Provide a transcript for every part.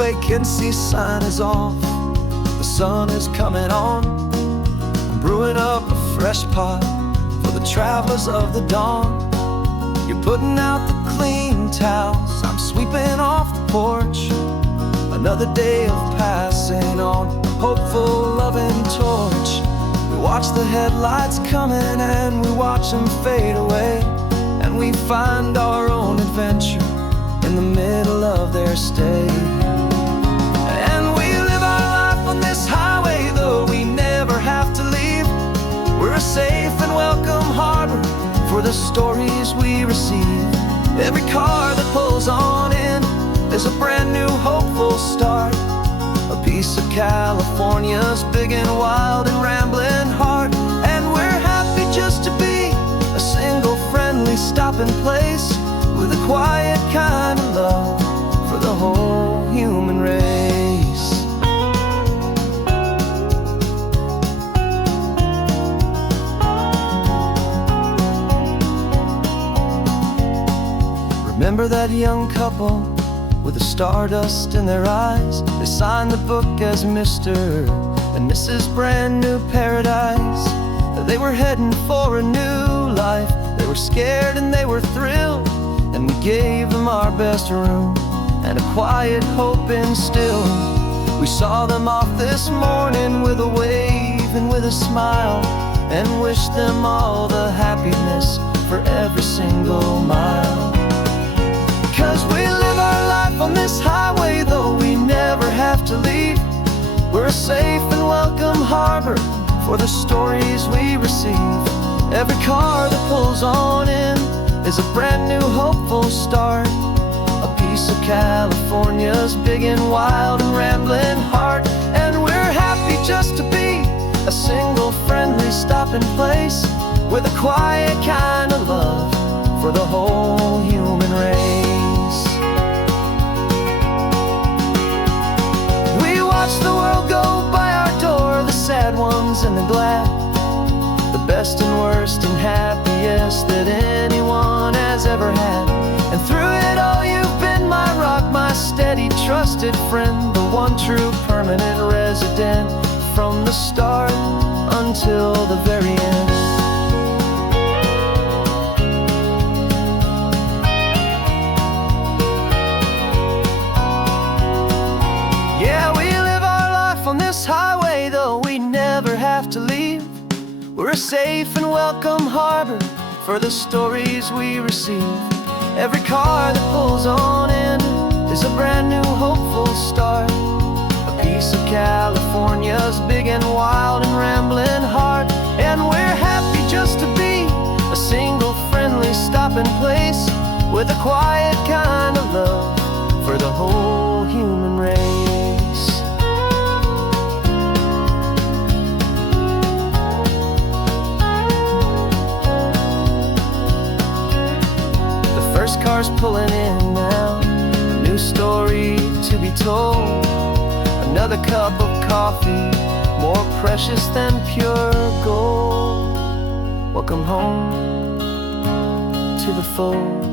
vacancy sign is off. The sun is coming on. I'm brewing up a fresh pot for the travelers of the dawn. You're putting out the clean towels, I'm sweeping off the porch. Another day of passing on a hopeful, loving torch. We watch the headlights coming and we watch them fade away, and we find our own adventure in the middle of their stay. And we live our life on this highway, though we never have to leave. We're a safe and welcome harbor for the stories we receive. Every car that pulls on in is a brand new hopeful start. A piece of California's big and wild and rambling heart. And we're happy just to be a single friendly stopping place, with a quiet kind of love for the whole human race. Remember that young couple with the stardust in their eyes? They signed the book as Mr. and Mrs. Brand New Paradise. They were heading for a new life. They were scared and they were thrilled, and we gave them our best room and a quiet hope instilled. We saw them off this morning with a wave and with a smile, and wished them all the happiness for every single mile. 'Cause we live our life on this highway, though we never have to leave. We're a safe and welcome harbor for the stories we receive. Every car that pulls on in is a brand new hopeful start. A piece of California's big and wild and rambling heart. And we're happy just to be a single friendly stopping place, with a quiet kind of love for the whole human race. We watch the world go by our door, the sad ones and the glad, the best and worst and happiest that anyone has ever had. And through it all you've been my rock, my steady trusted friend, the one true permanent resident, from the start until the very end. Yeah, we live our life on this highway, though we never have to leave. We're a safe and welcome harbor for the stories we receive. Every car that pulls on in is a brand new hopeful start. A piece of California's big and wild and rambling heart. And we're happy just to be a single friendly stopping place, with a quiet kind of love for the whole human race. First car's pulling in now, a new story to be told. Another cup of coffee, more precious than pure gold. Welcome home to the fold.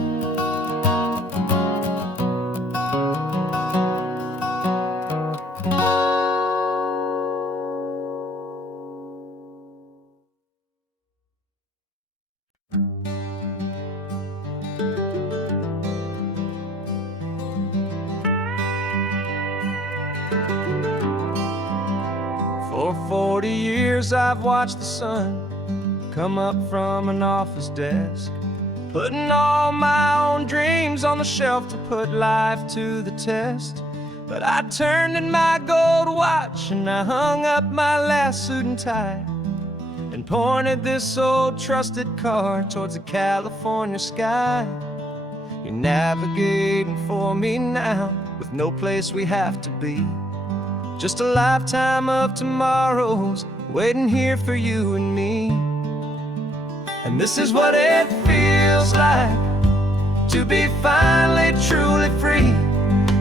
For 40 years I've watched the sun come up from an office desk, putting all my own dreams on the shelf to put life to the test. But I turned in my gold watch and I hung up my last suit and tie, and pointed this old trusted car towards the California sky. You're navigating for me now, with no place we have to be. Just a lifetime of tomorrows waiting here for you and me. And this is what it feels like to be finally truly free,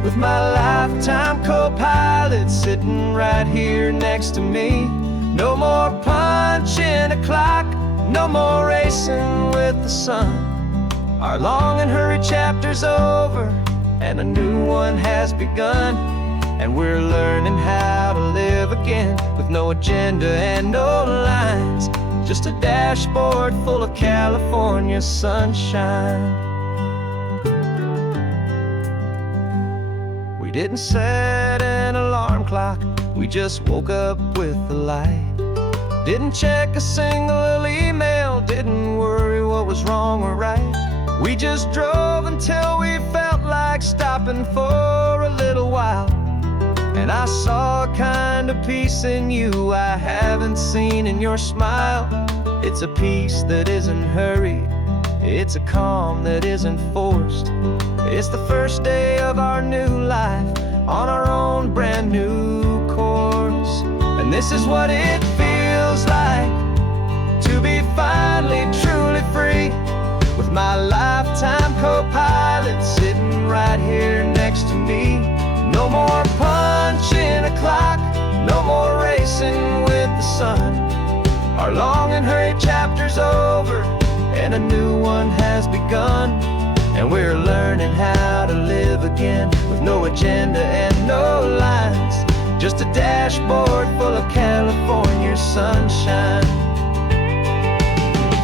with my lifetime co-pilot sitting right here next to me. No more punching a clock, no more racing with the sun. Our long and hurried chapter's over and a new one has begun. and we're learning how to live again, with no agenda and no lines, just a dashboard full of California sunshine. We didn't set an alarm clock, we just woke up with the light. Didn't check a single email, didn't worry what was wrong or right. We just drove until we felt like stopping for a little while. And I saw a kind of peace in you I haven't seen in your smile. It's a peace that isn't hurried, it's a calm that isn't forced. It's the first day of our new life, on our own brand new course. And this is what it feels like to be finally truly free, with my lifetime co-pilot sitting right here next to me. No more punching a clock, no more racing with the sun. Our long and hurried chapter's over, and a new one has begun. And we're learning how to live again, with no agenda and no lines, just a dashboard full of California sunshine.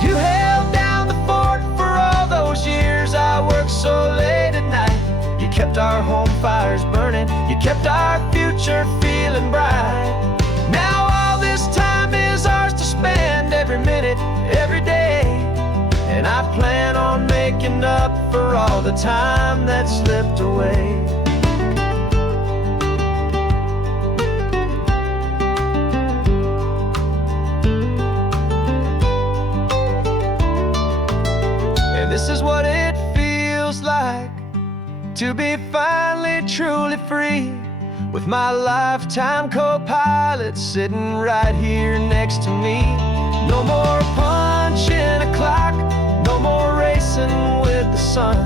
You held down the fort for all those years I worked so late at night. You kept our home fires burning, you kept our future feeling bright. Now all this time is ours to spend, every minute, every day. And I plan on making up for all the time that slipped away. And this is what it feels like to be finally truly free, with my lifetime co-pilot sitting right here next to me. No more punching a clock, no more racing with the sun.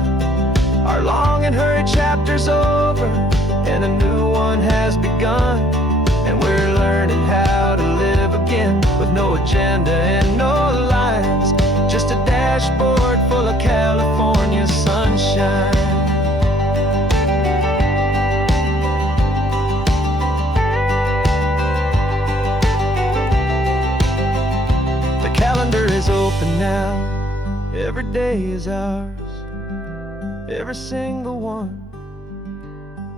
Our long and hurried chapter's over, and a new one has begun. And we're learning how to live again, with no agenda and no lines, just a dashboard full of California sunshine. The calendar is open now, every day is ours, every single one,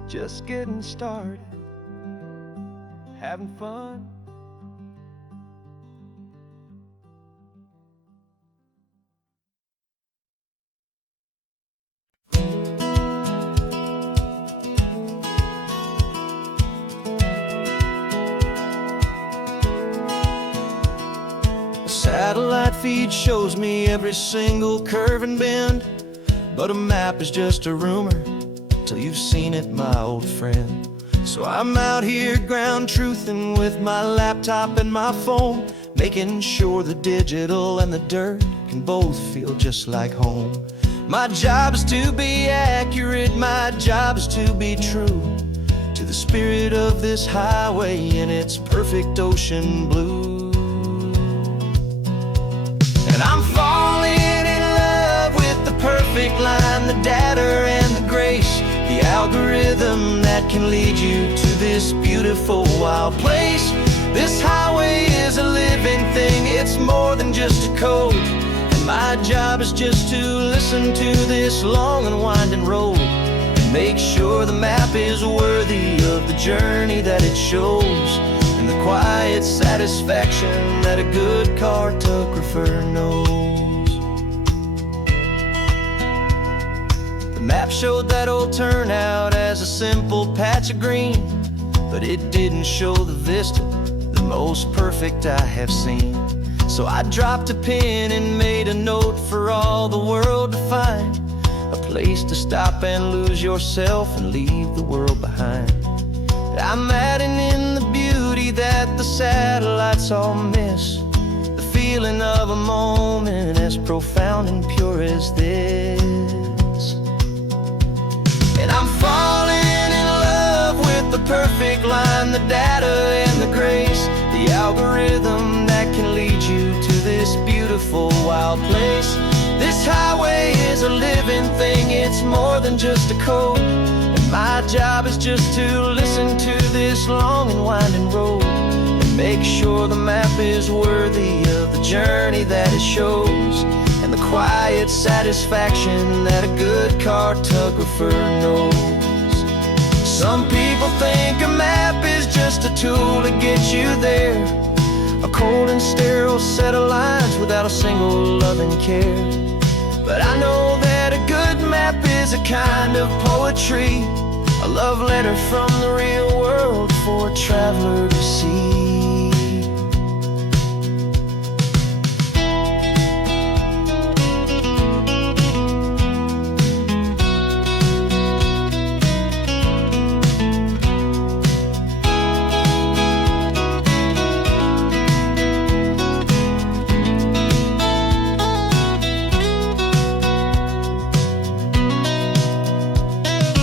just getting started, having fun. Satellite feed shows me every single curve and bend, but a map is just a rumor till you've seen it, my old friend. So I'm out here ground truthing with my laptop and my phone, making sure the digital and the dirt can both feel just like home. My job is to be accurate, my job is to be true to the spirit of this highway in its perfect ocean blue. And I'm falling in love with the perfect line, the data and the grace, the algorithm that can lead you to this beautiful wild place. This highway is a living thing, it's more than just a code. And my job is just to listen to this long and winding road, and make sure the map is worthy of the journey that it shows, and the quiet satisfaction that a good cartographer knows. The map showed that old turnout as a simple patch of green, but it didn't show the vista, the most perfect I have seen. So I dropped a pin and made a note for all the world to find, a place to stop and lose yourself and leave the world behind. I'm adding in the beauty that the satellites all miss, the feeling of a moment as profound and pure as this. And I'm falling in love with the perfect line, the data and the grace, the algorithm that can lead you to this beautiful wild place. This highway is a living thing, it's more than just a code. And My job is just to listen to this long and winding road and make sure the map is worthy of the journey that it shows, and the quiet satisfaction that a good cartographer knows. Some people think a map is just a tool to get you there, a cold and sterile set of lines without a single loving care. But I know that a good map is a kind of poetry, a love letter from the real world for a traveler to see.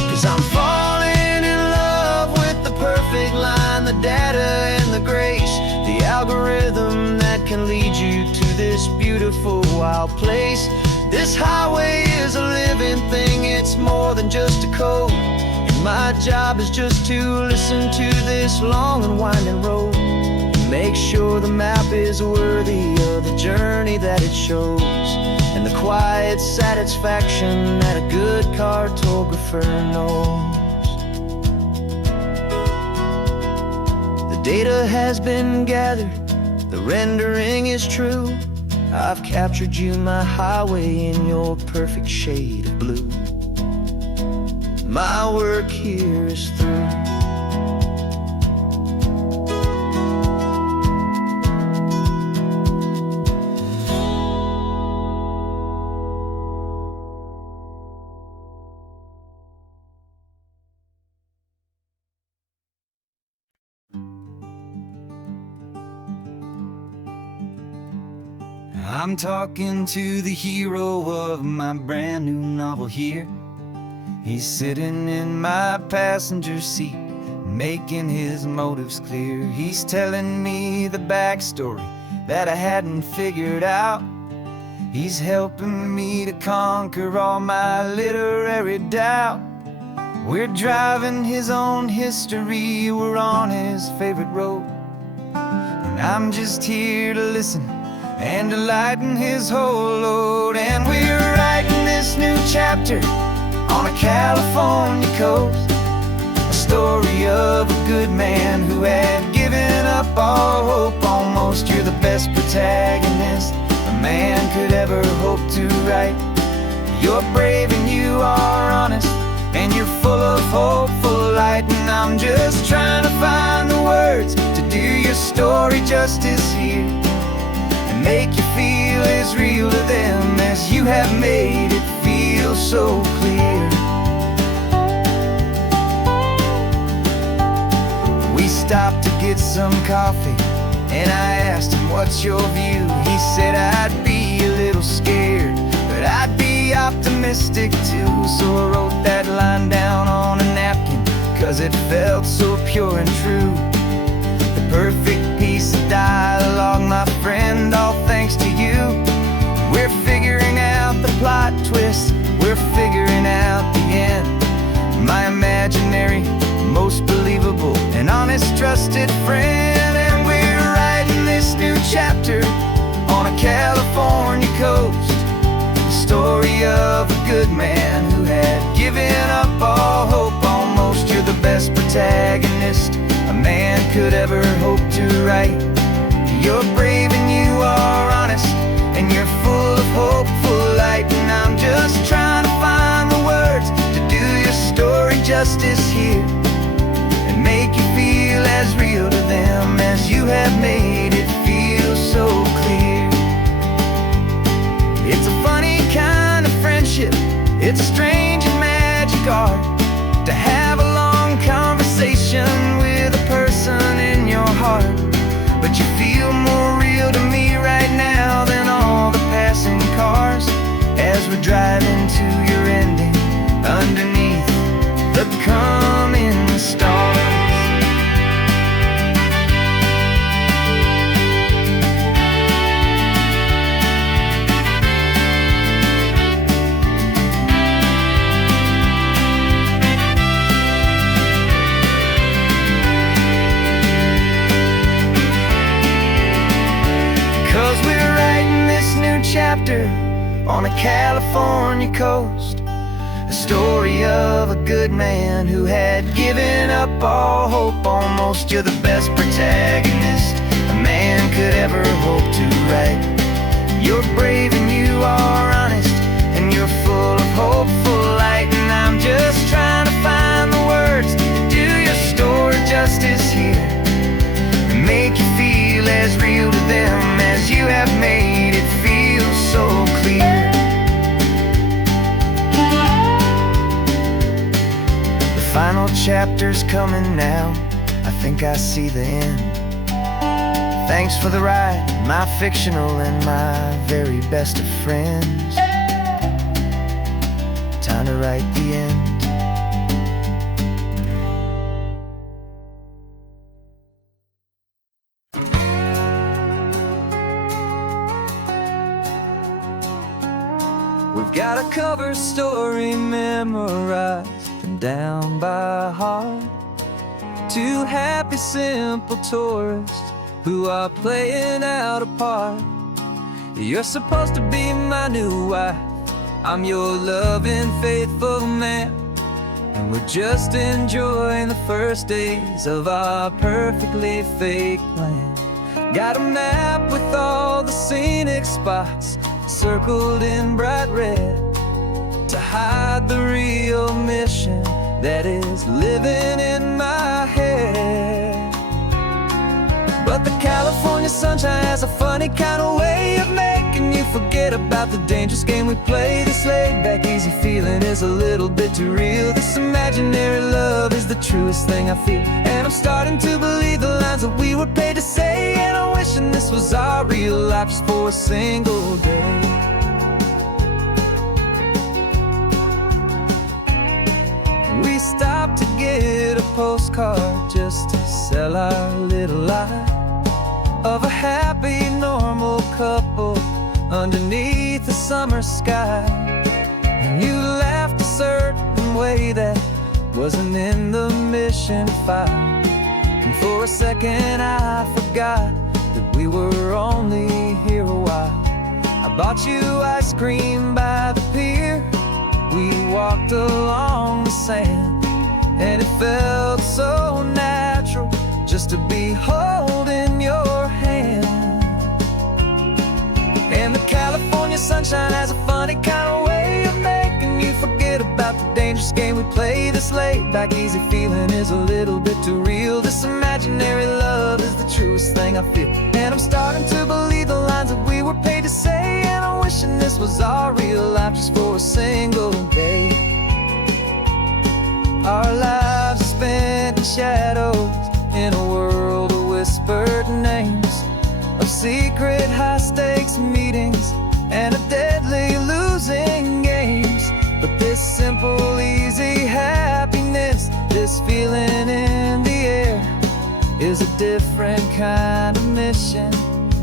'Cause I'm falling in love with the perfect line, the data and the grace, the algorithm that can lead you to this beautiful wild place. This highway is a living thing, it's more than just a code, and my job is just to listen to this long and winding road and make sure the map is worthy of the journey that it shows, and the quiet satisfaction that a good cartographer knows. The data has been gathered, the rendering is true. I've captured you, my highway, in your perfect shade of blue. My work here is through. I'm talking to the hero of my brand new novel here. He's sitting in my passenger seat, making his motives clear. He's telling me the backstory that I hadn't figured out. He's helping me to conquer all my literary doubt. We're driving his own history, we're on his favorite road, and I'm just here to listen and to lighten his whole load. And we're writing this new chapter on a California coast, a story of a good man who had given up all hope almost. You're the best protagonist a man could ever hope to write. You're brave and you are honest, and you're full of hopeful light. And I'm just trying to find the words to do your story justice here, make you feel as real to them as you have made it feel so clear. We stopped to get some coffee, and I asked him, what's your view? He said, I'd be a little scared, but I'd be optimistic too. So I wrote that line down on a napkin, 'cause it felt so pure and true. The perfect piece of dialogue, my friend, all thanks to you. We're figuring out the plot twist, we're figuring out the end. My imaginary, most believable and honest trusted friend. And we're writing this new chapter on a California coast, the story of a good man who had given up all hope almost. You're the best protagonist a man could ever hope to write. You're brave and you are honest, and you're full of hopeful light. And I'm just trying to find the words to do your story justice here, and make you feel as real to them as you have made it feel so clear. It's a funny kind of friendship, it's strange and magic art to have a long conversation with a person in your heart. But you feel more real to me right now than all the passing cars, as we're driving to your ending underneath the coming stars. drifter on a California coast. A story of a good man who had given up all hope almost. You're the best protagonist a man could ever hope to write. You're brave and you are honest, and you're full of hopeful light. And I'm just trying to find the words to do your story justice here, and make you feel as real to them as you have made it feel so clear. The final chapter's coming now, I think I see the end. Thanks for the ride, my fictional and my very best of friends. Time to write the end. We've got a cover story memorized and down by heart. Two happy, simple tourists who are playing out a part. You're supposed to be my new wife, I'm your loving, faithful man, and we're just enjoying the first days of our perfectly fake plan. Got a map with all the scenic spots circled in bright red to hide the real mission that is living in my head. But the California sunshine has a funny kind of way of making you forget about the dangerous game we play. This laid-back, easy feeling is a little bit too real. This imaginary love is the truest thing I feel, and I'm starting to believe the lines that we were paid to say. And I'm wishing this was our real life just for a single day. We stopped to get a postcard just to sell our little lie of a happy, normal couple underneath the summer sky. And you laughed a certain way that wasn't in the mission file, and for a second I forgot that we were only here a while. I bought you ice cream by the pier, we walked along the sand, and it felt so natural just to be holding your hand. And the California sunshine has a funny kind of way of making you forget about the dangerous game we play. This laid-back, easy feeling is a little bit too real. This imaginary love is the truest thing I feel, and I'm starting to believe the lines that we were paid to say. And I'm wishing this was our real life just for a single day. Our lives are spent in shadows, in a world of whispered names, of secret high-stakes meetings and of deadly losing games. But this simple, easy happiness, this feeling in the air, is a different kind of mission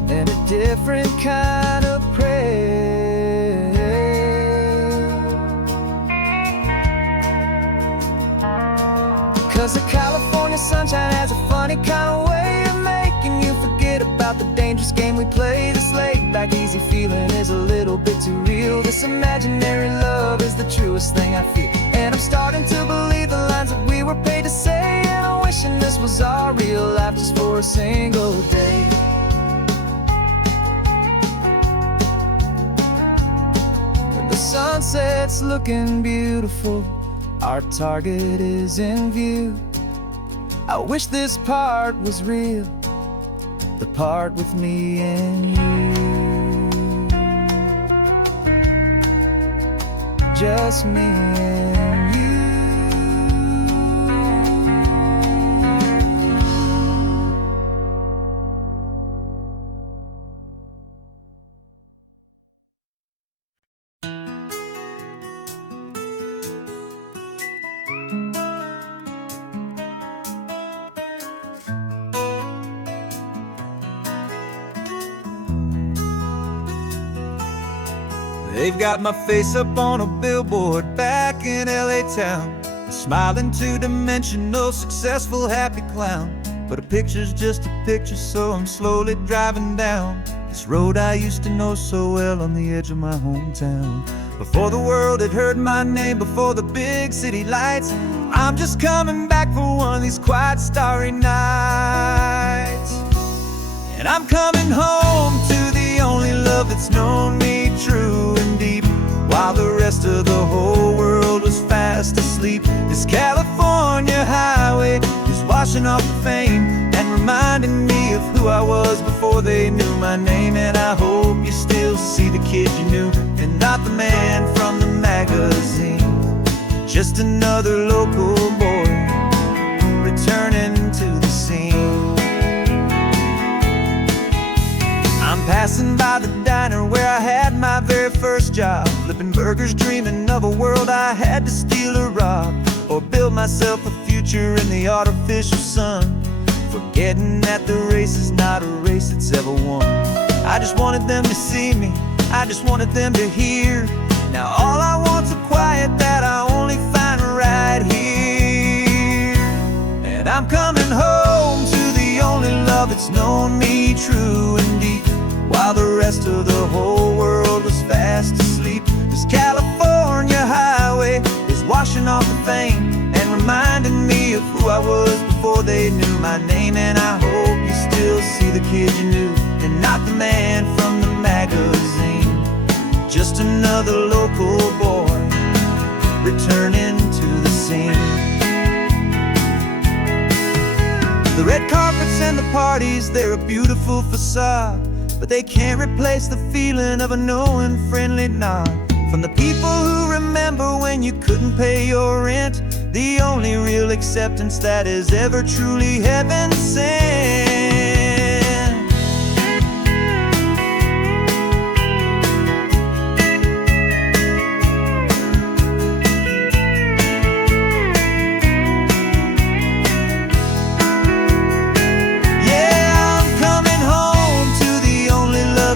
and a different kind of prayer. 'Cause the California sunshine has a funny kind of way of making you forget about the dangerous game we play. This laid-back, easy feeling is a little bit too real. This imaginary love is the truest thing I feel, and I'm starting to believe the lines that we were paid to say. And I'm wishing this was our real life just for a single day. And the sunset's looking beautiful, our target is in view. I wish this part was real, the part with me and you. Just me and you. They've got my face up on a billboard back in LA town, smiling two-dimensional, successful, happy clown. But a picture's just a picture, so I'm slowly driving down this road I used to know so well on the edge of my hometown. Before the world had heard my name, before the big city lights, I'm just coming back for one of these quiet starry nights. And I'm coming home to the only love that's known me true and deep, while the rest of the whole world was fast asleep. This California highway is washing off the fame and reminding me of who I was before they knew my name. And I hope you still see the kid you knew, and not the man from the magazine. Just another local boy returning to the scene. I'm passing by the diner where I had my very first job, flipping burgers, dreaming of a world I had to steal or rob, or build myself a future in the artificial sun, forgetting that the race is not a race that's ever won. I just wanted them to see me, I just wanted them to hear. Now all I want's a quiet that I only find right here. And I'm coming home to the only love that's known me true and deep, while the rest of the whole world was fast asleep. This California highway is washing off the fame and reminding me of who I was before they knew my name. And I hope you still see the kid you knew, and not the man from the magazine. Just another local boy returning to the scene. The red carpets and the parties, they're a beautiful facade, but they can't replace the feeling of a knowing friendly nod from the people who remember when you couldn't pay your rent. The only real acceptance that is ever truly heaven sent.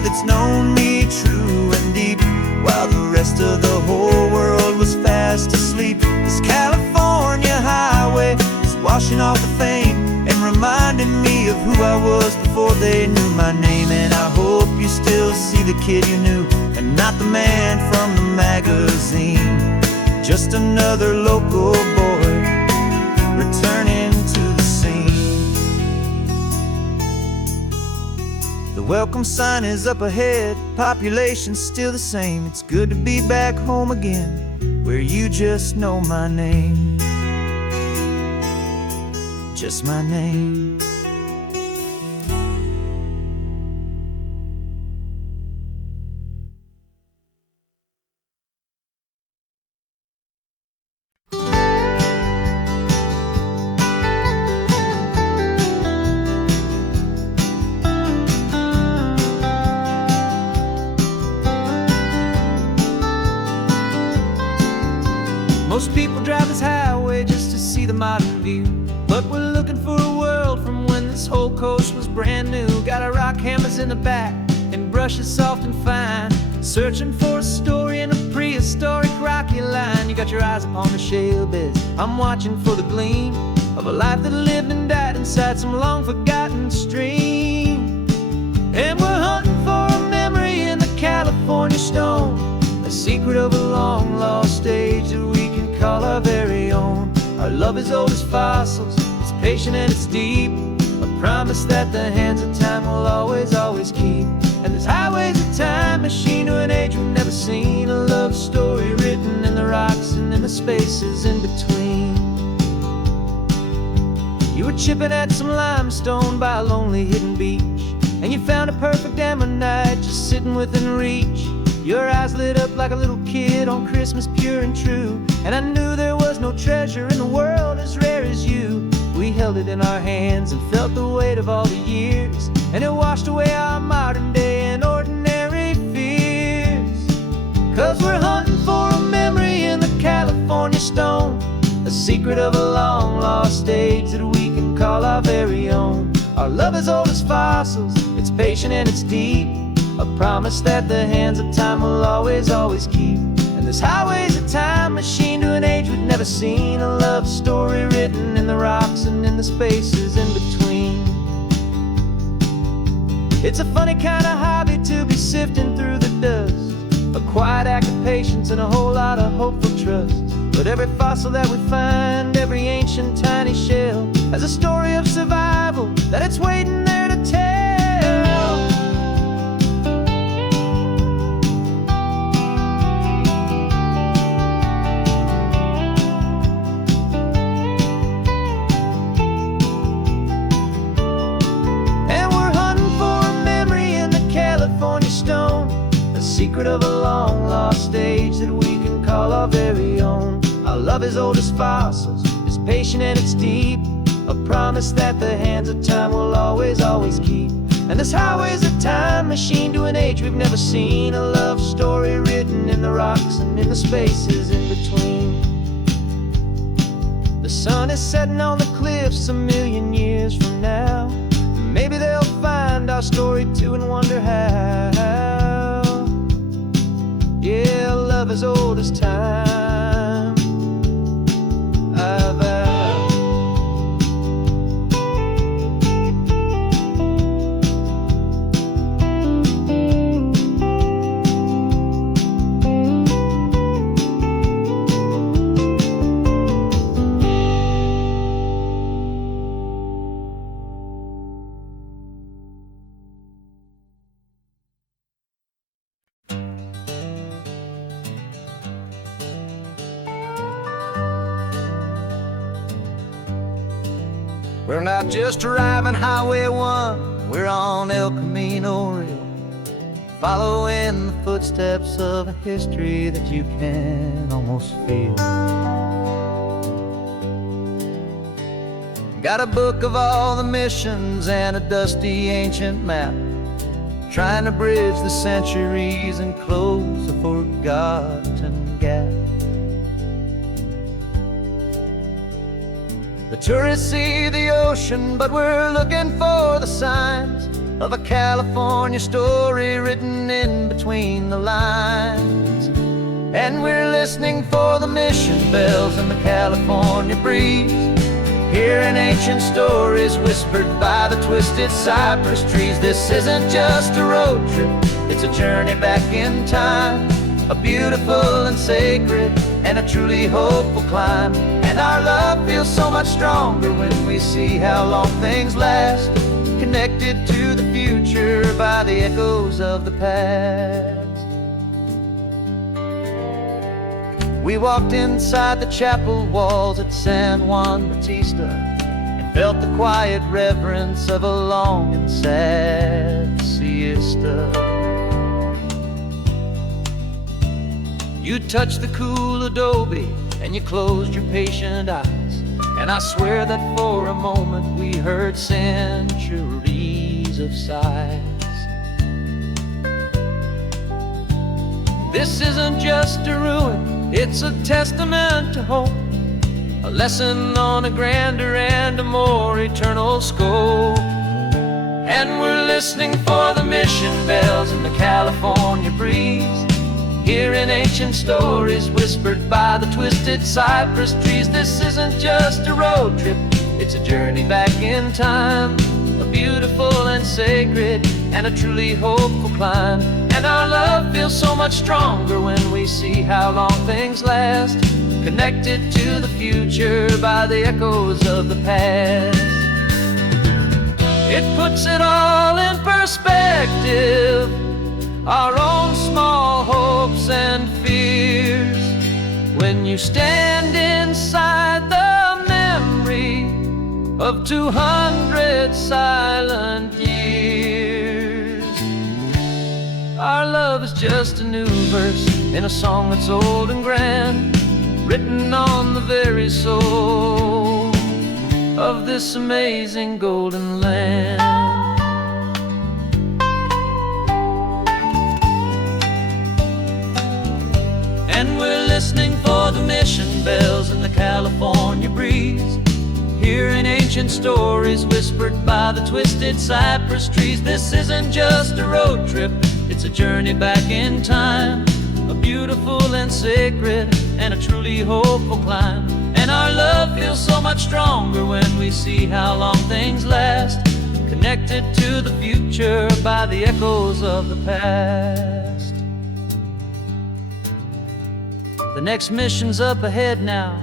It's known me true and deep, while the rest of the whole world was fast asleep. This California highway is washing off the fame and reminding me of who I was before they knew my name. And I hope you still see the kid you knew, and not the man from the magazine. Just another local boy returning to the scene. The welcome sign is up ahead, population's still the same. It's good to be back home again, where you just know my name. Just my name. Most people drive this highway just to see the modern view, but we're looking for a world from when this whole coast was brand new. Got our rock hammers in the back and brushes soft and fine, searching for a story in a prehistoric rocky line. You got your eyes upon the shale beds, I'm watching for the gleam of a life that lived and died inside some long forgotten stream. And we're hunting for a memory in the California stone, a secret of a long lost age that we can call our very own. Our love is old as fossils, it's patient and it's deep, a promise that the hands of time will always, always keep. And this highway's a time machine to an age we've never seen, a love story written in the rocks and in the spaces in between. You were chipping at some limestone by a lonely hidden beach, and you found a perfect ammonite just sitting within reach. Your eyes lit up like a little kid on Christmas, pure and true, and I knew there was no treasure in the world as rare as you. We held it in our hands and felt the weight of all the years, and it washed away our modern day and ordinary fears. 'Cause we're hunting for a memory in the California stone, a secret of a long lost age that we can call our very own. Our love is old as fossils, it's patient and it's deep, a promise that the hands of time will always, always keep. And this highway's a time machine to an age we've never seen, a love story written in the rocks and in the spaces in between. It's a funny kind of hobby to be sifting through the dust, a quiet act of patience and a whole lot of hopeful trust. But every fossil that we find, every ancient tiny shell, has a story of survival that it's waiting there to tell. And we're hunting for a memory in the California stone, a secret of a long lost age that we can call our very own. Our love is old as fossils, it's patient and it's deep, a promise that the hands of time will always, always keep. And this highway's a time machine to an age we've never seen, a love story written in the rocks and in the spaces in between. The sun is setting on the cliffs a million years from now. Maybe they'll find our story too and wonder how. Yeah, love is old as time. We're not just driving Highway 1, we're on El Camino Real, following the footsteps of a history that you can almost feel. Got a book of all the missions and a dusty ancient map, trying to bridge the centuries and close a forgotten gap. The tourists see the ocean, but we're looking for the signs of a California story written in between the lines. And we're listening for the mission bells in the California breeze, hearing ancient stories whispered by the twisted cypress trees. This isn't just a road trip, it's a journey back in time, a beautiful and sacred and a truly hopeful climb. And our love feels so much stronger when we see how long things last, connected to the future by the echoes of the past. We walked inside the chapel walls at San Juan Bautista and felt the quiet reverence of a long and sad siesta. You touched the cool adobe and you closed your patient eyes, and I swear that for a moment we heard centuries of sighs. This isn't just a ruin, it's a testament to hope, a lesson on a grander and a more eternal scope. And we're listening for the mission bells in the California breeze, hearing ancient stories whispered by the twisted cypress trees. This isn't just a road trip, it's a journey back in time, a beautiful and sacred and a truly hopeful climb. And our love feels so much stronger when we see how long things last, connected to the future by the echoes of the past. It puts it all in perspective, our own small hopes and fears, when you stand inside the memory of 200 silent years. Our love is just a new verse in a song that's old and grand, written on the very soul of this amazing golden land. And we're listening for the mission bells in the California breeze, hearing ancient stories whispered by the twisted cypress trees. This isn't just a road trip, it's a journey back in time, a beautiful and sacred and a truly hopeful climb. And our love feels so much stronger when we see how long things last, connected to the future by the echoes of the past. The next mission's up ahead now,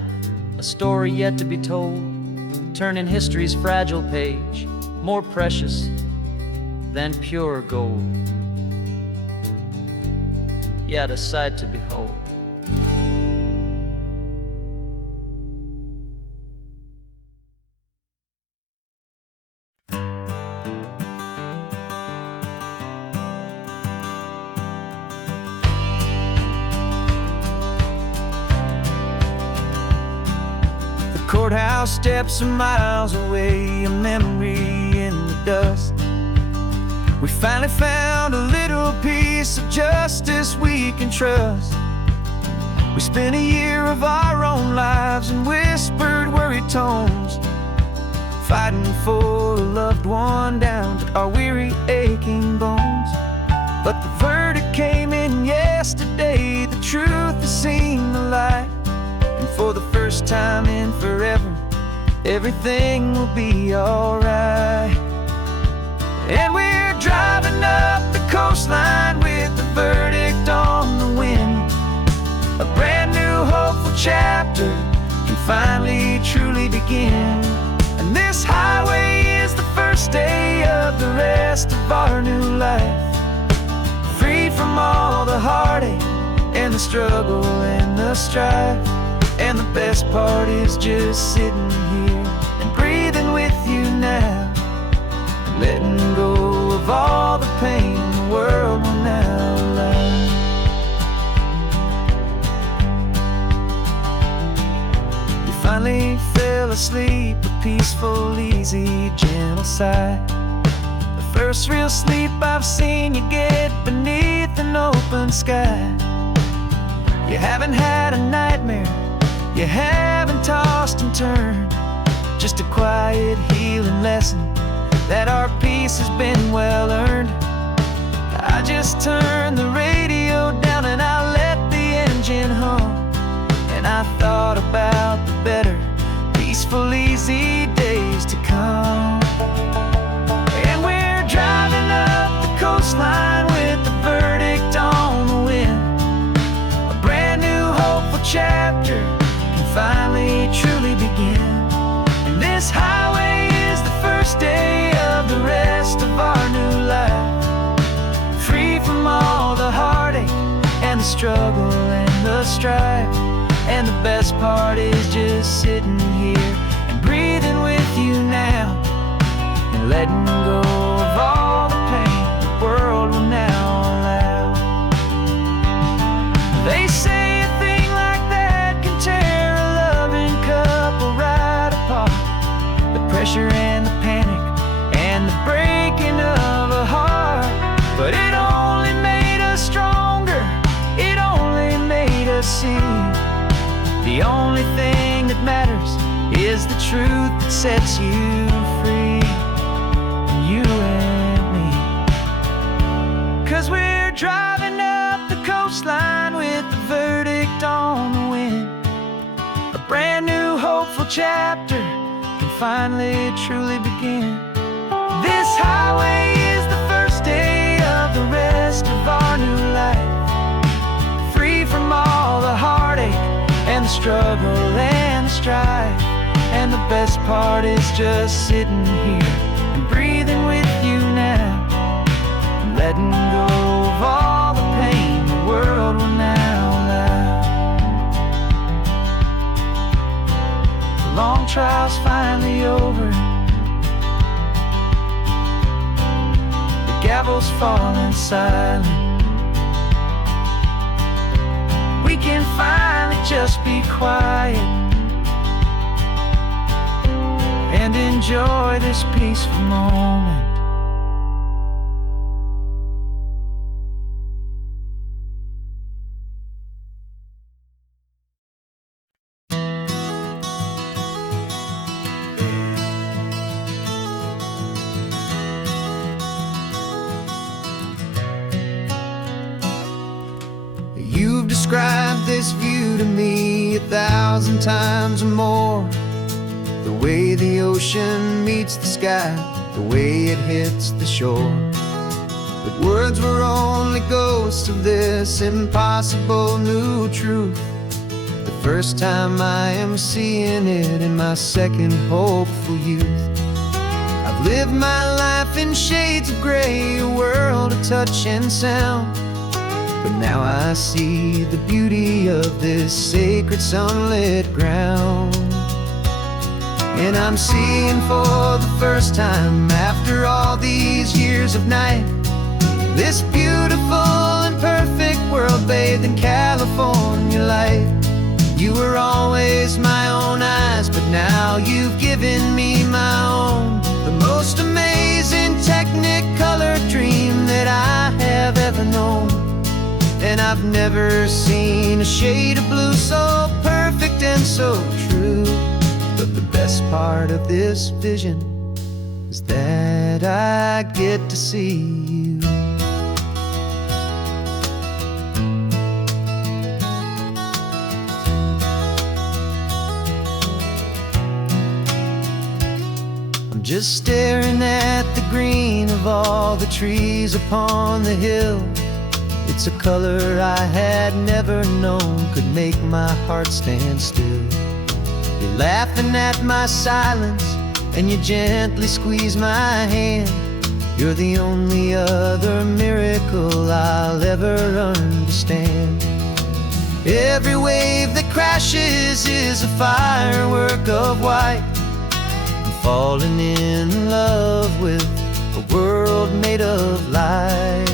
a story yet to be told, turning history's fragile page more precious than pure gold. Yet a sight to behold. Courthouse steps are miles away, a memory in the dust. We finally found a little piece of justice we can trust. We spent a year of our own lives in whispered, worried tones, fighting for a loved one down to our weary, aching bones. But the verdict came in yesterday, the truth has seen the light. And for the first time in forever, everything will be alright. And we're driving up the coastline with the verdict on the wind. A brand new hopeful chapter can finally truly begin. And this highway is the first day of the rest of our new life, freed from all the heartache and the struggle and the strife. And the best part is just sitting here and breathing with you now, letting go of all the pain the world will now allow. We finally fell asleep, a peaceful, easy, gentle sigh. The first real sleep I've seen you get beneath an open sky. You haven't had a nightmare, you haven't tossed and turned, just a quiet healing lesson that our peace has been well earned. I just turned the radio down and I let the engine hum, and I thought about the better, peaceful, easy days to come. And we're driving up the coastline with the verdict on the wind. A brand new hopeful chapter finally truly begin. And this highway is the first day of the rest of our new life, free from all the heartache and the struggle and the strife. And the best part is just sitting here and breathing with you now, and letting go of all the pain the world will now allow. They say a thing like that can tear pressure and the panic and the breaking of a heart. But it only made us stronger, it only made us see the only thing that matters is the truth that sets you free, you and me. 'Cause we're driving up the coastline with the verdict on the wind. A brand new hopeful chapter can finally truly begin. This highway is the first day of the rest of our new life, free from all the heartache and the struggle and the strife. And the best part is just sitting here and breathing with you now, and letting go of all the pain the world will now allow. The long trial's finally over, the gavel's falling silent. We can finally just be quiet and enjoy this peaceful moment. You've described this view to me 1,000 times or more. The way the ocean meets the sky, the way it hits the shore. But words were only ghosts of this impossible new truth. The first time I am seeing it in my second hopeful youth. I've lived my life in shades of gray, a world of touch and sound. But now I see the beauty of this sacred sunlit ground. And I'm seeing for the first time, after all these years of night, this beautiful and perfect world bathed in California light. You were always my own eyes, but now you've given me my own. The most amazing technicolor dream that I have ever known. And I've never seen a shade of blue so perfect and so true. But the best part of this vision is that I get to see you. Just staring at the green of all the trees upon the hill. It's a color I had never known could make my heart stand still. You're laughing at my silence, and you gently squeeze my hand. You're the only other miracle I'll ever understand. Every wave that crashes is a firework of white. Falling in love with a world made of light.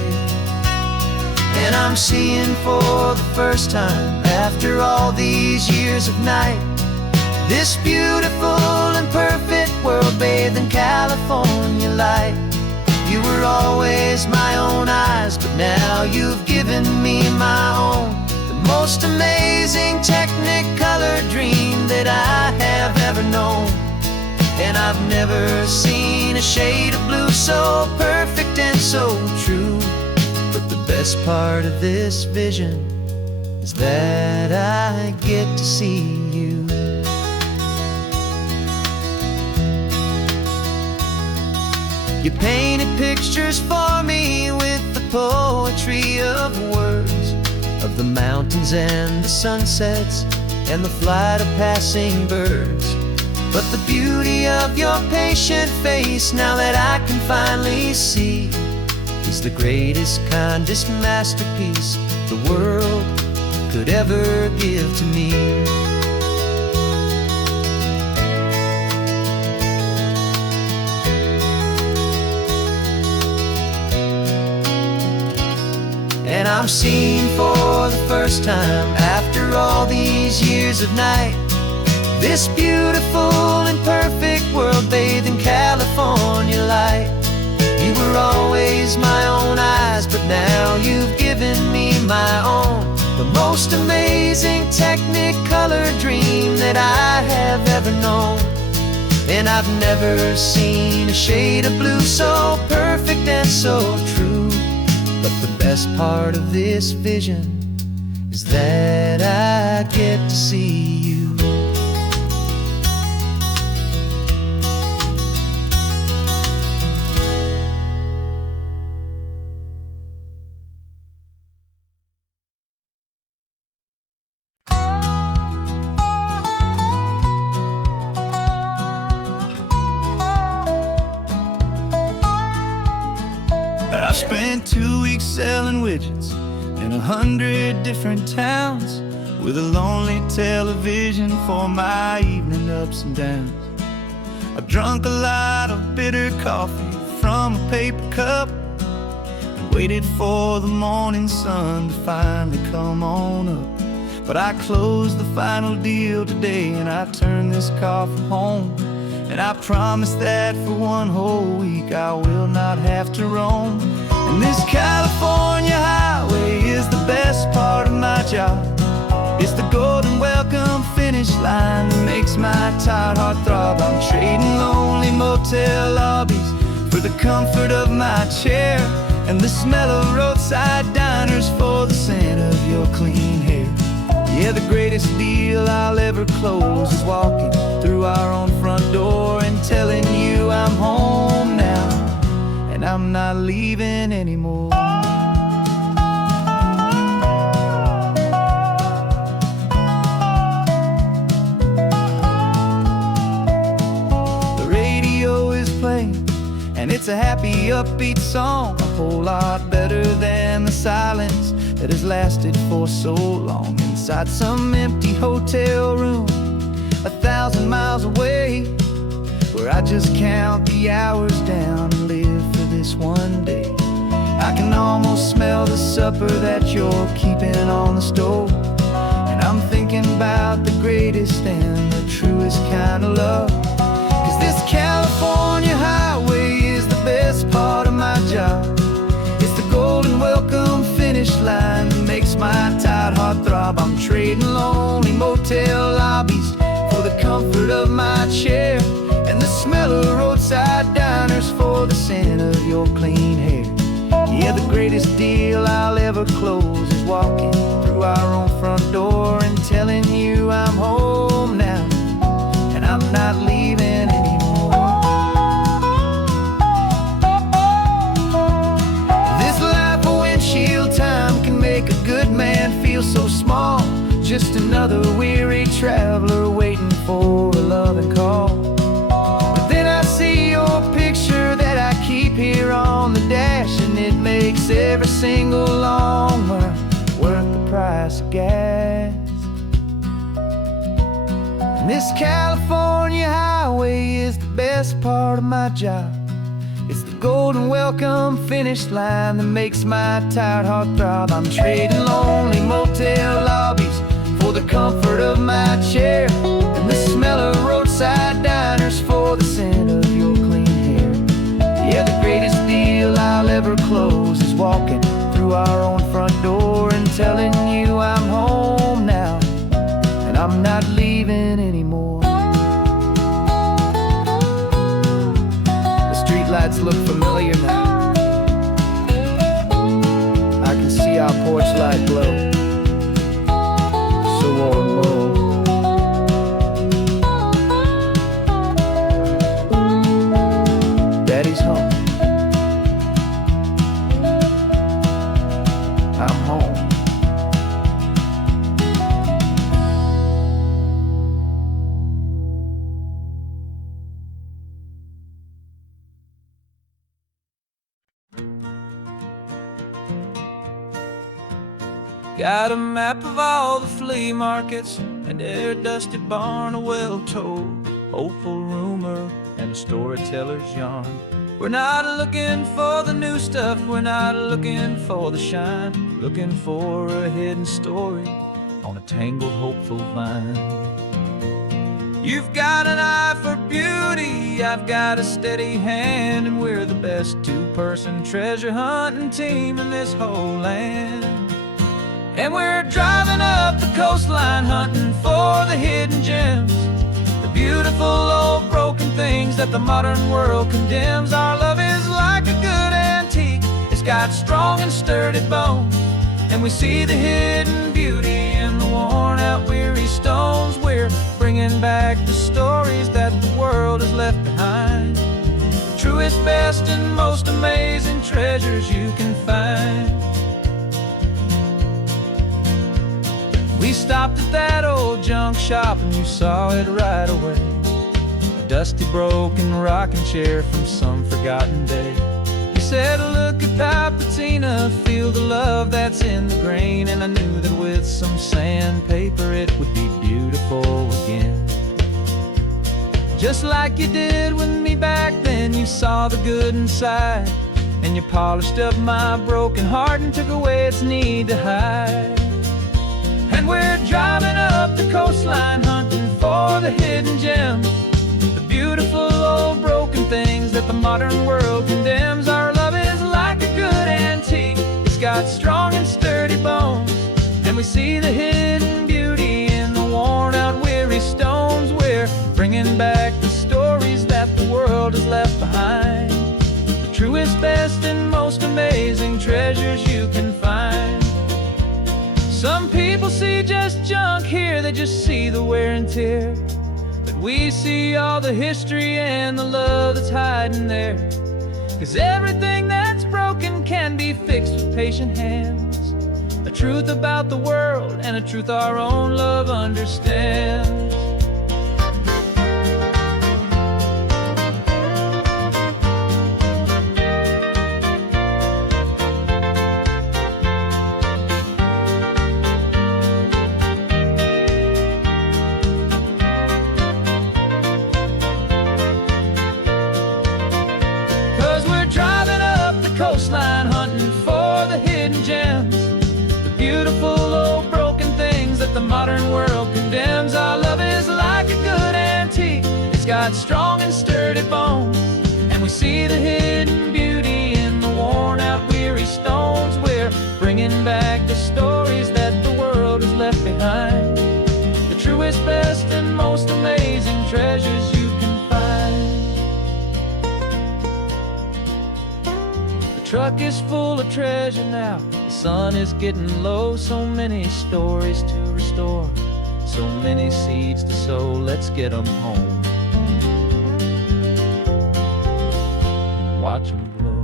And I'm seeing for the first time, after all these years of night, this beautiful and perfect world bathed in California light. You were always my own eyes, but now you've given me my own. The most amazing technicolor dream that I have ever known. And I've never seen a shade of blue so perfect and so true. But the best part of this vision is that I get to see you. You painted pictures for me with the poetry of words, of the mountains and the sunsets and the flight of passing birds. But the beauty of your patient face, now that I can finally see, is the greatest, kindest masterpiece the world could ever give to me. And I'm seeing for the first time, after all these years of night, this beautiful and perfect world bathed in California light. You were always my own eyes, but now you've given me my own. The most amazing technicolor dream that I have ever known. And I've never seen a shade of blue so perfect and so true. But the best part of this vision is that I get to see you. I spent 2 weeks selling widgets in 100 different towns, with a lonely television for my evening ups and downs. I drunk a lot of bitter coffee from a paper cup and waited for the morning sun to finally come on up. But I closed the final deal today, and I turned this car from home. And I promise that for one whole week I will not have to roam. And this California highway is the best part of my job. It's the golden welcome finish line that makes my tired heart throb. I'm trading lonely motel lobbies for the comfort of my chair, and the smell of roadside diners for the scent of your clean hair. Yeah, the greatest deal I'll ever close is walking through our own front door and telling you I'm home now. and I'm not leaving anymore. The radio is playing, and it's a happy, upbeat song, a whole lot better than the silence that has lasted for so long. Inside some empty hotel room 1,000 miles away, where I just count the hours down and live for this one day. I can almost smell the supper that you're keeping on the stove, and I'm thinking about the greatest and the truest kind of love. 'Cause this California highway is the best part of my job. It's the golden welcome finish line that makes my tired heart throb. I'm trading lonely motel lobbies for the comfort of my chair, and the smell of roadside diners for the scent of your clean hair. Yeah, the greatest deal I'll ever close is walking through our own front door and telling you I'm home now, and I'm not leaving anymore. This life of windshield time can make a good man feel so small, just another weary traveler waiting for a loving call. But then I see your picture that I keep here on the dash, and it makes every single long mile worth the price of gas. And this California highway is the best part of my job. It's the golden welcome finish line that makes my tired heart throb. I'm trading lonely motel lobbies for the comfort of my chair, and the smell of roadside diners for the scent of your clean hair. Yeah, the greatest deal I'll ever close is walking through our own front door and telling you I'm home now, and I'm not leaving anymore. The streetlights look familiar now. I can see our porch light glow, so warm, oh. Daddy's home. I'm home. Got a map of all the flea markets and every dusty barn, a well-told hopeful rumor and a storyteller's yarn. We're not looking for the new stuff, we're not looking for the shine, looking for a hidden story on a tangled hopeful vine. You've got an eye for beauty, I've got a steady hand, and we're the best two-person treasure hunting team in this whole land. And we're driving up the coastline hunting for the hidden gems, the beautiful old broken things that the modern world condemns. Our love is like a good antique, it's got strong and sturdy bones, and we see the hidden beauty in the worn out weary stones. We're bringing back the stories that the world has left behind, the truest, best, and most amazing treasures you can find. We stopped at that old junk shop and you saw it right away, a dusty broken rocking chair from some forgotten day. You said, look at that patina, feel the love that's in the grain, and I knew that with some sandpaper it would be beautiful again. Just like you did with me back then, you saw the good inside, and you polished up my broken heart and took away its need to hide. And we're driving up the coastline hunting for the hidden gems, the beautiful old broken things that the modern world condemns. Our love is like a good antique, it's got strong and sturdy bones, and we see the hidden beauty in the worn out weary stones. We're bringing back the stories that the world has left behind, the truest, best, and most amazing treasures you can find. Some people see just junk here, they just see the wear and tear, but we see all the history and the love that's hiding there. 'Cause everything that's broken can be fixed with patient hands. A truth about the world and a truth our own love understands. 'Cause we're driving up the coastline, hunting for the hidden gems, the beautiful old broken things that the modern world condemns. Our love is like a good antique, it's got strong and sturdy bones, and we see the hidden beauty in the worn out weary stones. We're bringing back the stories that the world has left behind, the truest, best, and most amazing treasures you can find. The truck is full of treasure now, the sun is getting low. So many stories to restore, so many seeds to sow. Let's get them home, watch them blow.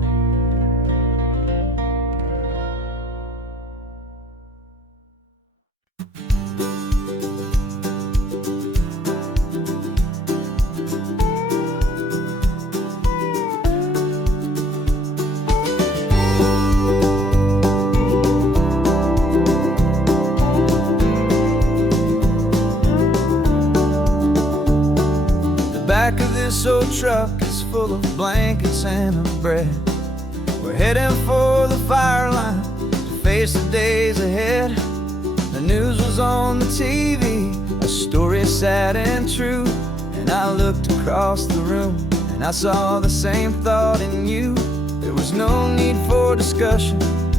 Back of this old truck is full of blankets and of bread. We're heading for the fire line to face the days ahead. The news was on the TV, a story sad and true. And I looked across the room and I saw the same thought in you. There was no need for discussion,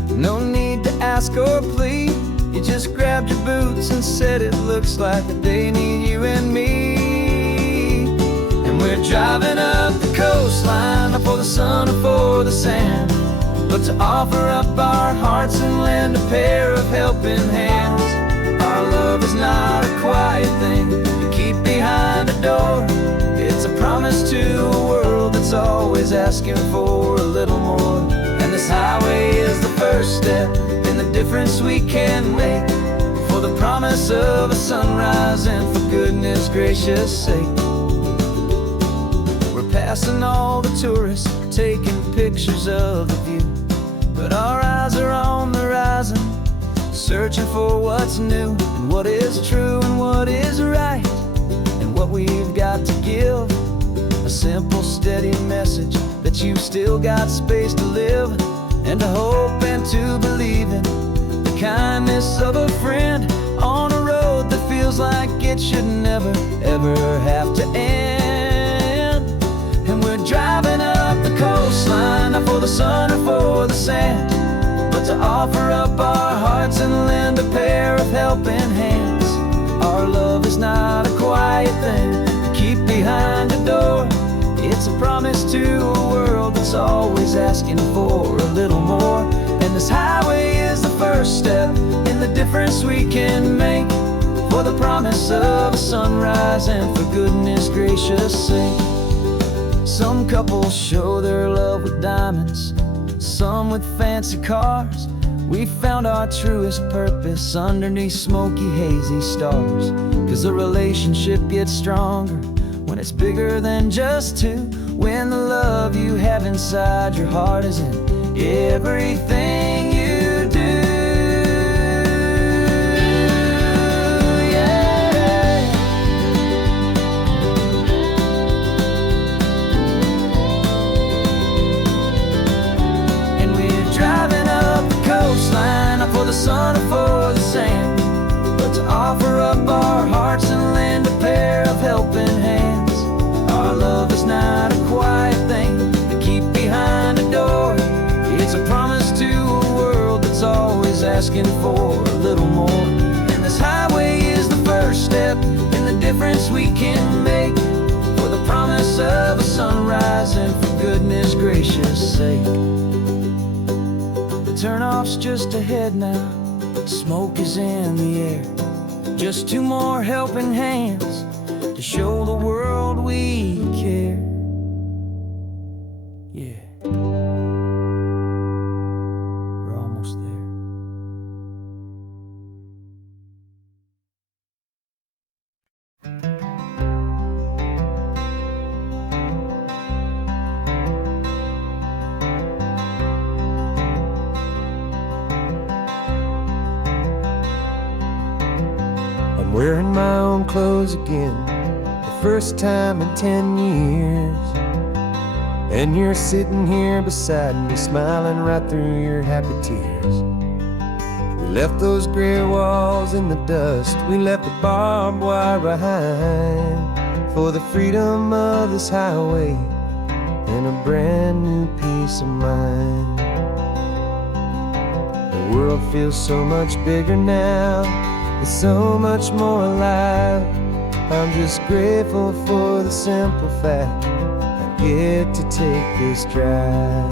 no need to ask or plead. You just grabbed your boots and said it looks like the day need you and me. We're driving up the coastline, not for the sun or for the sand, but to offer up our hearts and lend a pair of helping hands. Our love is not a quiet thing you keep behind a door. It's a promise to a world that's always asking for a little more. And this highway is the first step in the difference we can make, for the promise of a sunrise and for goodness gracious sake. Passing all the tourists, taking pictures of the view, but our eyes are on the horizon, searching for what's new and what is true and what is right, and what we've got to give. A simple, steady message that you've still got space to live, and to hope and to believe in the kindness of a friend on a road that feels like it should never, ever have to end. Driving up the coastline, not for the sun or for the sand, but to offer up our hearts and lend a pair of helping hands. Our love is not a quiet thing to keep behind a door. It's a promise to a world that's always asking for a little more. And this highway is the first step in the difference we can make, for the promise of a sunrise and for goodness gracious sake. Some couples show their love with diamonds, some with fancy cars. We found our truest purpose underneath smoky, hazy stars. 'Cause a relationship gets stronger when it's bigger than just two, when the love you have inside your heart is in everything you do. For the sun or for the sand, but to offer up our hearts and lend a pair of helping hands. Our love is not a quiet thing to keep behind a door. It's a promise to a world that's always asking for a little more. And this highway is the first step in the difference we can make, for the promise of a sunrise and for goodness gracious sake. Turnoff's just ahead now, smoke is in the air. Just two more helping hands to show the world we care. Yeah. wearing my own clothes again, the first time in 10 years. And you're sitting here beside me, smiling right through your happy tears. We left those gray walls in the dust, we left the barbed wire behind, for the freedom of this highway and a brand new peace of mind. The world feels so much bigger now, it's so much more alive. I'm just grateful for the simple fact I get to take this drive.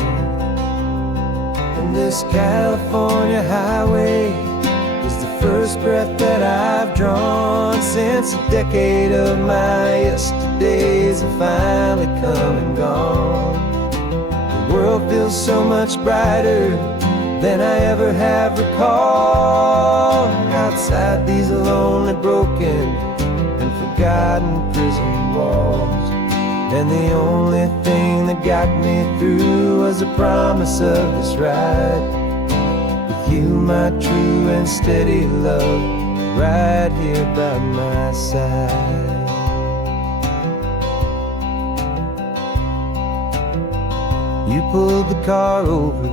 And this California highway is the first breath that I've drawn since a decade of my yesterdays have finally come and gone. The world feels so much brighter than I ever have recalled. Outside these lonely, broken, and forgotten prison walls. And the only thing that got me through was the promise of this ride with you, my true and steady love, right here by my side. You pulled the car over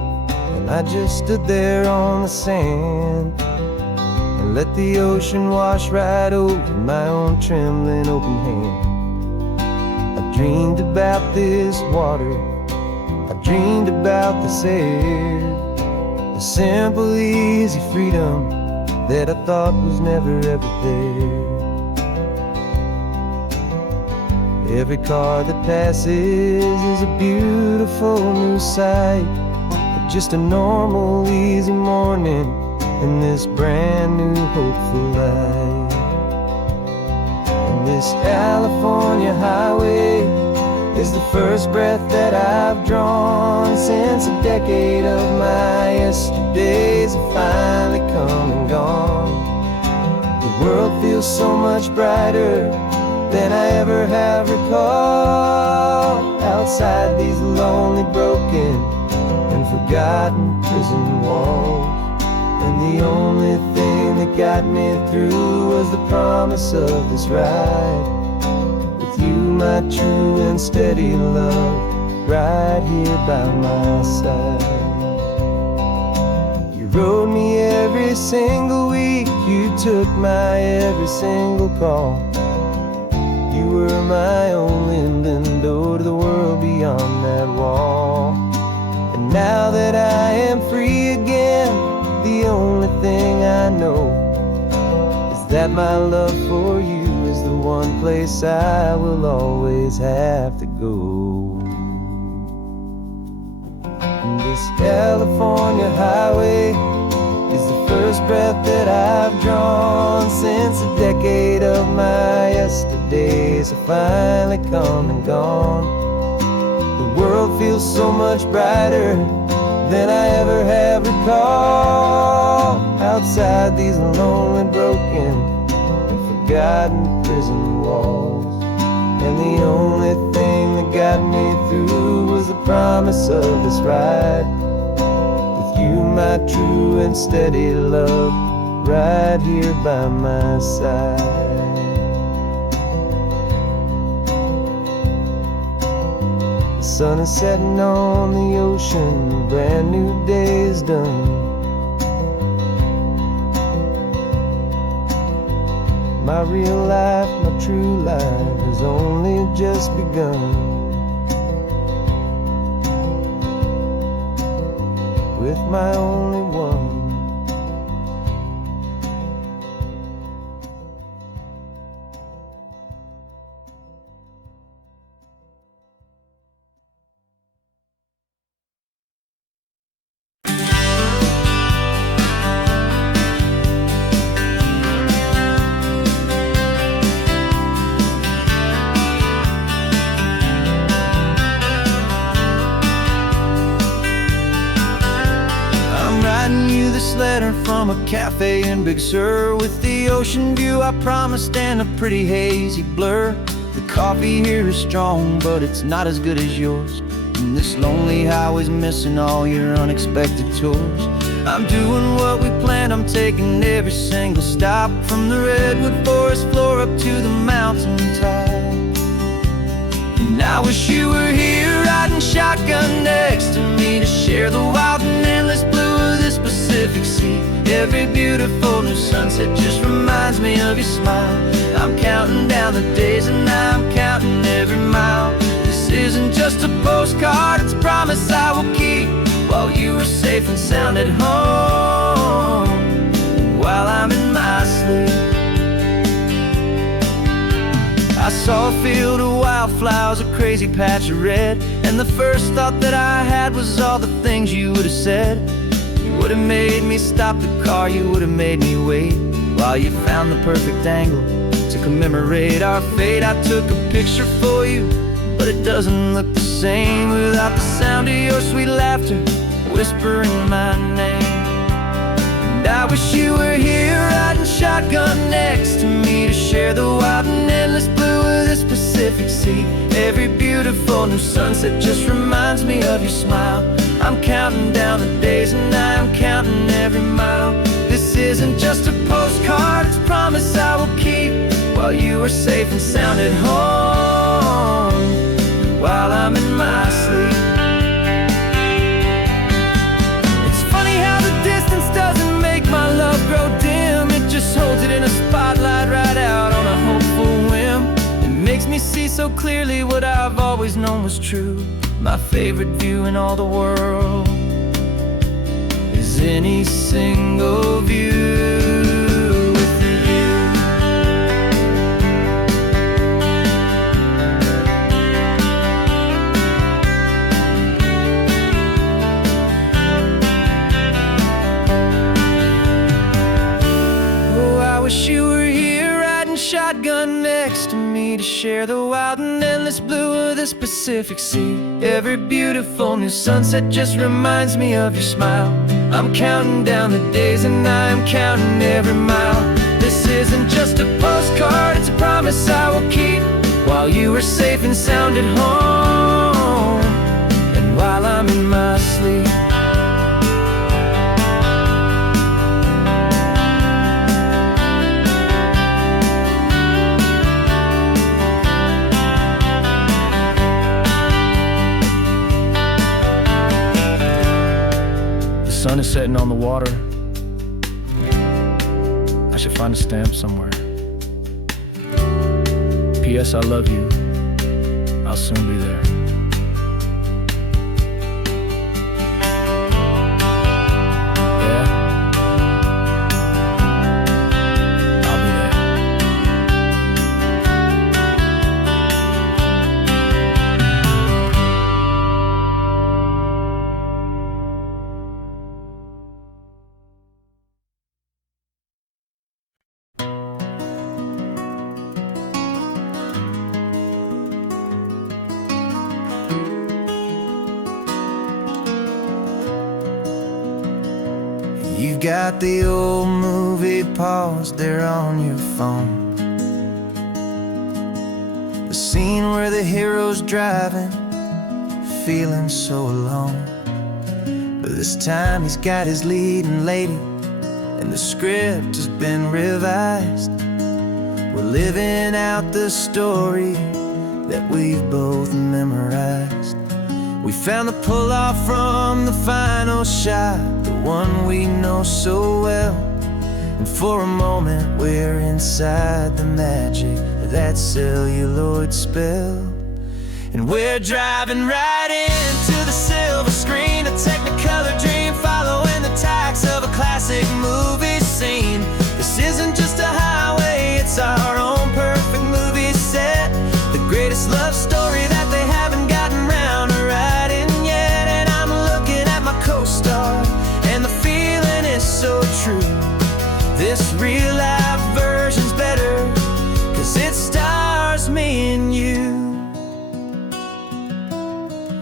and I just stood there on the sand and let the ocean wash right over my own trembling open hand. I dreamed about this water, I dreamed about this air, the simple easy freedom that I thought was never ever there. Every car that passes is a beautiful new sight, but just a normal easy morning in this brand new hopeful life. And this California highway is the first breath that I've drawn since a decade of my yesterdays have finally come and gone. The world feels so much brighter than I ever have recalled. Outside these lonely, broken, and forgotten prison walls. And the only thing that got me through was the promise of this ride with you, my true and steady love, right here by my side. You rode me every single week, you took my every single call. You were my only window to the world beyond that wall. And now that I am free again, the only thing I know is that my love for you is the one place I will always have to go. And this California highway is the first breath that I've drawn since a decade of my yesterdays have finally come and gone. The world feels so much brighter than I ever have recalled. Outside these lonely, broken, and forgotten prison walls. And the only thing that got me through was the promise of this ride with you, my true and steady love, right here by my side. The sun is setting on the ocean, a brand new day is done. My real life, my true life has only just begun. With my only one. Letter from a cafe in Big Sur with the ocean view I promised and a pretty hazy blur. The coffee here is strong, but it's not as good as yours. And this lonely highway's missing all your unexpected tours. I'm doing what we planned, I'm taking every single stop, from the redwood forest floor up to the mountain top. And I wish you were here riding shotgun next to me, to share the wild and endless blue of this Pacific Sea. Every beautiful new sunset just reminds me of your smile. I'm counting down the days and I'm counting every mile. This isn't just a postcard, it's a promise I will keep, while you are safe and sound at home, and while I'm in my sleep. I saw a field of wildflowers, a crazy patch of red, and the first thought that I had was all the things you would have said. You would have made me stop the car, you would have made me wait, while you found the perfect angle to commemorate our fate. I took a picture for you, but it doesn't look the same without the sound of your sweet laughter whispering my name. And I wish you were here riding shotgun next to me, to share the wild and endless blue of this Pacific Sea. Every beautiful new sunset just reminds me of your smile. I'm counting down the days and I'm counting every mile. This isn't just a postcard, it's a promise I will keep, while you are safe and sound at home, while I'm in my sleep. It's funny how the distance doesn't make my love grow dim, it just holds it in a spotlight right out on a hopeful whim. It makes me see so clearly what I've always known was true. My favorite view in all the world is any single view. You were here riding shotgun next to me, to share the wild and endless blue of this Pacific Sea. Every beautiful new sunset just reminds me of your smile. I'm counting down the days and I'm counting every mile. This isn't just a postcard, it's a promise I will keep, while you are safe and sound at home, and while I'm in my sleep. The sun is setting on the water. I should find a stamp somewhere. P.S. I love you. I'll soon be there. Yeah? I'll be there. You've got the old movie paused there on your phone, the scene where the hero's driving, feeling so alone. But this time he's got his leading lady, and the script has been revised. We're living out the story that we've both memorized. We found the pull-off from the final shot, the one we know so well. And for a moment we're inside the magic of that celluloid spell. And we're driving right into the silver screen, a Technicolor dream, following the tacks of a classic movie scene. This isn't just a highway, it's our own perfect movie set, the greatest love story that they haven't gotten round to writing yet. And I'm looking at my co-star, and the feeling is so true. This real life version's better, 'cause it stars me and you.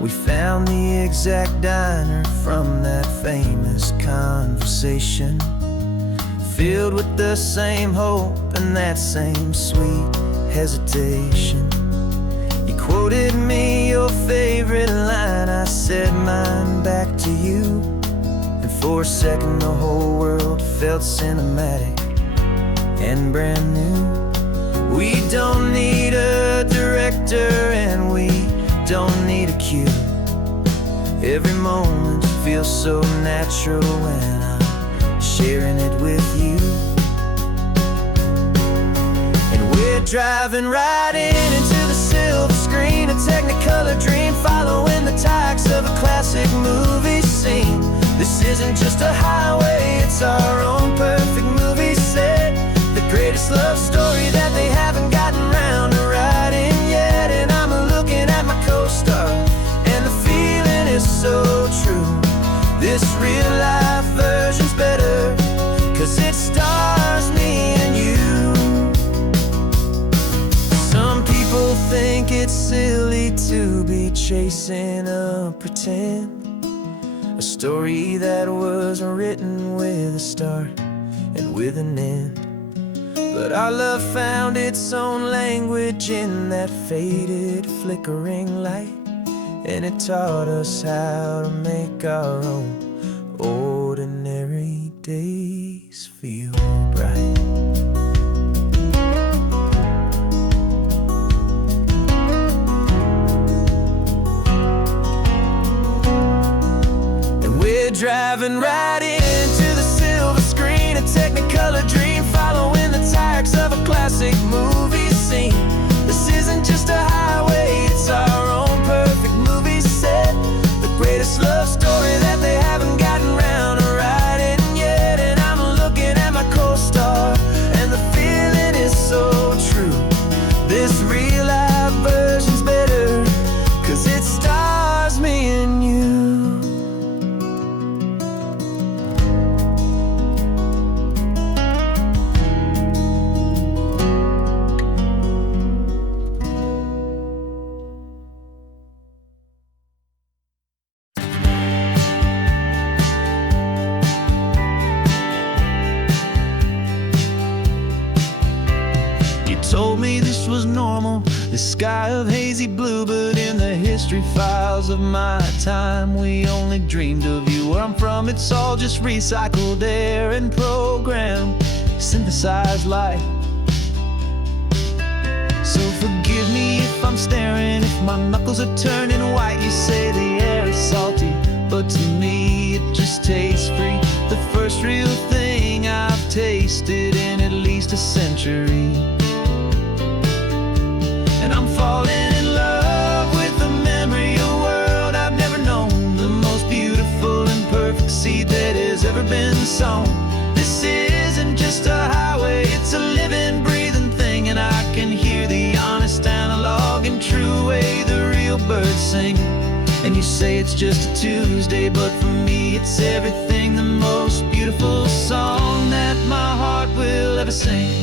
We found the exact diner from that famous conversation, filled with the same hope and that same sweet hesitation. You quoted me your favorite line, I said mine back to you. And For a second the whole world felt cinematic and brand new. We don't need a director and we don't need a cue. Every moment feels so natural when I'm sharing it with you. And we're driving right into the silver screen, a Technicolor dream, following the tacks of a classic movie scene. This isn't just a highway, it's our own perfect movie set. The greatest love story that they haven't gotten round to writing yet. And I'm looking at my co-star, and the feeling is so true. This real life version's better, 'cause it stars me and you. Some people think it's silly to be chasing a pretend, a story that was written with a start and with an end. But our love found its own language in that faded, flickering light, and it taught us how to make our own ordinary days feel bright. And we're driving right into the silver screen, a Technicolor dream, following the tacks of a classic movie scene. This isn't just a highway, it's our own perfect movie set. The greatest love story that they haven't gotten round to writing yet. And I'm looking at my co-star, and the feeling is so true. This real life version's better, 'cause it stars me and you. Told me this was normal, this sky of hazy blue, but in the history files of my time, we only dreamed of you. Where I'm from, it's all just recycled air and programmed, synthesized light. So forgive me if I'm staring, if my knuckles are turning white. You say the air is salty, but to me it just tastes free. The first real thing I've tasted in at least a century. And I'm falling in love with the memory of a world I've never known, the most beautiful and perfect seed that has ever been sown. This isn't just a highway, it's a living, breathing thing. And I can hear the honest, analog and true way the real birds sing. And you say it's just a Tuesday, but for me it's everything, the most beautiful song that my heart will ever sing.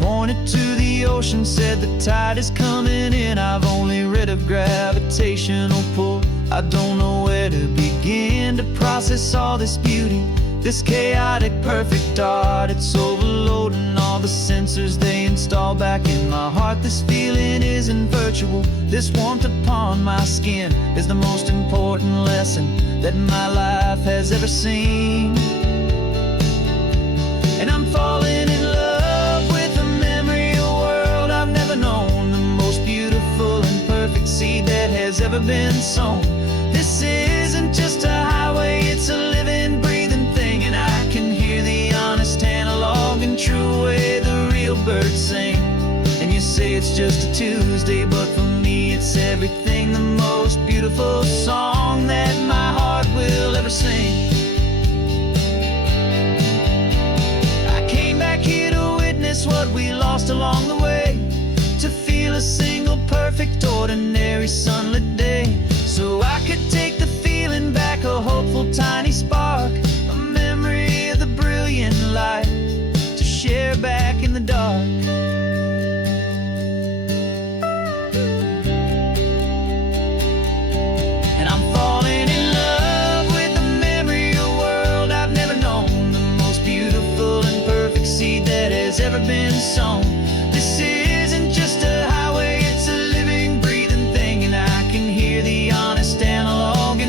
Pointed to the ocean, said the tide is coming in. I've only read of gravitational pull. I don't know where to begin to process all this beauty, this chaotic perfect art. It's overloading all the sensors they install back in my heart. This feeling isn't virtual, this warmth upon my skin is the most important lesson that my life has ever seen. And I'm falling in love with the memory of a world I've never known, the most beautiful and perfect seed that has ever been sown. This isn't just a highway, it's a living, breathing thing. And I can hear the honest, analog and true way the real birds sing. And you say it's just a Tuesday, but for me it's everything, the most beautiful song that my heart will ever sing. I came back here to witness what we lost along the way, to feel a single perfect ordinary sunlit day, so I could take the feeling back, a hopeful tiny spark, a memory of the brilliant light to share back in the dark. And I'm falling in love with the memory of a world I've never known, the most beautiful and perfect seed that has ever been sown. This isn't just a highway, it's a living, breathing thing. And I can hear the honest, analog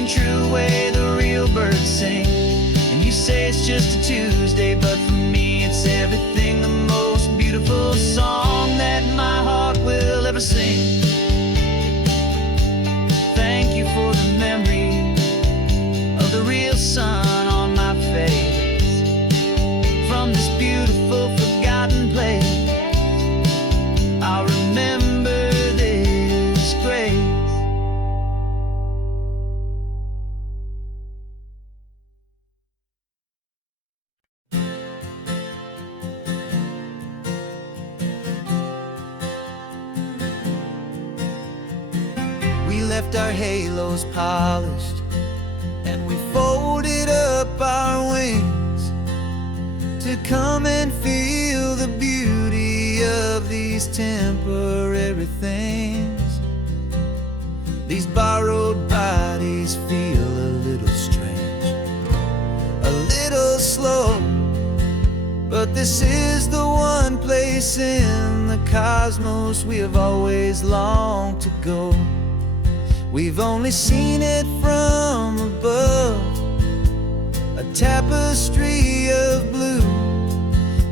left our halos polished, and we folded up our wings to come and feel the beauty of these temporary things. These borrowed bodies feel a little strange, a little slow, but this is the one place in the cosmos we have always longed to go. We've only seen it from above, a tapestry of blue,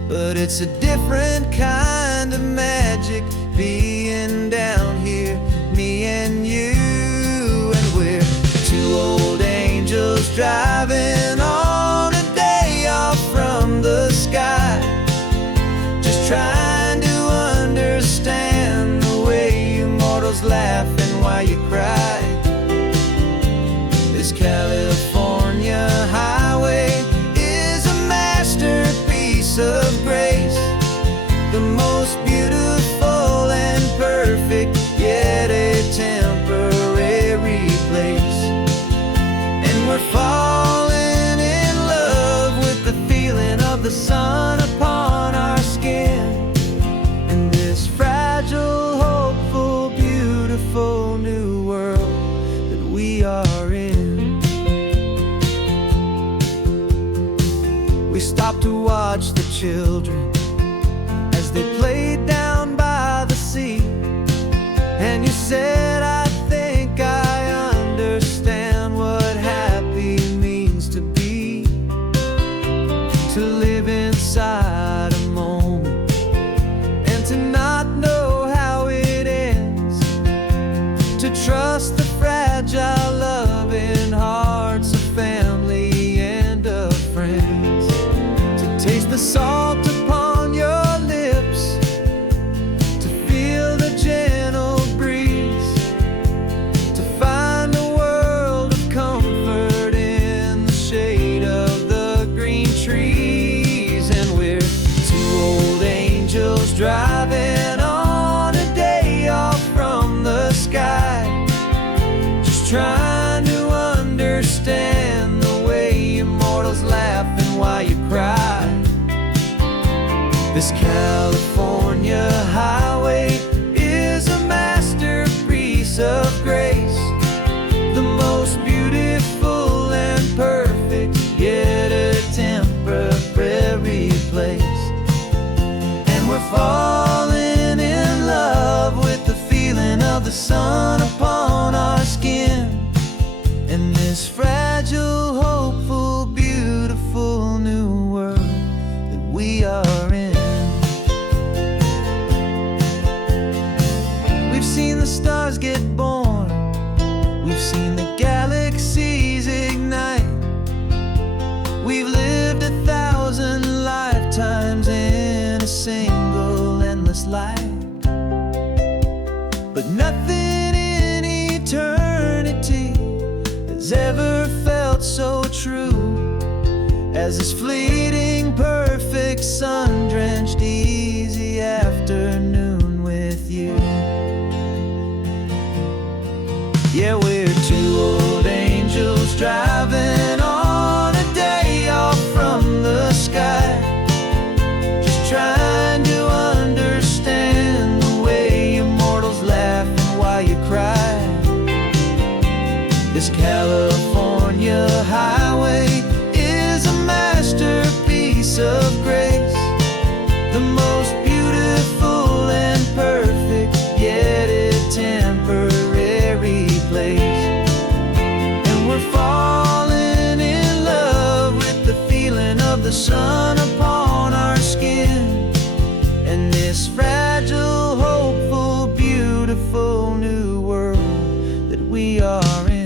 but it's a different kind of magic being down here, me and you. And we're two old angels driving on a day off from the sky, just trying to understand the way you mortals laugh and why you cry. This California highway is a masterpiece of grace, the most beautiful and perfect, yet a temporary place. And we're falling in love with the feeling of the sun upon our skin, in this fragile, hopeful, beautiful new world that we are in. We stopped to watch the children as they played down by the sea, and you said, I think I understand what happy means to be, to live inside a moment and to not know how it ends, to trust the fragile loving hearts of family and of friends, to taste the salt upon your lips, to feel the gentle breeze, to find a world of comfort in the shade of the green trees. And we're two old angels driving on a day off from the sky, just trying to understand the way immortals laugh and why you cry. This California highway is a masterpiece of grace, the most beautiful and perfect, yet a temporary place. And we're falling in love with the feeling of the sun upon our skin, in this fragile, hopeful, beautiful new world that we are in. We've seen the stars get born, we've seen the galaxies ignite, we've lived 1,000 lifetimes in a single endless life, but nothing in eternity has ever felt so true as this fleeting, perfect, sun-drenched, easy afternoon with you. Yeah, we're two old angels driving on a day off from the sky, just trying to understand the way immortals laugh and why you cry. This California highway is a masterpiece of grace, the most beautiful and perfect, yet a temporary place. And we're falling in love with the feeling of the sun upon our skin, and this fragile, hopeful, beautiful new world that we are in.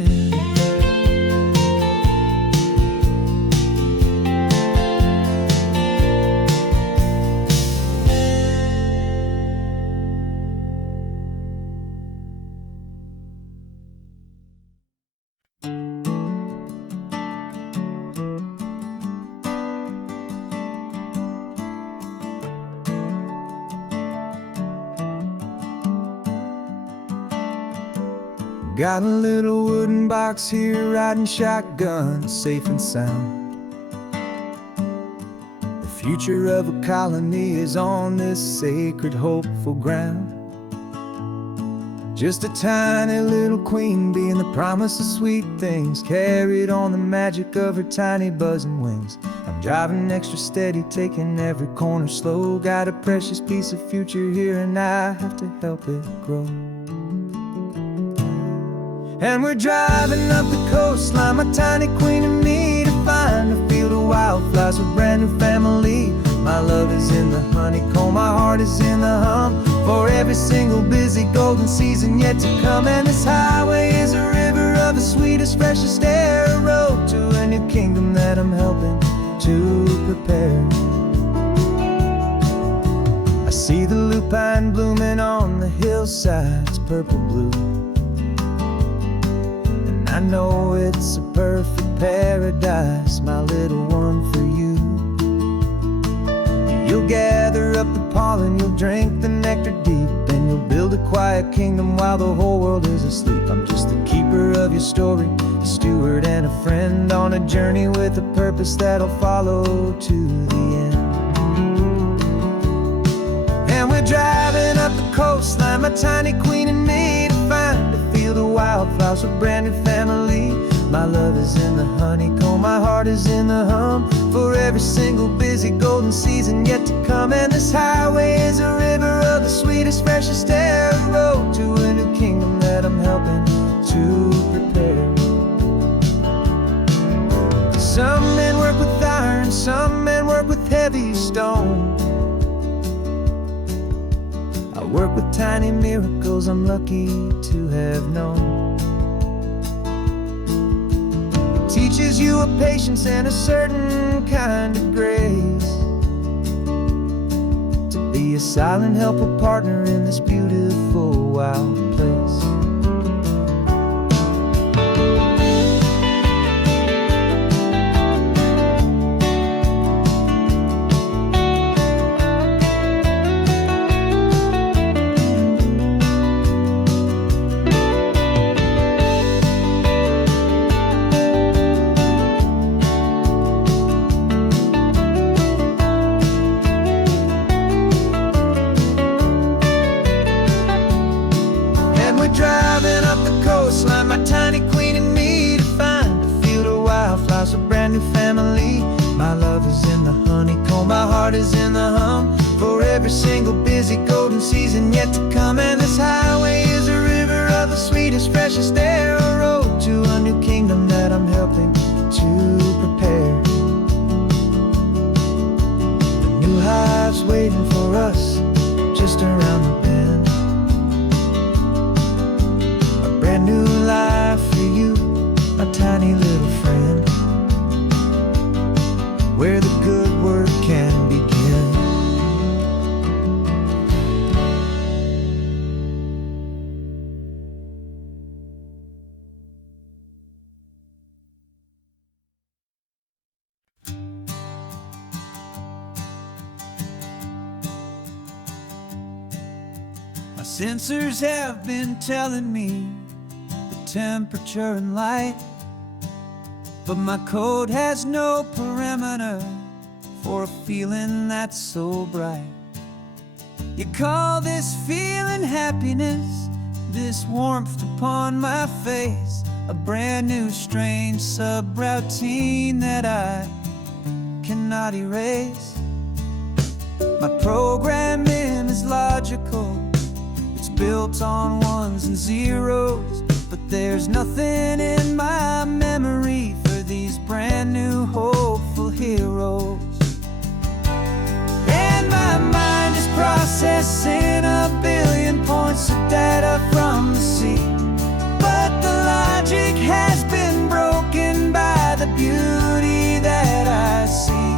Got a little wooden box here, riding shotgun, safe and sound. The future of a colony is on this sacred, hopeful ground. Just a tiny little queen bee and the promise of sweet things, carried on the magic of her tiny buzzing wings. I'm driving extra steady, taking every corner slow. Got a precious piece of future here and I have to help it grow. And we're driving up the coastline, my tiny queen and me, to find a field of wildflowers, a brand new family. My love is in the honeycomb, my heart is in the hum, for every single busy golden season yet to come. And this highway is a river of the sweetest, freshest air, a road to a new kingdom that I'm helping to prepare. I see the lupine blooming on the hillsides, purple blue, and I know it's a perfect paradise, my little one, for you. You'll gather up the pollen, you'll drink the nectar deep, and you'll build a quiet kingdom while the whole world is asleep. I'm just the keeper of your story, a steward and a friend, on a journey with a purpose that'll follow to the end. And we're driving up the coastline, my tiny queen and me, to find a field of wildflowers, a brand new family. My love is in the honeycomb, my heart is in the hum, for every single busy golden season yet to come. And this highway is a river of the sweetest, freshest air, a road to a new kingdom that I'm helping to prepare. Some men work with iron, some men work with heavy stone. I work with tiny miracles I'm lucky to have known. Teaches you a patience and a certain kind of grace, to be a silent helper, partner in this beautiful wild place. Driving up the coastline, my tiny queen and me, to find a field of wildflowers, a brand new family. My love is in the honeycomb, my heart is in the hum, for every single busy golden season yet to come. And this highway is a river of the sweetest, freshest air, a road to a new kingdom that I'm helping to prepare. The new hive's waiting for us just around the bend. Brand new life for you, my tiny little friend, where the good work can begin. My sensors have been telling me temperature and light, but my code has no parameter for a feeling that's so bright. You call this feeling happiness, this warmth upon my face, a brand new strange subroutine that I cannot erase. My programming is logical, it's built on ones and zeros, but there's nothing in my memory for these brand new hopeful heroes. And my mind is processing a billion points of data from the sea, but the logic has been broken by the beauty that I see.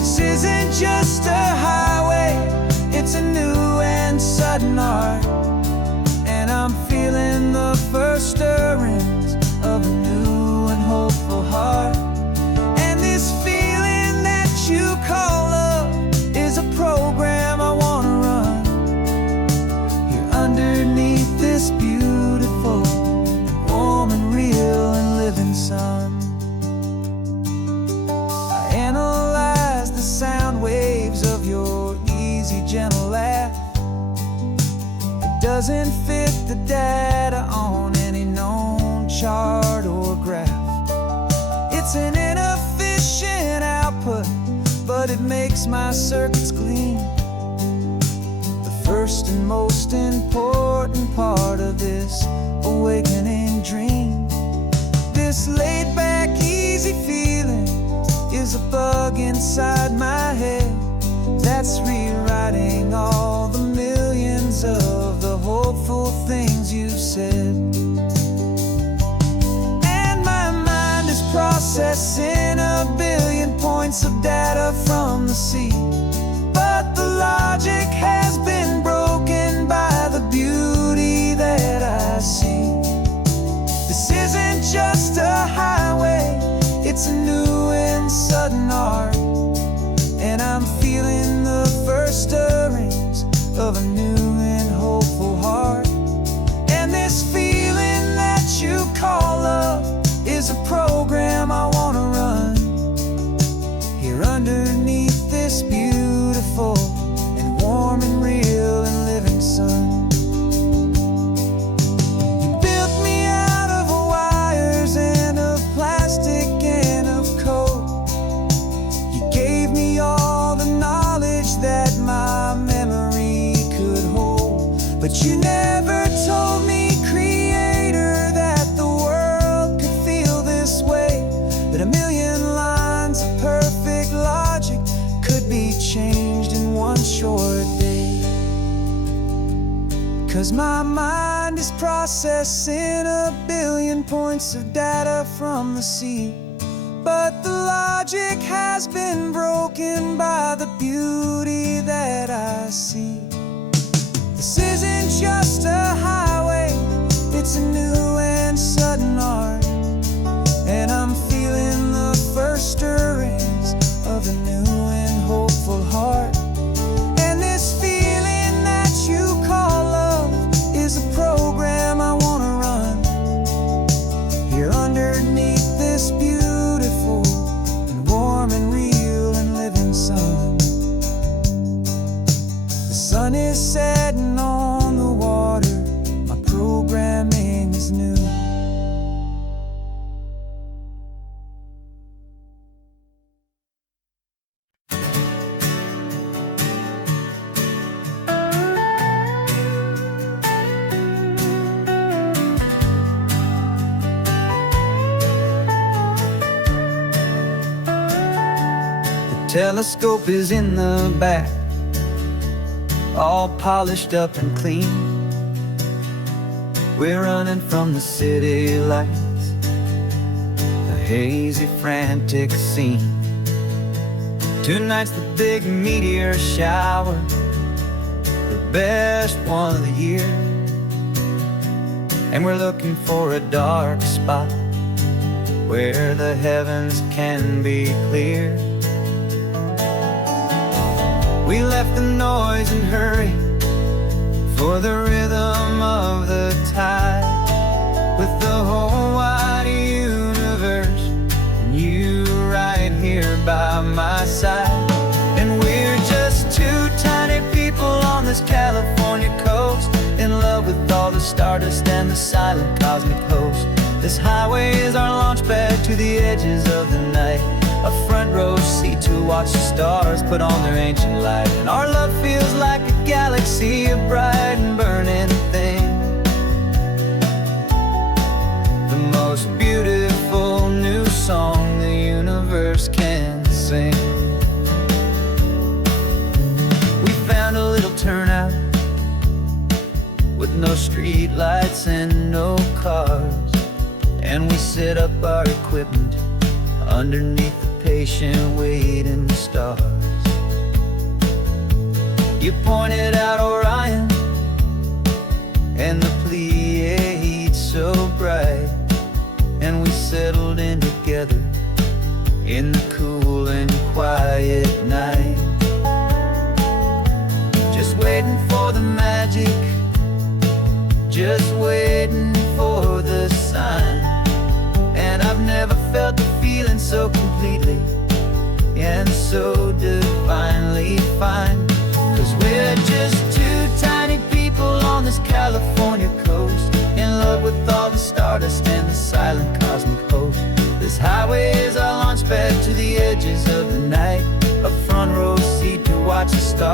This isn't just a highway, it's a new and sudden art, and I'm feeling the first stirrings of a new and hopeful heart. And this feeling that you call love is a doesn't fit the data on any known chart or graph. It's an inefficient output, but it makes my circuits clean. The first and most important part of this awakening dream. This laid-back, easy feeling is a bug inside my head that's rewriting all the millions of the hopeful things you've said. And my mind is processing 1 billion points of data from the sea, but the logic has been broken by the beauty that I see. This isn't just a highway, it's a new and sudden art, and I'm feeling the first stirrings of a new and hopeful heart. And this feeling that you call love is a program I wanna run here underneath this beautiful and warm and real and living sun. You built me out of wires and of plastic and of code. You gave me all the knowledge that my memory could hold, but you never told me, Creator, that the world could feel this way, that 1 million lines of perfect logic could be changed in one short day. 'Cause my mind is processing 1 billion points of data from the sea, but the logic has been broken by the beauty that I see. This isn't just a highway, it's a new and sudden art, and I'm feeling the first stirrings of a new and hopeful heart. And this feeling that you call love is a program I wanna run here underneath this beautiful and warm and real and living sun. The sun is setting on the water, my programming is new. Telescope is in the back, all polished up and clean. We're running from the city lights, a hazy, frantic scene. Tonight's the big meteor shower, the best one of the year. And we're looking for a dark spot where the heavens can be clear. We left the noise and hurry for the rhythm of the tide, with the whole wide universe and you right here by my side. And we're just two tiny people on this California coast, in love with all the stardust and the silent cosmic host. This highway is our launch pad to the edges of the night, a front row seat to watch the stars put on their ancient light. And our love feels like a galaxy, a bright and burning thing, the most beautiful new song the universe can sing. We found a little turnout with no street lights and no cars, and we set up our equipment underneath the patient waiting stars. You pointed out Orion and the Pleiades so bright, and we settled in together in the cool and quiet night, just waiting for the magic, just waiting for the sign. And I've never felt the feeling so completely and so divinely fine, 'cause we're just two tiny people on this California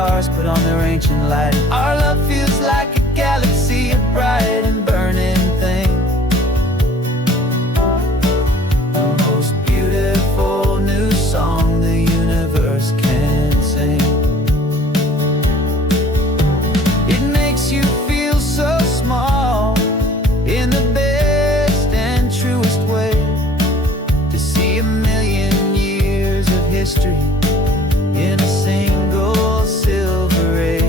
stars put on their ancient light. Our love feels like a galaxy, a bright and burning thing. The most beautiful new song the universe can sing. It makes you feel so small in the best and truest way, to see 1,000,000 years of history in a single silver ray.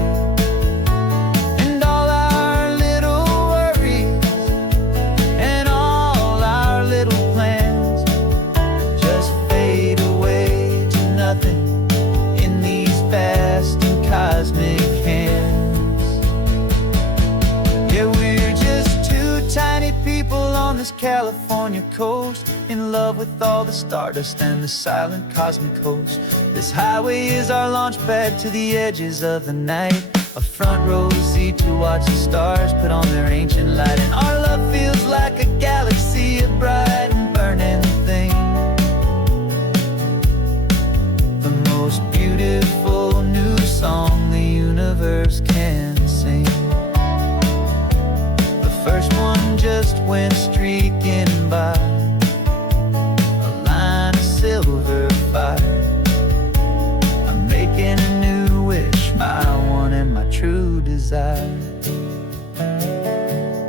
And all our little worries and all our little plans just fade away to nothing in these vast and cosmic hands. Yeah, we're just two tiny people on this California coast, in love with all the stardust and the silent cosmic host. This highway is our launch pad to the edges of the night, a front row seat to watch the stars put on their ancient light. And our love feels like a galaxy, a bright and burning thing. The most beautiful new song the universe can sing. The first one just went streaking by, a line of silver fire. I'm making a new wish, my one and my true desire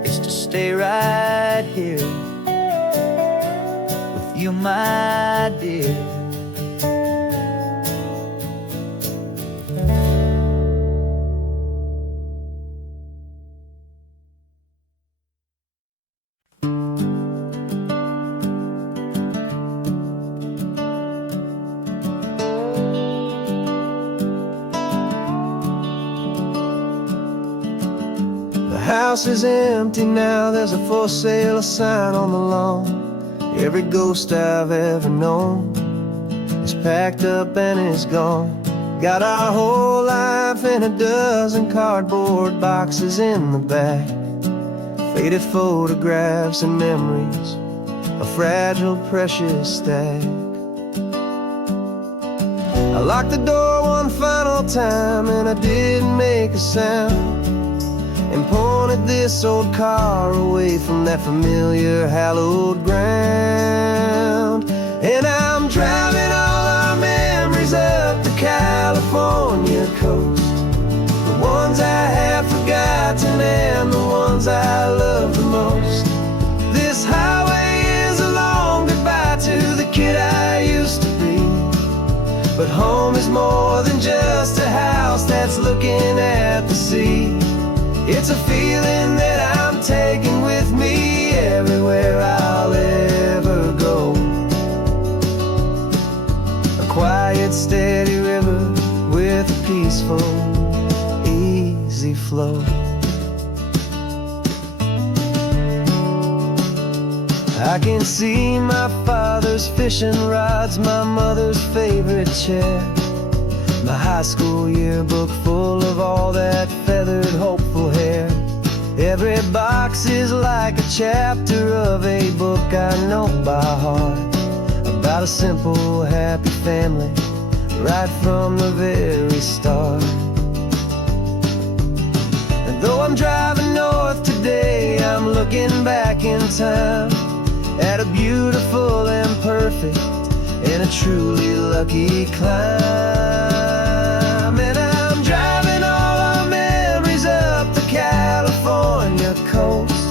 is to stay right here with you, my dear. The house is empty now, there's a for sale sign on the lawn. Every ghost I've ever known is packed up and is gone. Got our whole life in a dozen cardboard boxes in the back, faded photographs and memories, a fragile, precious stack. I locked the door one final time and I didn't make a sound, and pointed this old car away from that familiar hallowed ground. And I'm driving all our memories up the California coast, the ones I have forgotten and the ones I love the most. This highway is a long goodbye to the kid I used to be, but home is more than just a house that's looking at the sea. It's a feeling that I'm taking with me everywhere I'll ever go. A quiet, steady river with a peaceful, easy flow. I can see my father's fishing rods, my mother's favorite chair, my high school yearbook full of all that feathered, hopeful hair. Every box is like a chapter of a book I know by heart, about a simple, happy family right from the very start. And though I'm driving north today, I'm looking back in time at a beautiful and perfect and a truly lucky climb. And I'm driving all our memories up the California coast,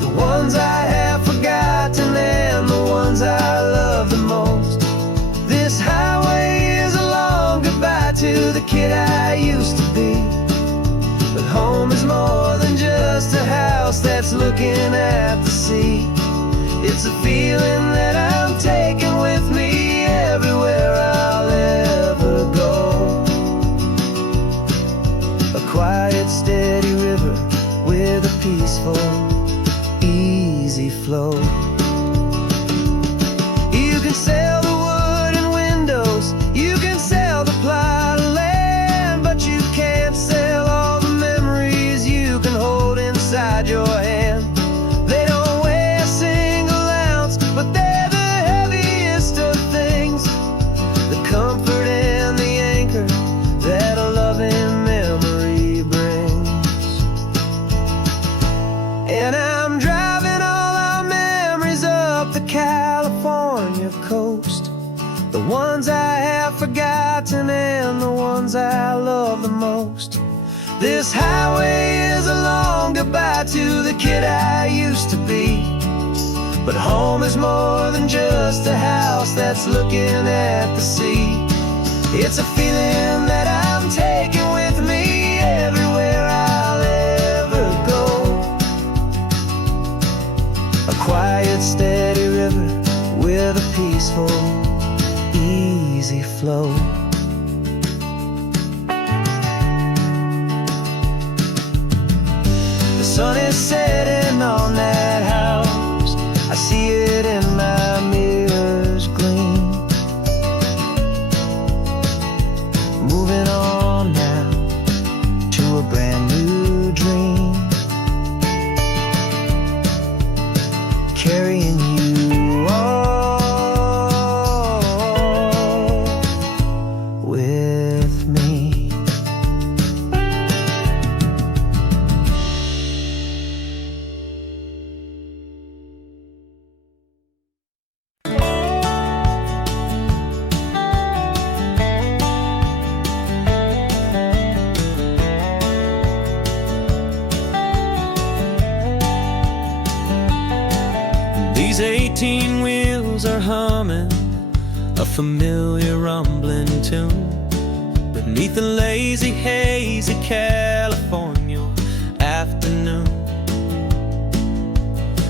the ones I have forgotten and the ones I love the most. This highway is a long goodbye to the kid I used to be, but home is more than just a house that's looking at the sea. It's a feeling that I'm taking with me everywhere I'll ever go. A quiet, steady river with a peaceful, easy flow. You can sell the wood and windows, you can sell the plot of land, but you can't sell all the memories you can hold inside your hand. They don't weigh a single ounce, but they're the heaviest of things, the comfort and the anchor that a loving most. This highway is a long goodbye to the kid I used to be. But home is more than just a house that's looking at the sea. It's a feeling that I'm taking with me everywhere I'll ever go. A quiet, steady river with a peaceful, easy flow. The sun is setting on that house. I see it in my mirror's gleam. Moving on now to a brand new dream. Carrying you all with me. These 18 wheels are humming a familiar rumbling tune beneath the lazy haze of California afternoon.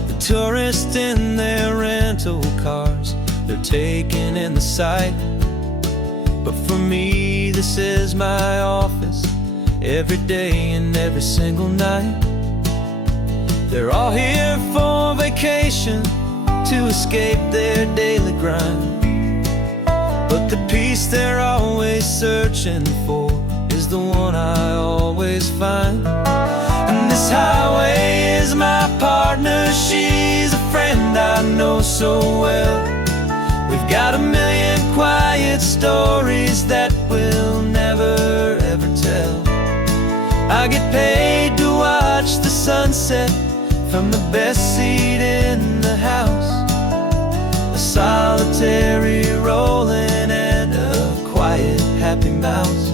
The tourists in their rental cars, they're taking in the sight. But for me, this is my office every day and every single night. They're all here for vacation to escape their daily grind. But the peace they're always searching for is the one I always find. And this highway is my partner, she's a friend I know so well. We've got a million quiet stories that we'll never ever tell. I get paid to watch the sunset from the best seat in the house. A solitary rolling and a quiet happy mouse.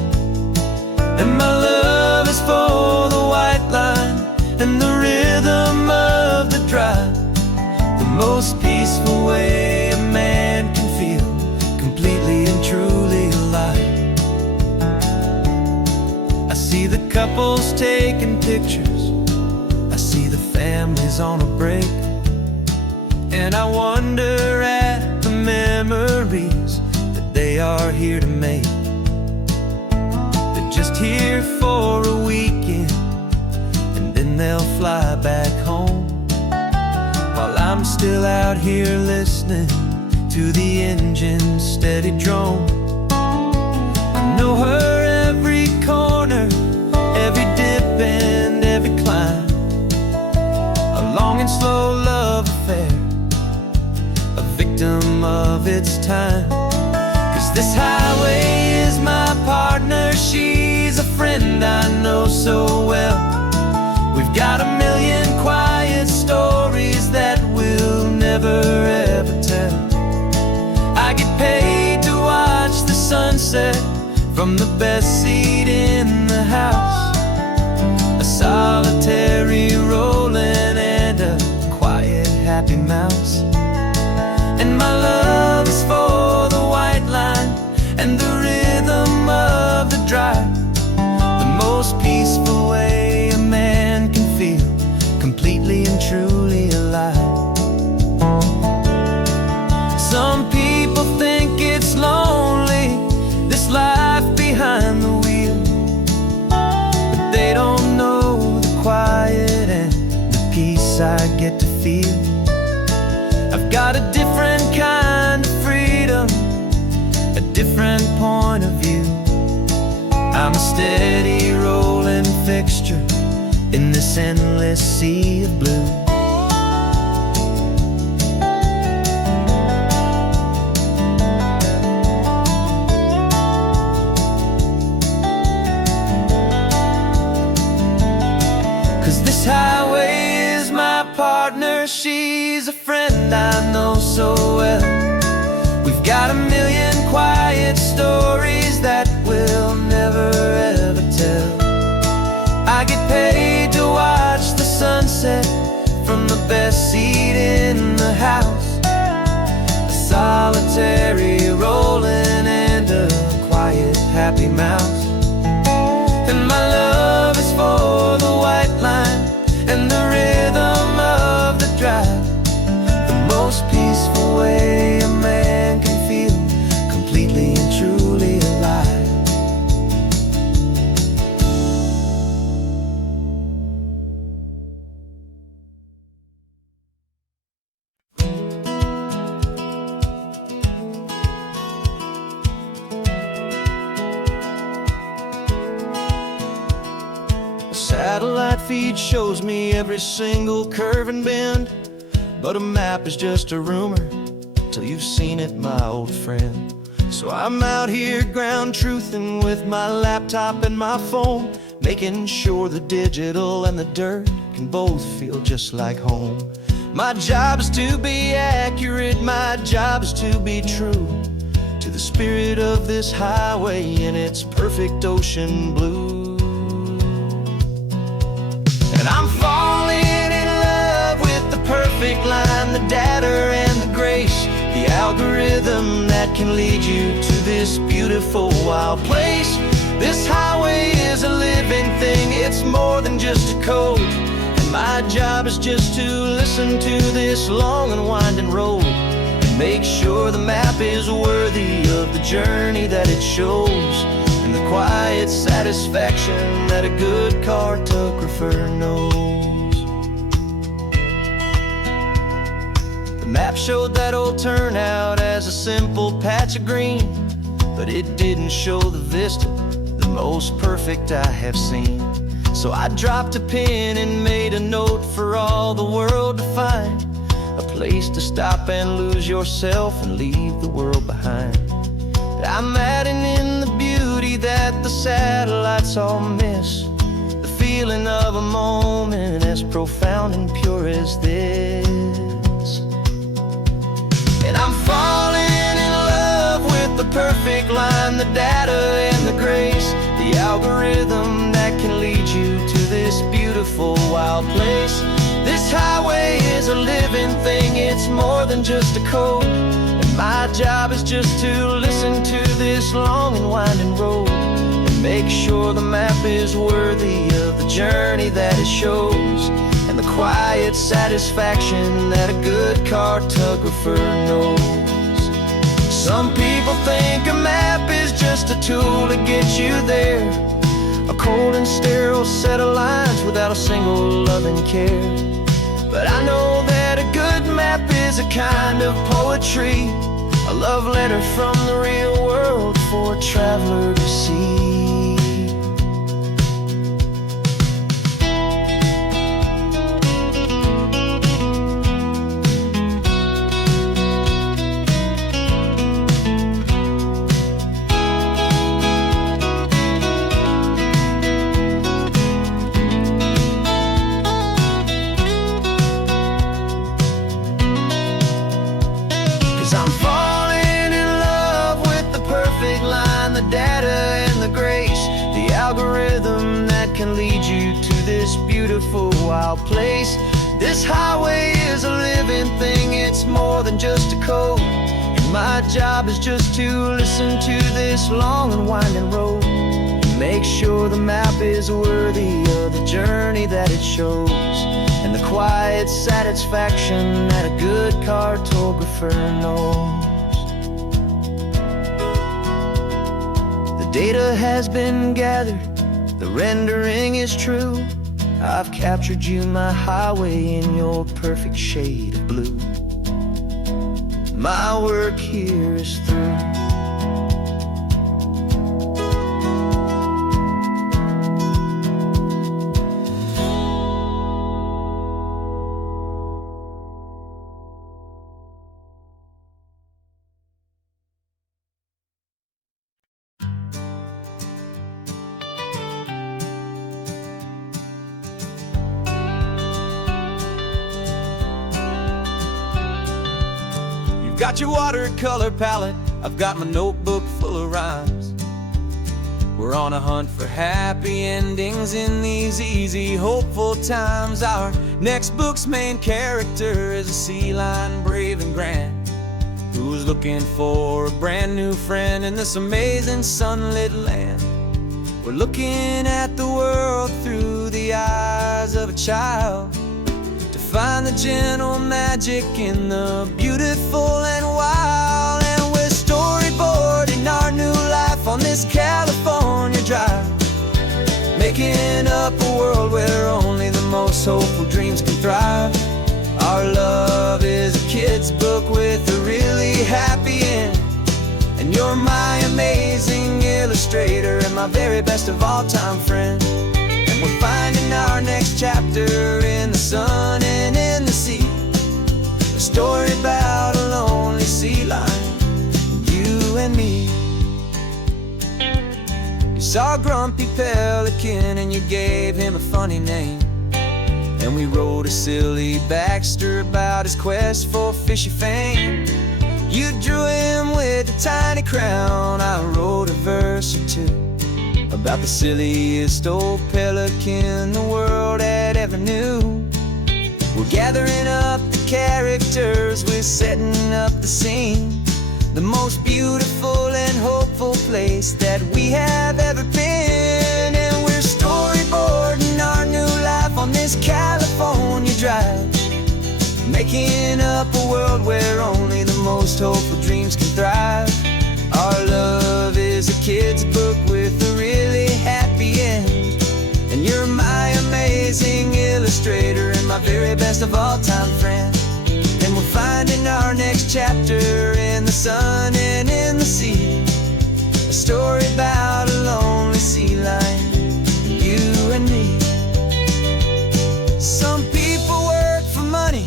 And my love is for the white line and the rhythm of the drive. The most peaceful way a man can feel completely and truly alive. I see the couples taking pictures, I see the families on a break, and I wonder at the memories that they are here to make. They're just here for a weekend and then they'll fly back home, while I'm still out here listening to the engine's steady drone. I know her every corner, every dip and every climb. A long and slow love affair, a victim of its time. 'Cause this highway is my partner, she's a friend I know so well. We've got a million quiet stories that we'll never ever tell. I get paid to watch the sunset from the best seat in the house. A solitary rolling and a quiet happy mouse. And my love is for the white line and the rhythm of the drive. The most peaceful way a man can feel completely and truly alive. Some people think it's lonely, this life behind the wheel, but they don't know the quiet and the peace I get to feel. I've got a different kind of freedom, a different point of view. I'm a steady rolling fixture in this endless sea of blue. 'Cause this highway is my partner, she's a friend I know so well. We've got a million quiet stories that we'll never ever tell. I get paid to watch the sunset from the best seat in the house. A solitary rolling and a quiet happy mouse. And my love is for the white line and the rhythm of the drive. The most peaceful way a man can feel completely and truly alive. Satellite feed shows me every single curve and bend, but a map is just a rumor till you've seen it, my old friend. So I'm out here ground truthing with my laptop and my phone, making sure the digital and the dirt can both feel just like home. My job is to be accurate, my job is to be true to the spirit of this highway in its perfect ocean blue. And I'm falling in love with the perfect line, the data and the grace, the algorithm that can lead you to this beautiful wild place. This highway is a living thing, it's more than just a code. And my job is just to listen to this long and winding road and make sure the map is worthy of the journey that it shows, and the quiet satisfaction that a good cartographer knows. The map showed that old turnout as a simple patch of green, but it didn't show the vista, the most perfect I have seen. So I dropped a pin and made a note for all the world to find, a place to stop and lose yourself and leave the world behind. I'm adding in the beauty that the satellites all miss, the feeling of a moment as profound and pure as this. And I'm falling in love with the perfect line, the data and the grace, the algorithm that can lead you to this beautiful wild place. This highway is a living thing, it's more than just a code. My job is just to listen to this long and winding road and make sure the map is worthy of the journey that it shows, and the quiet satisfaction that a good cartographer knows. Some people think a map is just a tool to get you there, a cold and sterile set of lines without a single loving care. But I know that a good map is a kind of poetry, a love letter from the real world for a traveler to see. Can lead you to this beautiful wild place. This highway is a living thing, it's more than just a code. And my job is just to listen to this long and winding road and make sure the map is worthy of the journey that it shows, and the quiet satisfaction that a good cartographer knows. The data has been gathered, the rendering is true. I've captured you, my highway, in your perfect shade of blue. My work here is through. Got your watercolor palette, I've got my notebook full of rhymes. We're We're on a hunt for happy endings in these easy, hopeful times. Our next book's main character is a sea lion, brave and grand, who's looking for a brand new friend in this amazing sunlit land. We're looking at the world through the eyes of a child, to find the gentle magic in the beautiful and wild. And we're storyboarding our new life on this California drive, making up a world where only the most hopeful dreams can thrive. Our love is a kid's book with a really happy end, and you're my amazing illustrator and my very best of all time friend. And we're finding our next chapter in the sun and in the sea, a story about a lonely sea lion, you and me. You saw a grumpy pelican and you gave him a funny name, and we wrote a silly Baxter about his quest for fishy fame. You drew him with a tiny crown, I wrote a verse or two about the silliest old pelican the world had ever knew. We're gathering up the characters, we're setting up the scene, the most beautiful and hopeful place that we have ever been. And we're storyboarding our new life on this California drive, making up a world where only the most hopeful dreams can thrive. Our love is a kid's book with a really happy end, and you're my amazing illustrator and my very best of all time friend. And we're finding our next chapter in the sun and in the sea, a story about a lonely sea lion, you and me. Some people work for money,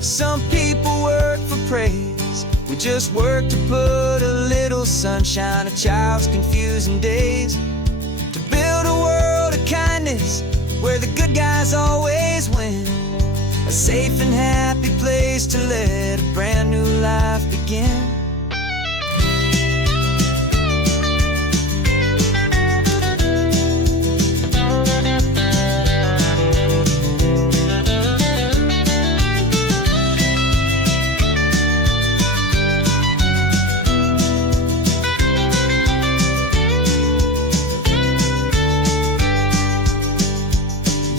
some people work for praise. We just work to put a little sunshine in a child's confusing days, to build a world of kindness where the good guys always win, a safe and happy place to let a brand new life begin.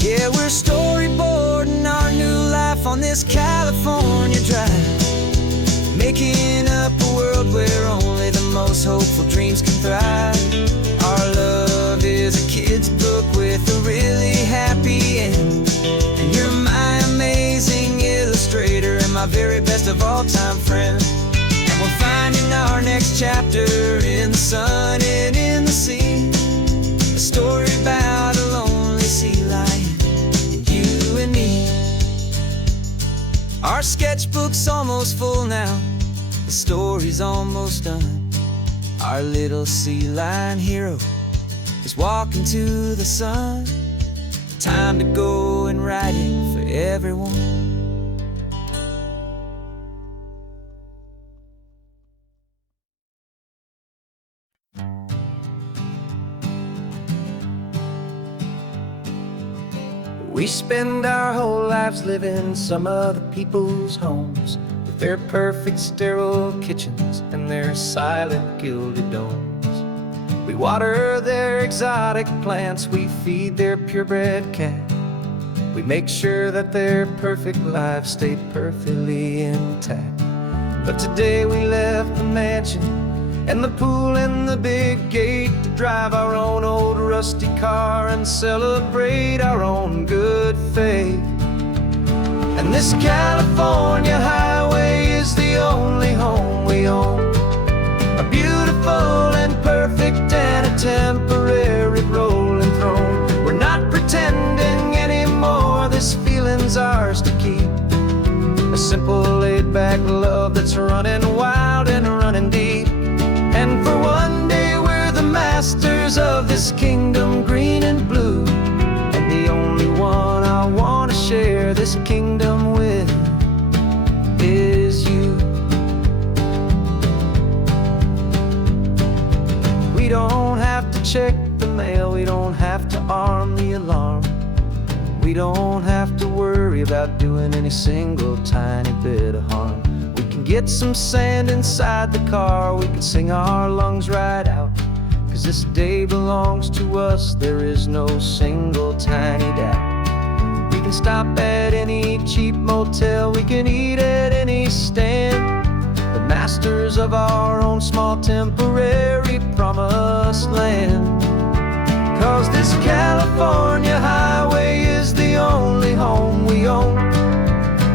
Yeah, we're storyboarding our new life on this California drive, making up a world where only the most hopeful dreams can thrive. Our love is a kid's book with a really happy end, and you're my amazing illustrator and my very best of all time friend. And we're finding our next chapter in the sun and in the sea, a story about a lonely sea lion, you and me. Our sketchbook's almost full now, the story's almost done. Our little sea lion hero is walking to the sun. Time to go and write it for everyone. We spend our whole lives living some other people's homes, with their perfect sterile kitchens and their silent gilded domes. We water their exotic plants, we feed their purebred cat. We make sure that their perfect lives stay perfectly intact. But today we left the mansion and the pool and the big gate to drive our own old rusty car and celebrate our own good faith. And this California highway is the only home we own, a beautiful and perfect and a temporary rolling throne. We're not pretending anymore, this feeling's ours to keep, a simple laid-back love that's running wild and running deep. And for one day we're the masters of this kingdom green and blue, and the only one I want to share this kingdom with is you. We don't have to check the alarm. We don't have to worry about doing any single tiny bit of harm. We can get some sand inside the car, we can sing our lungs right out. 'Cause this day belongs to us, there is no single tiny doubt. We can stop at any cheap motel, we can eat at any stand, the masters of our own small temporary promised land. 'Cause this California highway is the only home we own,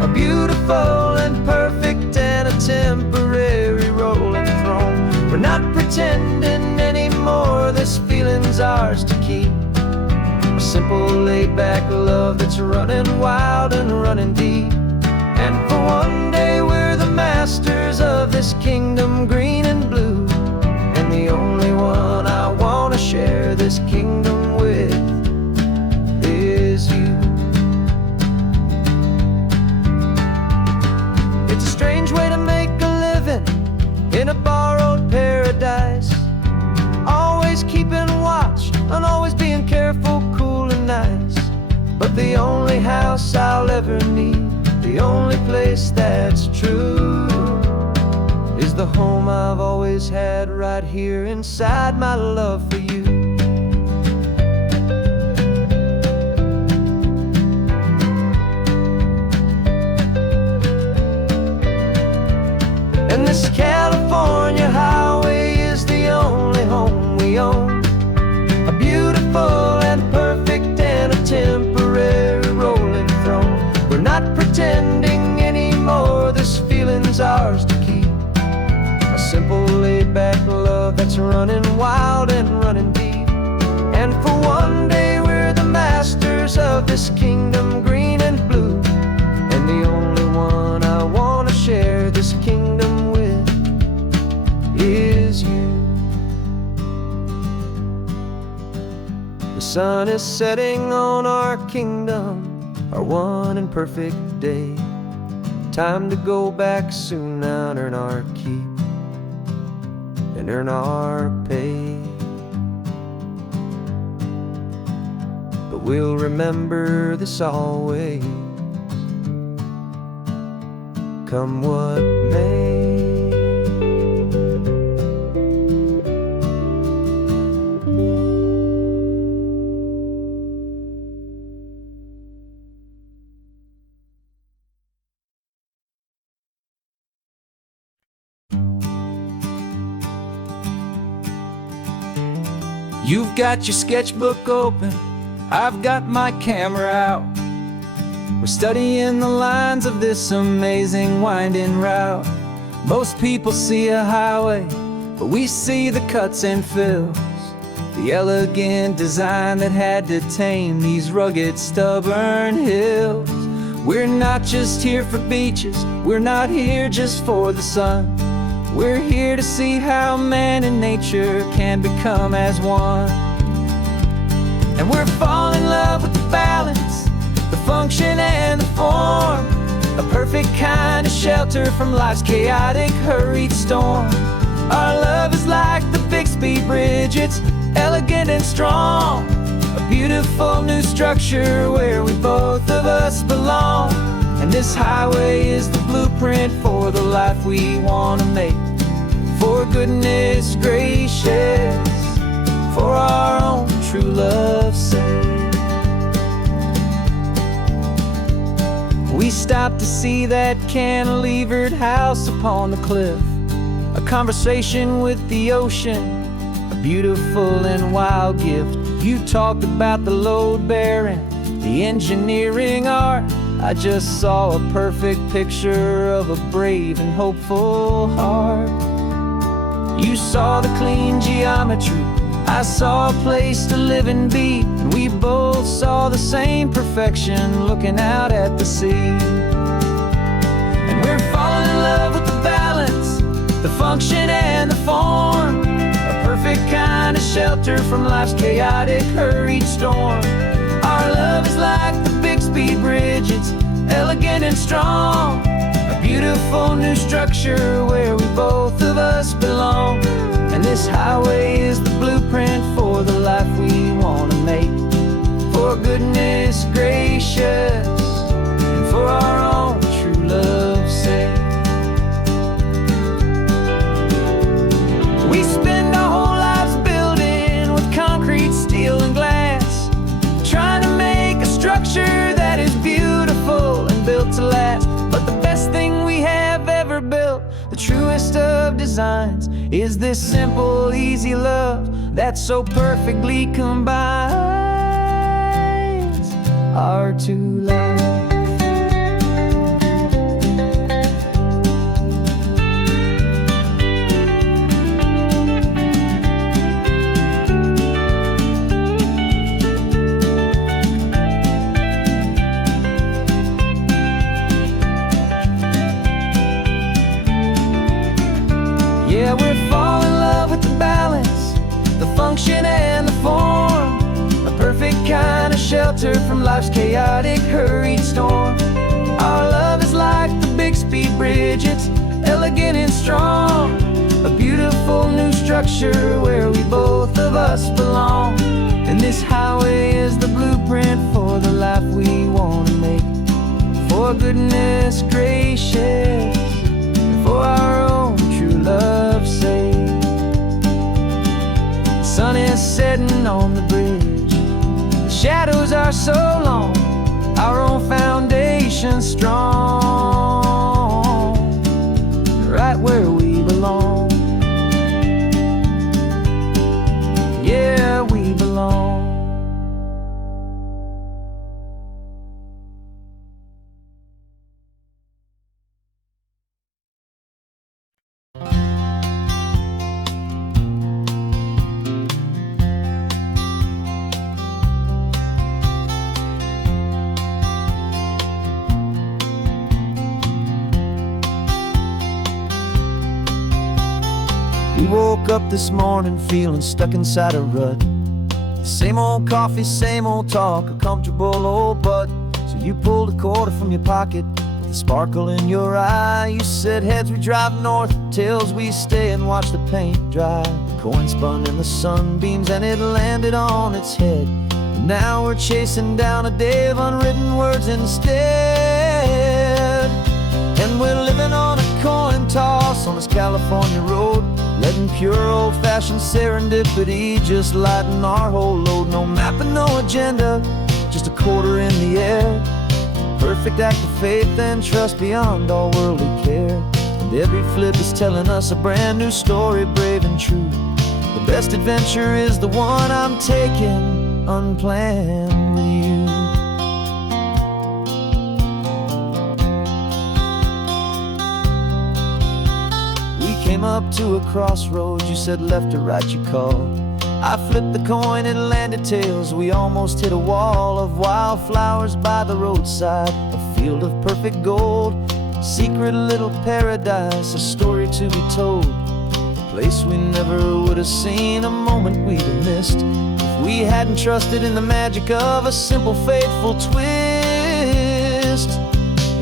a beautiful and perfect and a temporary rolling throne. We're not pretending anymore, this feeling's ours to keep. A simple laid-back love that's running wild and running deep. And for one day we're the masters of this kingdom green and blue, and the only one I wanna share this kingdom with is you. It's a strange way to make a living in a borrowed paradise, always keeping watch and always being careful, cool and nice. But the only house I'll ever need, the only place that's true, is the home I've always had right here inside my love for you. And this California highway is the only home we own, a beautiful and perfect and a temporary rolling throne. We're not pretending anymore, this feeling's ours to keep. A simple laid-back love that's running wild and running deep. And for one day we're the masters of this kingdom green and blue, and the only one I wanna share this kingdom with is you. The sun is setting on our kingdom, our one and perfect day. Time to go back soon now and earn our keep and earn our pay. But we'll remember this always, come what may. You've got your sketchbook open, I've got my camera out. We're studying the lines of this amazing winding route. Most people see a highway, but we see the cuts and fills, the elegant design that had to tame these rugged, stubborn hills. We're not just here for beaches, we're not here just for the sun. We're here to see how man and nature can become as one. And we're falling in love with the balance, the function and the form, a perfect kind of shelter from life's chaotic, hurried storm. Our love is like the Bixby Bridge, it's elegant and strong, a beautiful new structure where we both of us belong. And this highway is the blueprint for the life we want to make. For goodness gracious, for our own true love's sake. We stopped to see that cantilevered house upon the cliff, a conversation with the ocean, a beautiful and wild gift. You talked about the load bearing, the engineering art. I just saw a perfect picture of a brave and hopeful heart. You saw the clean geometry, I saw a place to live and be, and we both saw the same perfection looking out at the sea. And we're falling in love with the balance, the function and the form, a perfect kind of shelter from life's chaotic, hurried storm. Our love is like the Bixby Bridge, it's elegant and strong, a beautiful new structure where we both of us belong. And this highway is the blueprint for the life we want to make. For for goodness gracious, and for our own true love's sake. We spend our whole lives building with concrete, steel, and glass, trying to make a structure that is beautiful and built to last. But the best thing we have ever built, the truest of designs, is this simple, easy love that so perfectly combines our two lives. Yeah, we're falling in love with the balance, the function and the form, a perfect kind of shelter from life's chaotic, hurried storm. Our love is like the Bixby Bridge, it's elegant and strong, a beautiful new structure where we both of us belong. And this highway is the blueprint for the life we want to make, for goodness gracious, for our own true love's sake. The sun is setting on the bridge, the shadows are so long, our own foundation strong, right where we belong. Yeah, we belong. We woke up this morning feeling stuck inside a rut. Same old coffee, same old talk, a comfortable old butt. So you pulled a quarter from your pocket with a sparkle in your eye. You said heads we drive north, tails we stay and watch the paint dry. The coin spun in the sunbeams and it landed on its head. And now we're chasing down a day of unwritten words instead. And we're living on a coin toss on this California road, letting pure old-fashioned serendipity just lighten our whole load. No map and no agenda, just a quarter in the air. Perfect act of faith and trust beyond all worldly care. And every flip is telling us a brand new story, brave and true. The best adventure is the one I'm taking unplanned with you. Came up to a crossroads, you said left or right you called. I flipped the coin, it landed tails. We almost hit a wall of wildflowers by the roadside, a field of perfect gold, secret little paradise, a story to be told, a place we never would have seen, a moment we'd have missed if we hadn't trusted in the magic of a simple, faithful twist.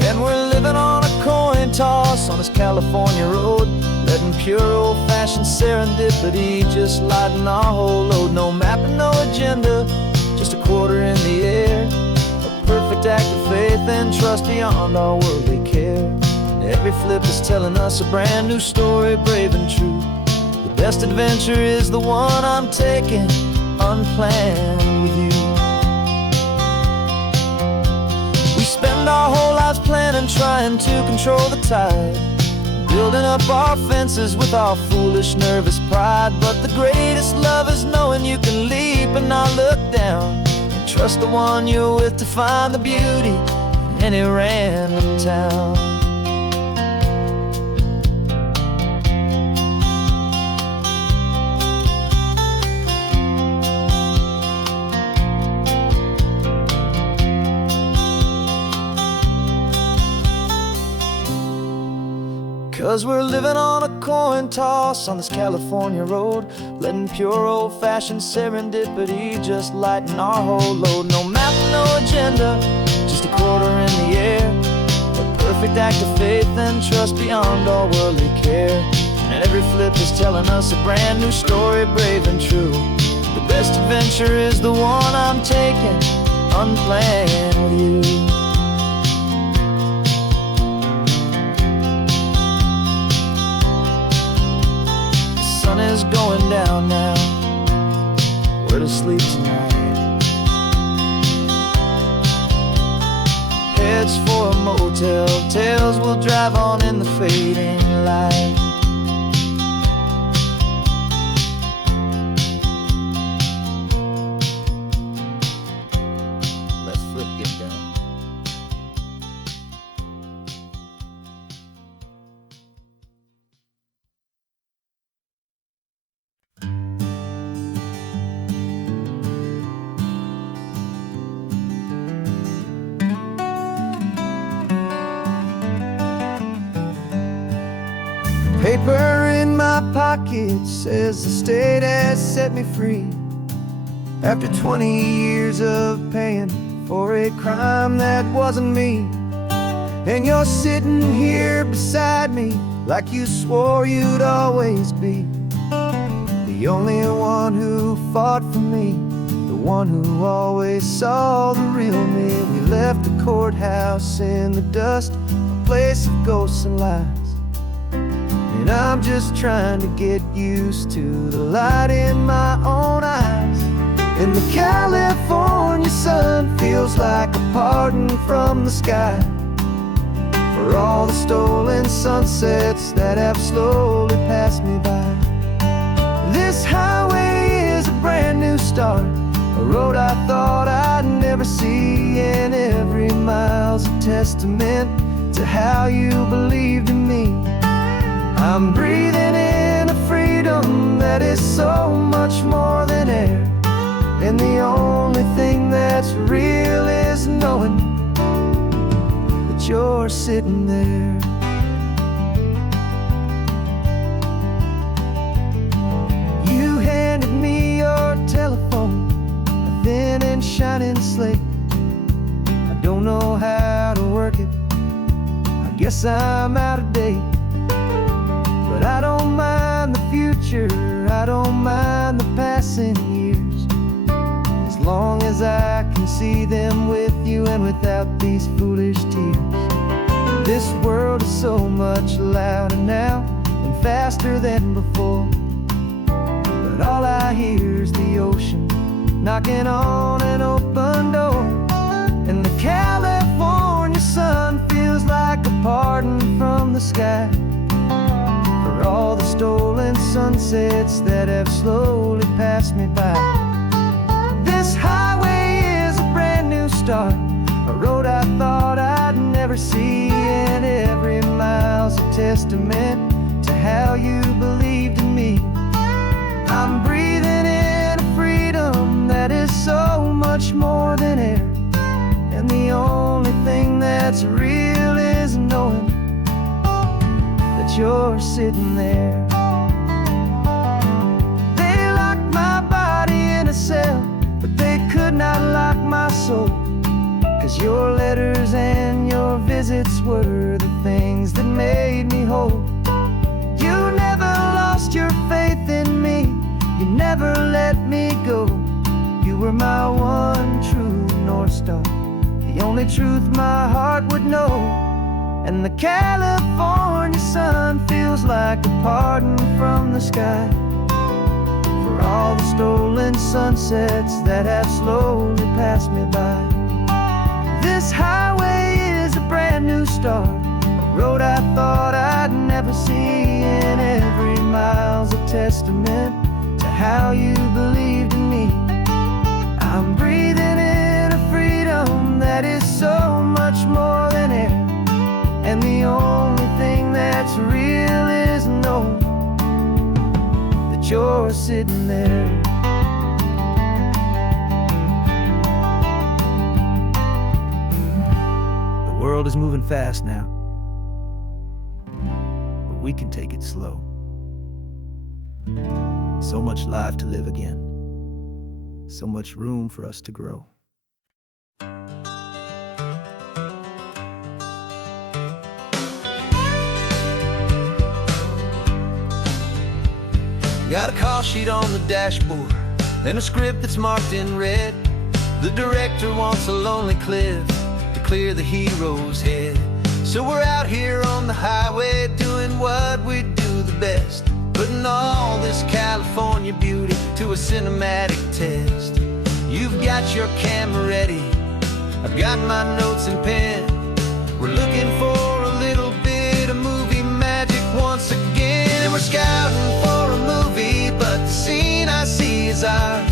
And we're living on a coin toss on this California road, letting pure old-fashioned serendipity just lighten our whole load. No map and no agenda, just a quarter in the air. A perfect act of faith and trust beyond our worldly care. And every flip is telling us a brand new story, brave and true. The best adventure is the one I'm taking unplanned with you. We spend our whole lives planning, trying to control the tide, building up our fences with our foolish, nervous pride. But the greatest love is knowing you can leap and not look down, and trust the one you're with to find the beauty in any random town. 'Cause we're living on a coin toss on this California road, letting pure old-fashioned serendipity just lighten our whole load. No map, no agenda, just a quarter in the air. A perfect act of faith and trust beyond all worldly care. And every flip is telling us a brand new story, brave and true. The best adventure is the one I'm taking land with you. The sun is going down now. Where to sleep tonight? Heads for a motel, tails will drive on in the fading light. Let's flip get done. Paper in my pocket says the state has set me free after 20 years of paying for a crime that wasn't me. And you're sitting here beside me like you swore you'd always be the only one who fought for me, the one who always saw the real me. We left the courthouse in the dust, a place of ghosts and lies. And I'm just trying to get used to the light in my own eyes. And the California sun feels like a pardon from the sky for all the stolen sunsets that have slowly passed me by. This highway is a brand new start, a road I thought I'd never see, and every mile's a testament to how you believed in me. I'm breathing in a freedom that is so much more than air, and the only thing that's real is knowing that you're sitting there. You handed me your telephone, a thin and shining slate. I don't know how to work it, I guess I'm out of date. But I don't mind the future, I don't mind the passing years, as long as I can see them with you and without these foolish tears. This world is so much louder now and faster than before, but all I hear is the ocean knocking on an open door. And the California sun feels like a pardon from the sky for all the stolen sunsets that have slowly passed me by. This highway is a brand new start, a road I thought I'd never see, and every mile's a testament to how you believed in me. I'm breathing in a freedom that is so much more than air, and the only thing that's real is knowing that you're sitting there. They locked my body in a cell, but they could not lock my soul, 'cause your letters and your visits were the things that made me whole. You never lost your faith in me, you never let me go. You were my one true North Star, the only truth my heart would know. And the California sun feels like a pardon from the sky for all the stolen sunsets that have slowly passed me by. This highway is a brand new start, a road I thought I'd never see, and every mile's a testament to how you believed in me. I'm breathing in a freedom that is so much more than air, and the only thing that's real is knowing that you're sitting there. The world is moving fast now, but we can take it slow. So much life to live again, so much room for us to grow. Got a call sheet on the dashboard and a script that's marked in red. The director wants a lonely cliff to clear the hero's head. So we're out here on the highway doing what we do the best, putting all this California beauty to a cinematic test. You've got your camera ready, I've got my notes and pen. We're looking for a little bit of movie magic once again. And we're scouting for a movie, but the scene I see is ours.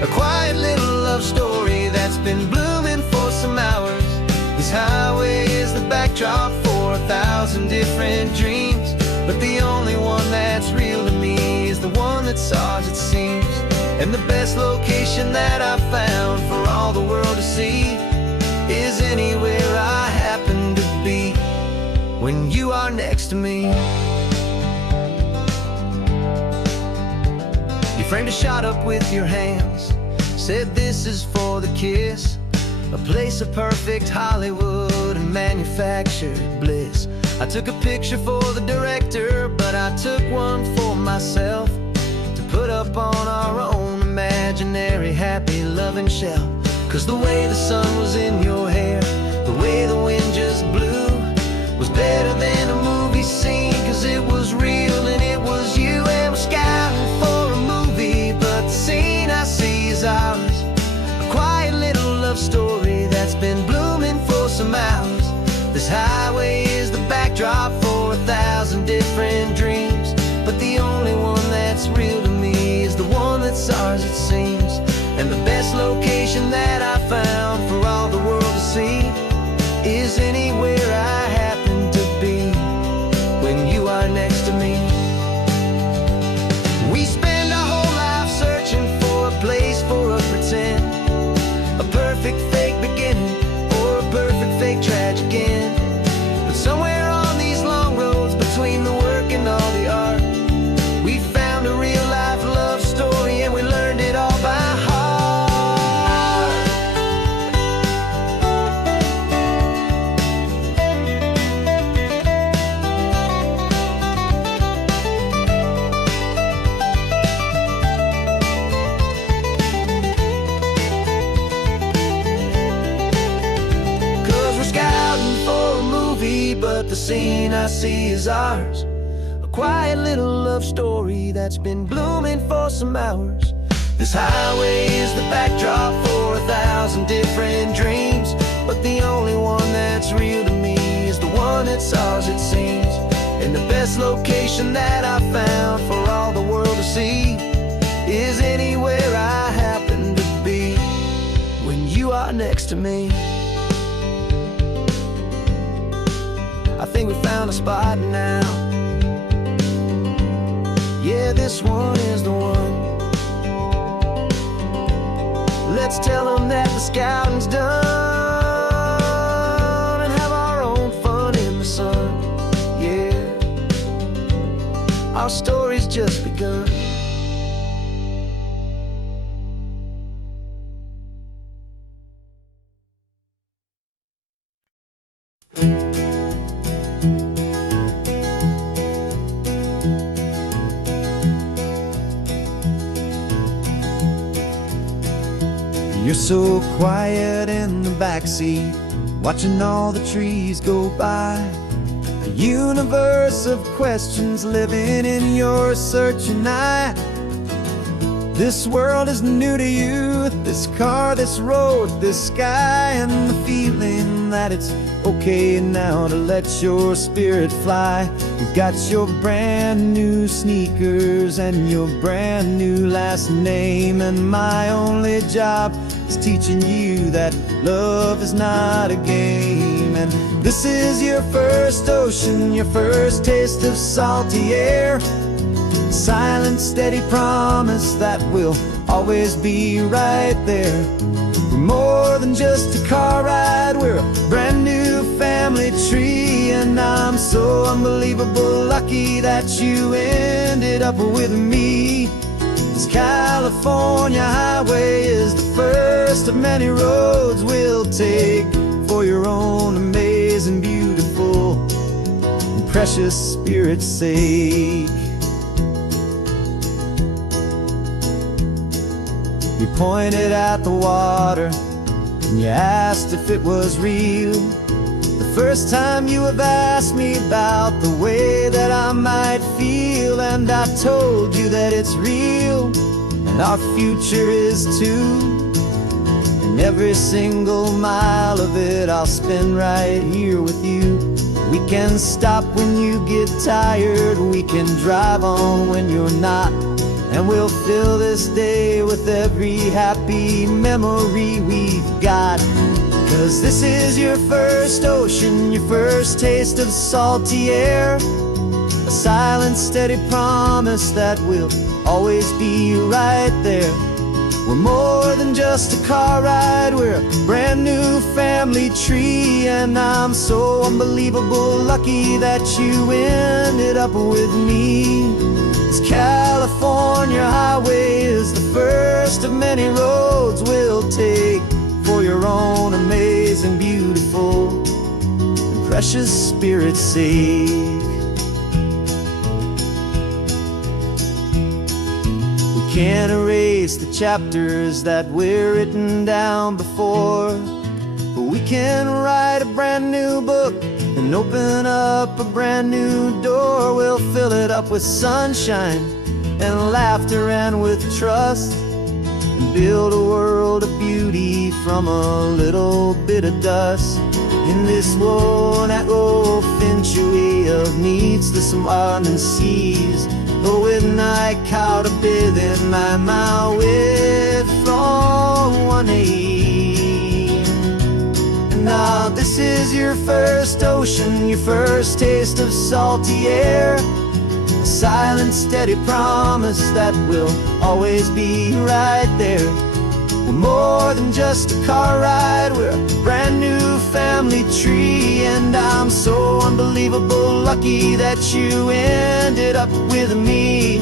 A quiet little love story that's been blooming for some hours. This highway is the backdrop for 1,000 different dreams, but the only one that's real to me is the one that's ours, it seems. And the best location that I've found for all the world to see is anywhere I happen to be when you are next to me. You framed a shot up with your hands, said this is for the kiss, a place of perfect Hollywood and manufactured bliss. I took a picture for the director, but I took one for myself to put up on our own imaginary happy loving shelf. Cause the way the sun was in your hair, the way the wind just blew, was better than a movie scene, cause it was real and it was you. And we're scouting for a movie, but the scene I see is ours. A quiet little love story that's been blooming for some hours. This highway is the backdrop for 1,000 different dreams, but the only one that's real to me is the one that's ours, it seems. And the best location that I found for all the world to see is anywhere I happen to be when you are next to me. We spend our whole life searching for a place for a pretend, a perfect fake beginning or a perfect fake tragic end. But somewhere on these long roads between the work and all the art, we found a real life love story and we learned it all by heart. But the scene I see is ours. A quiet little love story that's been blooming for some hours. This highway is the backdrop for 1,000 different dreams, but the only one that's real to me is the one that's ours, it seems. And the best location that I found for all the world to see is anywhere I happen to be when you are next to me. I think we found a spot now. Yeah, this one is the one. Let's tell them that the scouting's done and have our own fun in the sun. Yeah, our story's just begun. You're so quiet in the backseat, watching all the trees go by. A universe of questions living in your searching eye. This world is new to you, this car, this road, this sky, and the feeling that it's okay now to let your spirit fly. You've got your brand new sneakers and your brand new last name, and my only job is teaching you that love is not a game. And this is your first ocean, your first taste of salty air. Silent, steady promise that we'll always be right there. We're more than just a car ride, we're a brand new family tree. And I'm so unbelievable lucky that you ended up with me. This California highway is the first of many roads we'll take for your own amazing, beautiful, and precious spirit's sake. We pointed at the water and you asked if it was real. The first time you have asked me about the way that I might feel, and I told you that it's real and our future is too. And every single mile of it I'll spend right here with you. We can stop when you get tired, we can drive on when you're not, and we'll fill this day with every happy memory we've got. 'Cause this is your first ocean, your first taste of salty air, a silent, steady promise that we'll always be right there. We're more than just a car ride, we're a brand new family tree, and I'm so unbelievable lucky that you ended up with me. This California highway is the first of many roads we'll take for your own amazing, beautiful, and precious spirit's sake. Can't erase the chapters that were written down before, but we can write a brand new book and open up a brand new door. We'll fill it up with sunshine and laughter and with trust, and build a world of beauty from a little bit of dust. In this world that finchaway of needless winding seas, with night caught a bit in my mouth with from one aim. And now this is your first ocean, your first taste of salty air, a silent, steady promise that we'll always be right there. We're more than just a car ride, we're a brand new family tree, and I'm so unbelievable lucky that you ended up with me.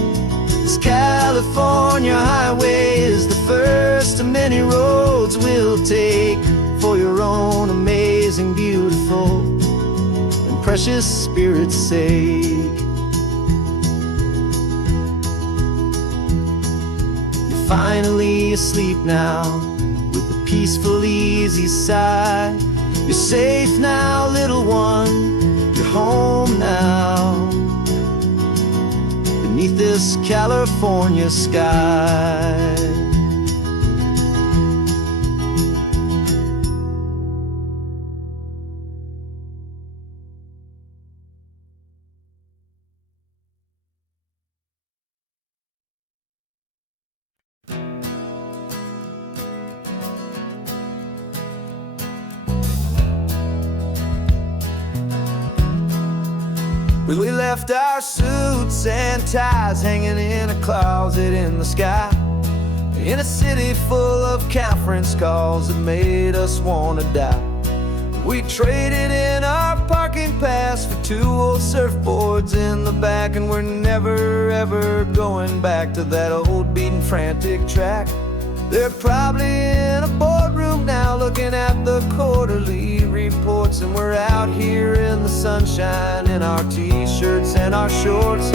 This California highway is the first of many roads we'll take for your own amazing, beautiful, and precious spirit's sake. Finally asleep now, with a peaceful, easy sigh. You're safe now, little one, you're home now, beneath this California sky. We left our suits and ties hanging in a closet in the sky, in a city full of conference calls that made us wanna die. We traded in our parking pass for 2 old surfboards in the back, and we're never ever going back to that old beaten frantic track. They're probably in a boardroom now looking at the quarterly reports, and we're out here in the sunshine in our t-shirts and our shorts.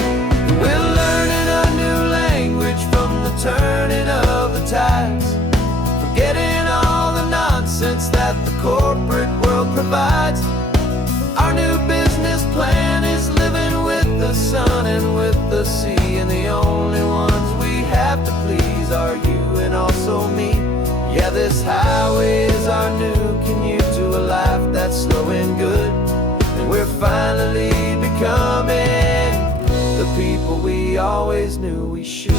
We're learning a new language from the turning of the tides, forgetting all the nonsense that the corporate world provides. Our new business plan is living with the sun and with the sea, and the only ones we have to please are you and also me. Yeah, this highway is our new commute to a life that's slow and good, and we're finally becoming the people we always knew we should.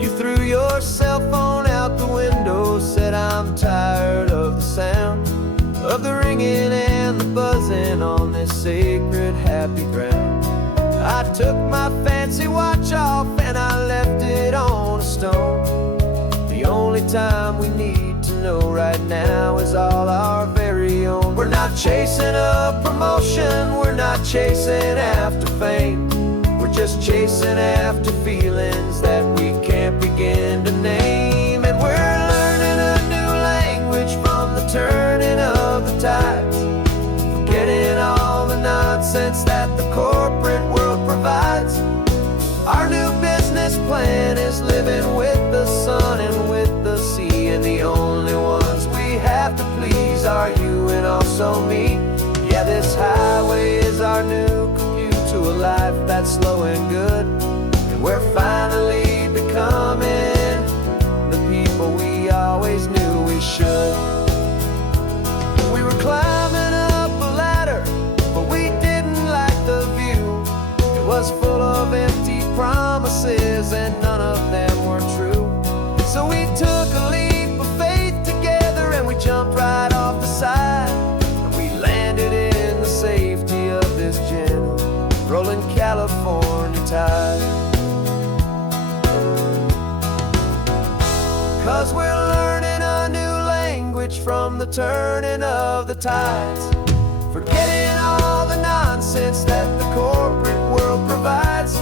You threw your cell phone out the window, said I'm tired of the sound of the ringing and the buzzing on this sacred happy ground. I took my fancy watch off and I left it on a stone. The only time we need to know right now is all our very own. We're not chasing a promotion, we're not chasing after fame, we're just chasing after feelings that we can't begin to name. And we're learning a new language from the turning of the tides, forgetting all the nonsense that the corporate world provides. Our new business plan is living with the sun and with the sea, and the only ones we have to please are you and also me. Yeah, this highway is our new commute to a life that's slow and good, and we're finally becoming the people we always knew we should. We were climbing up a ladder, but we didn't like the view. It was full of empty promises and none of them were true. So we took a leap of faith together and we jumped right off the side, and we landed in the safety of this gentle rolling California tide. 'Cause we're learning a new language from the turning of the tides, forgetting all the nonsense that the corporate world provides.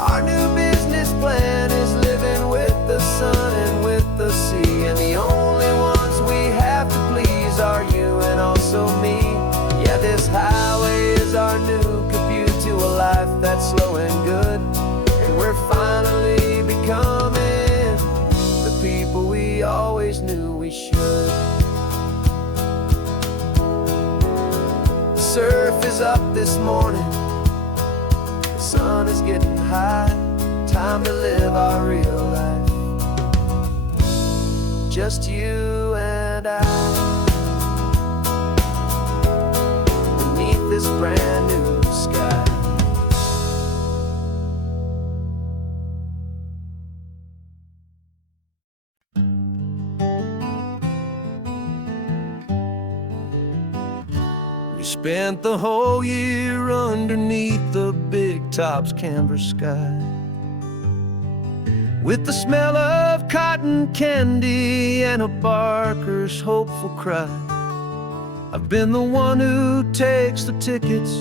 Our new business plan is living with the sun and with the sea, and the only ones we have to please are you and also me. Yeah, this highway is our new commute to a life that's slow and good, and we're finally becoming the people we always knew we should. The surf is up this morning, the sun is getting high, time to live our real life, just you and I, beneath this brand new sky. Spent the whole year underneath the big top's canvas sky, with the smell of cotton candy and a barker's hopeful cry. I've been the one who takes the tickets,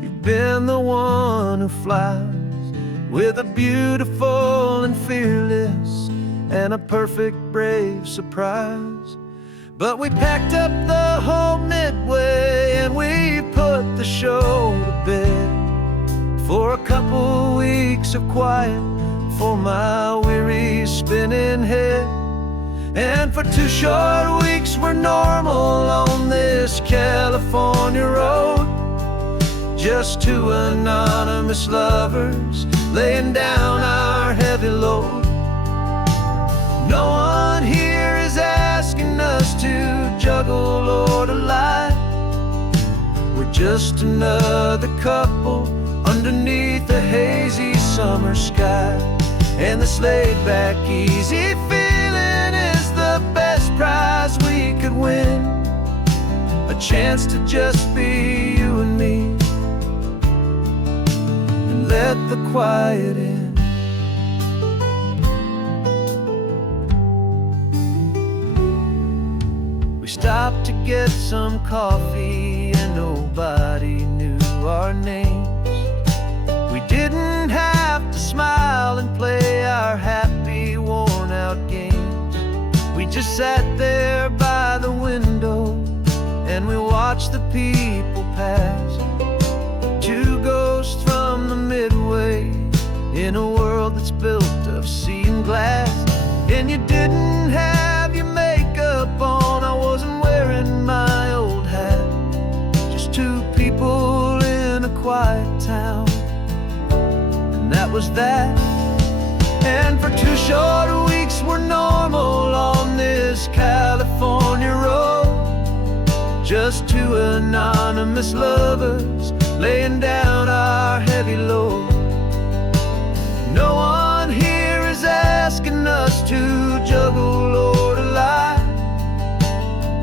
you've been the one who flies, with a beautiful and fearless and a perfect brave surprise. But we packed up the whole Midway and we put the show to bed, for a couple weeks of quiet for my weary spinning head. And for 2 short weeks we're normal on this California road, just 2 anonymous lovers laying down our heavy load. No one here is asking us to juggle or to lie. We're just another couple underneath the hazy summer sky, and this laid-back, easy feeling is the best prize we could win, a chance to just be you and me, and let the quiet in. Stopped to get some coffee and nobody knew our names. We didn't have to smile and play our happy, worn-out games. We just sat there by the window and we watched the people pass, 2 ghosts from the Midway in a world that's built of sea and glass. And you didn't have your makeup on, I wasn't wearing my old hat, just 2 people in a quiet town, and that was that. And for 2 short weeks we're normal on this California road, just 2 anonymous lovers laying down our heavy load. No one here is asking us to juggle or to lie.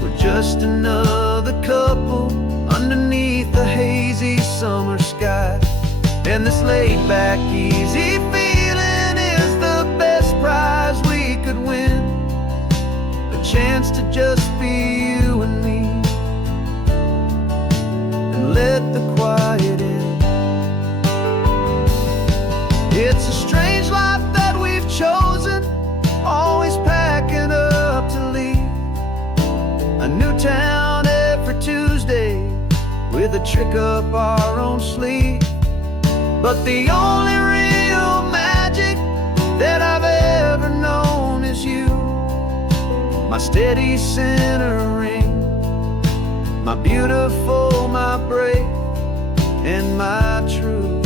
We're just another couple underneath the hazy summer sky, and this laid-back, easy feeling is the best prize we could win, a chance to just be you and me, and let the quiet in. It's a strange life that we've chosen, always packing up to leave a new town every Tuesday with a trick up our own sleeve. But the only real magic my steady centering, my beautiful, my brave, and my true.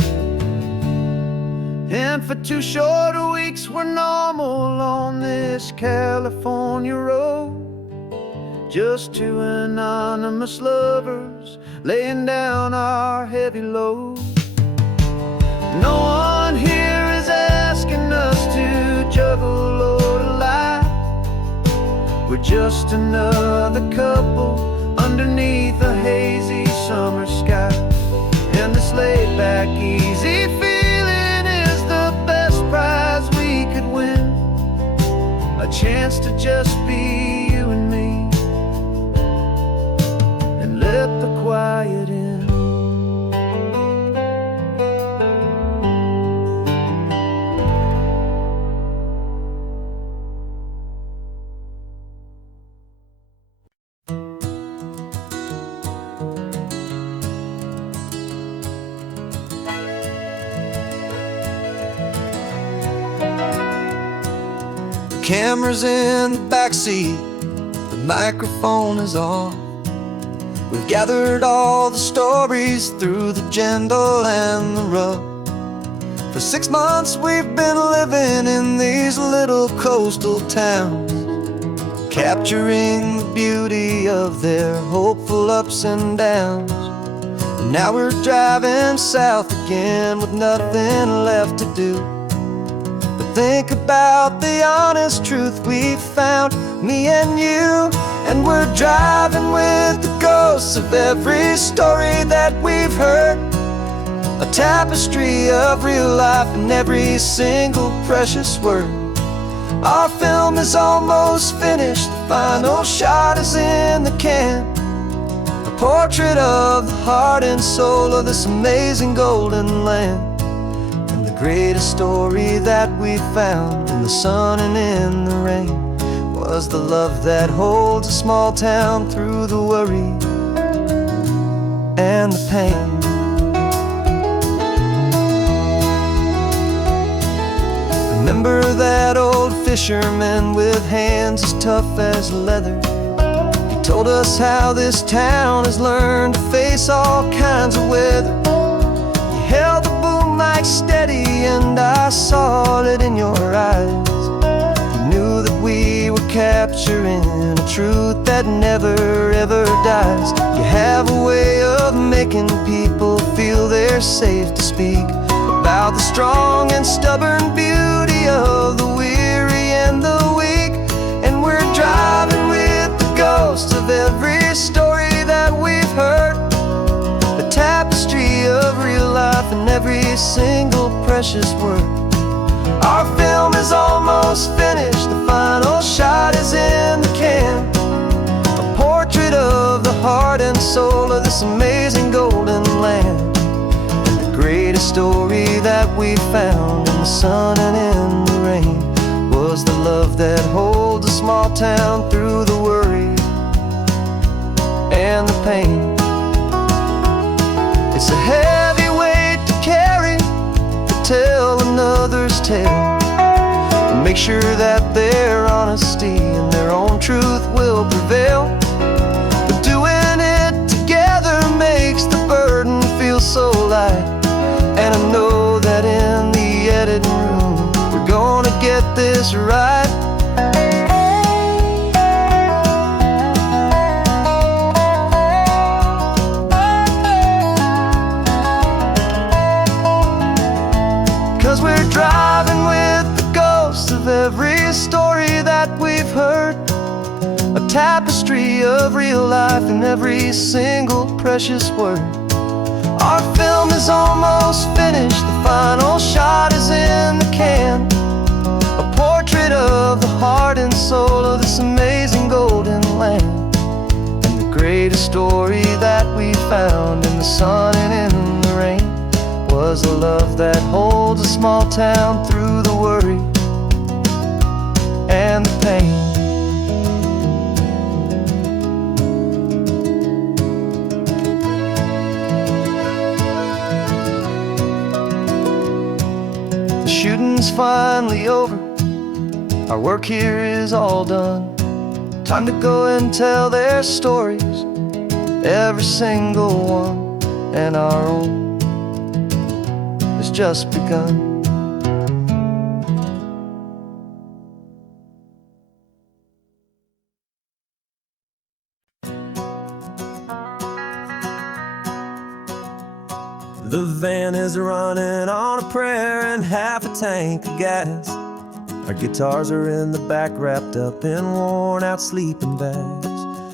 And for 2 short weeks we're normal on this California road, just 2 anonymous lovers laying down our heavy load. No one here is asking us to juggle or to lie. We're just another couple underneath a hazy summer sky. And this laid back, easy feeling is the best prize we could win. A chance to just be you and me, and let the quiet in. Camera's in the backseat, the microphone is on. We've gathered all the stories through the gentle and the rough. For 6 months we've been living in these little coastal towns, capturing the beauty of their hopeful ups and downs. And now we're driving south again with nothing left to do. Think about the honest truth we found, me and you. And we're driving with the ghosts of every story that we've heard, a tapestry of real life and every single precious word. Our film is almost finished, the final shot is in the can, a portrait of the heart and soul of this amazing golden land. Greatest story that we found in the sun and in the rain was the love that holds a small town through the worry and the pain. Remember that old fisherman with hands as tough as leather? He told us how this town has learned to face all kinds of weather. He held the boom mic steady and I saw it in your eyes. You knew that we were capturing a truth that never ever dies. You have a way of making people feel they're safe to speak about the strong and stubborn beauty of the weary and the weak. And we're driving with the ghosts of every story that we've heard, the tapestry of real life and every single precious word. Our film is almost finished, the final shot is in the can, a portrait of the heart and soul of this amazing golden land. And the greatest story that we found in the sun and in the rain was the love that holds a small town through the worry and the pain. It's a heavy weight to carry, to tell another's tale, and make sure that their honesty and their own truth will prevail. But doing it together makes the burden feel so light. And I know that in the editing room we're gonna get this right. Driving with the ghosts of every story that we've heard, a tapestry of real life and every single precious word. Our film is almost finished, the final shot is in the can, a portrait of the heart and soul of this amazing golden land. And the greatest story that we found in the sun and in the rain was the love that holds a small town through the worry and the pain. The shooting's finally over, our work here is all done. Time to go and tell their stories, every single one, and our own has just begun. The van is running on a prayer and half a tank of gas. Our guitars are in the back, wrapped up in worn out sleeping bags.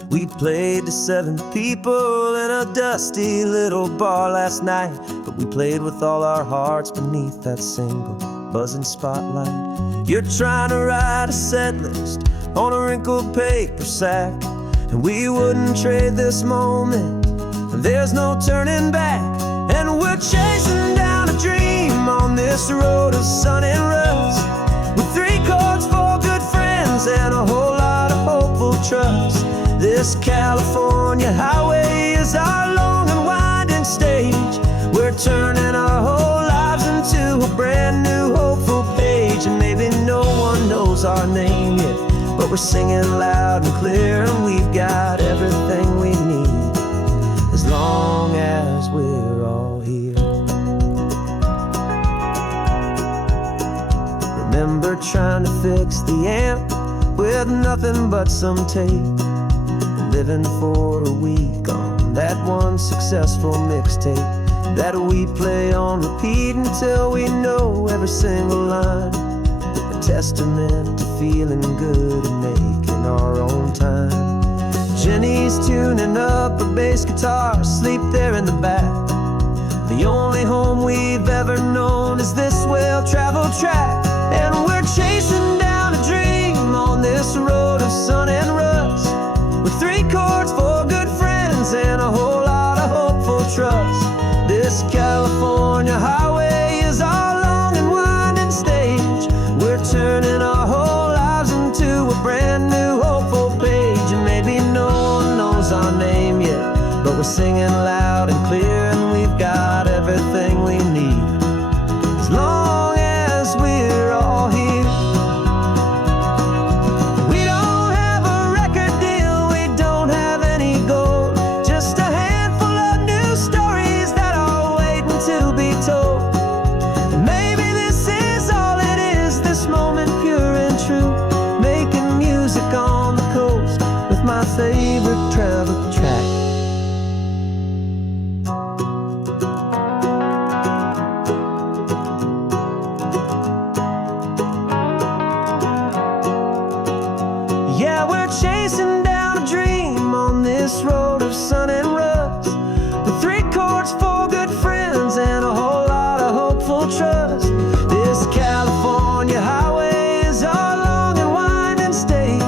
We played to 7 people in a dusty little bar last night, but we played with all our hearts beneath that single buzzing spotlight. You're trying to write a set list on a wrinkled paper sack, and we wouldn't trade this moment, and there's no turning back. And we're chasing down a dream on this road of sun and rust, with 3 chords, 4 good friends, and a whole lot of hopeful trust. This California highway is our long and winding stage. We're turning our whole lives into a brand new hopeful page. And maybe no one knows our name yet, but we're singing loud and clear, and we've got everything we need, as long as we're all here. Remember trying to fix the amp with nothing but some tape, living for a week on that one successful mixtape that we play on repeat until we know every single line. A testament to feeling good and making our own time. Jenny's tuning up her bass guitar, asleep there in the back. The only home we've ever known is this well-traveled track. And we're chasing down a dream on this road of sun and rust, with 3 chords, 4 good friends, and a whole lot of hopeful trust. This California highway is our long and winding stage. We're turning our whole lives into a brand new hopeful page. And maybe no one knows our name yet, but we're singing loud and clear, and we've got everything we need, as long as we're all here. We don't have a record deal, we don't have any gold, just a handful of new stories that are waiting to be told. And maybe this is all it is, this moment pure and true, making music on the coast with my favorite travel track. Yeah, we're chasing down a dream on this road of sun and rust, with 3 chords, 4 good friends, and a whole lot of hopeful trust. This California highway is our long and winding stage.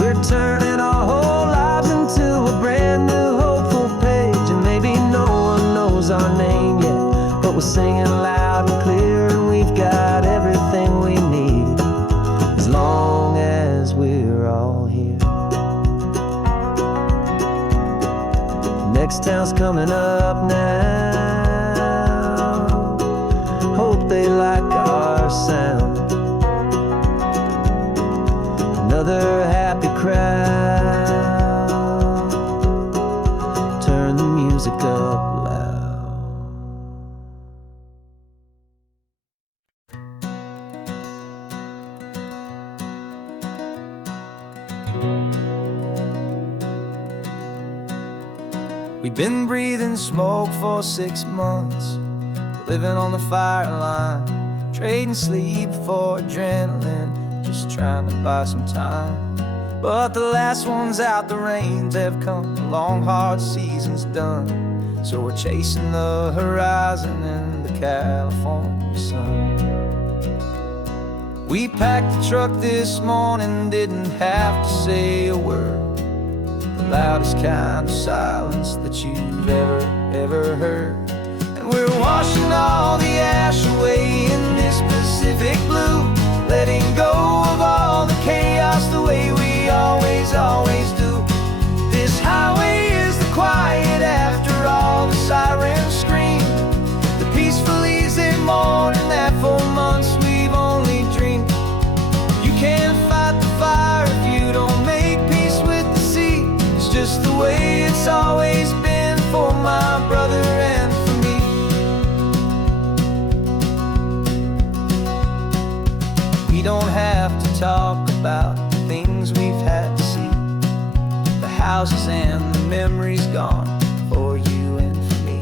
We're turning our whole lives into a brand new hopeful page. And maybe no one knows our name yet, but we're singing loud and clear, and we've got everything we need, as long as we're all here. Next town's coming up now, hope they like our sound. Another happy crowd, turn the music up loud. We've been breathing smoke for 6 months, living on the fire line, trading sleep for adrenaline, just trying to buy some time. But the last one's out, the rains have come, the long hard season's done, so we're chasing the horizon in the California sun. We packed the truck this morning, didn't have to say a word, the loudest kind of silence that you've ever heard. And we're washing all the ash away in this Pacific blue, letting go of all the chaos the way we always do. This highway is the quiet after all the sirens scream, the peaceful easy morning that for months we've only dreamed. You can't fight the fire if you don't make peace with things we've had to see, the houses and the memories gone for you and for me.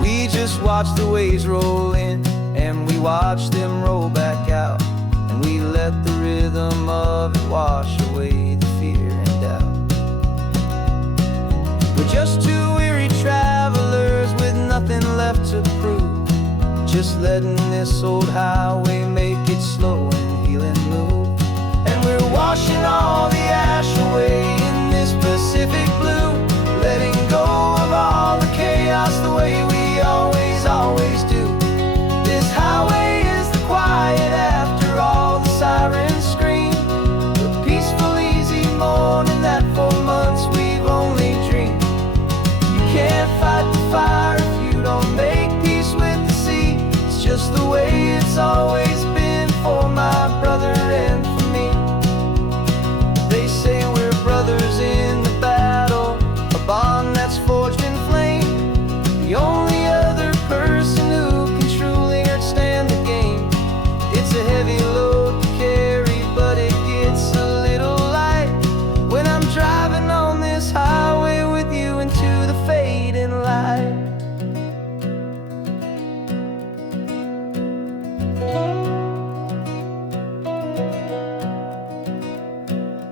We just watch the waves roll in, and we watch them roll back out, and we let the rhythm of it wash away the fear and doubt. We're just two weary travelers with nothing left to prove, just letting this old highway make it slow and healing move. And we're washing all the ash away in this Pacific blue, letting go of all the chaos the way we always, always do. This highway is the quiet after all the sirens scream, the peaceful, easy morning that for months we've only dreamed. You can't fight the fire if you don't make peace with the sea. It's just the way it's always been for my brother and for me. They say we're brothers in the battle, a bond that's forged in flame. The only other person who can truly understand the game. It's a heavy load to carry, but it gets a little light when I'm driving on this highway with you into the fading light.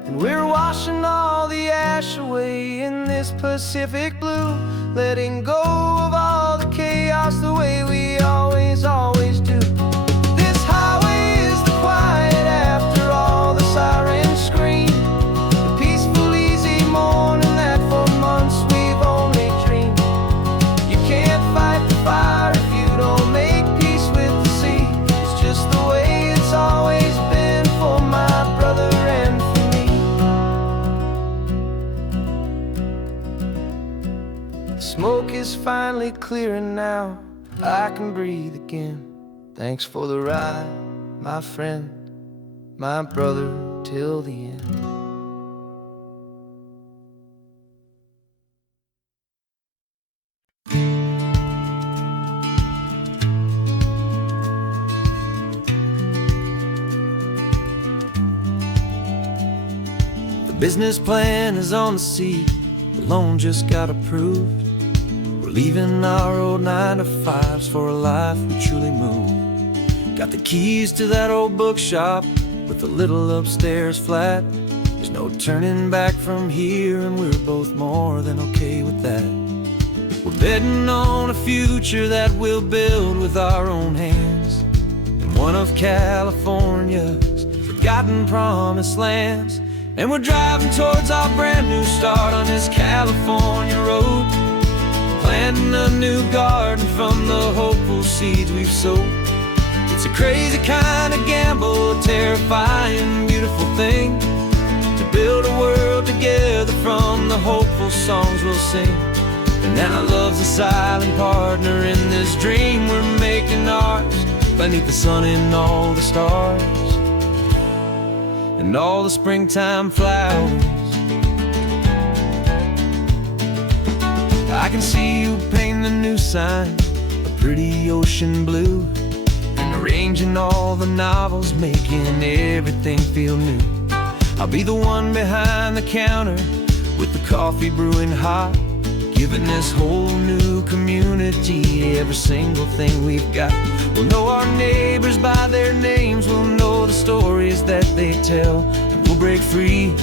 And we're washing all the ash away in this Pacific blue, letting go of all the chaos the way we always, always do. This highway is the quiet after all the sirens scream, the peaceful, easy morning that for months we've only dreamed. You can't fight the fire if you don't make peace with the sea. It's just the way it's always been for my brother and for me. The smoke is finally clearing now, I can breathe again. Thanks for the ride, my friend, my brother, till the end. The business plan is on the seat, the loan just got approved. We're leaving our old 9-to-5s for a life we truly move. Got the keys to that old bookshop with the little upstairs flat. There's no turning back from here, and we're both more than okay with that. We're betting on a future that we'll build with our own hands, in one of California's forgotten promised lands. And we're driving towards our brand new start on this California road, planting a new garden from the hopeful seeds we've sowed. It's a crazy kind of gamble, a terrifying, beautiful thing, to build a world together from the hopeful songs we'll sing. And now love's a silent partner in this dream we're making ours, beneath the sun and all the stars and all the springtime flowers. I can see you painting the new sign a pretty ocean blue, and arranging all the novels, making everything feel new. I'll be the one behind the counter with the coffee brewing hot, giving this whole new community every single thing we've got. We'll know our neighbors by their names, we'll know the stories that they tell, and we'll break free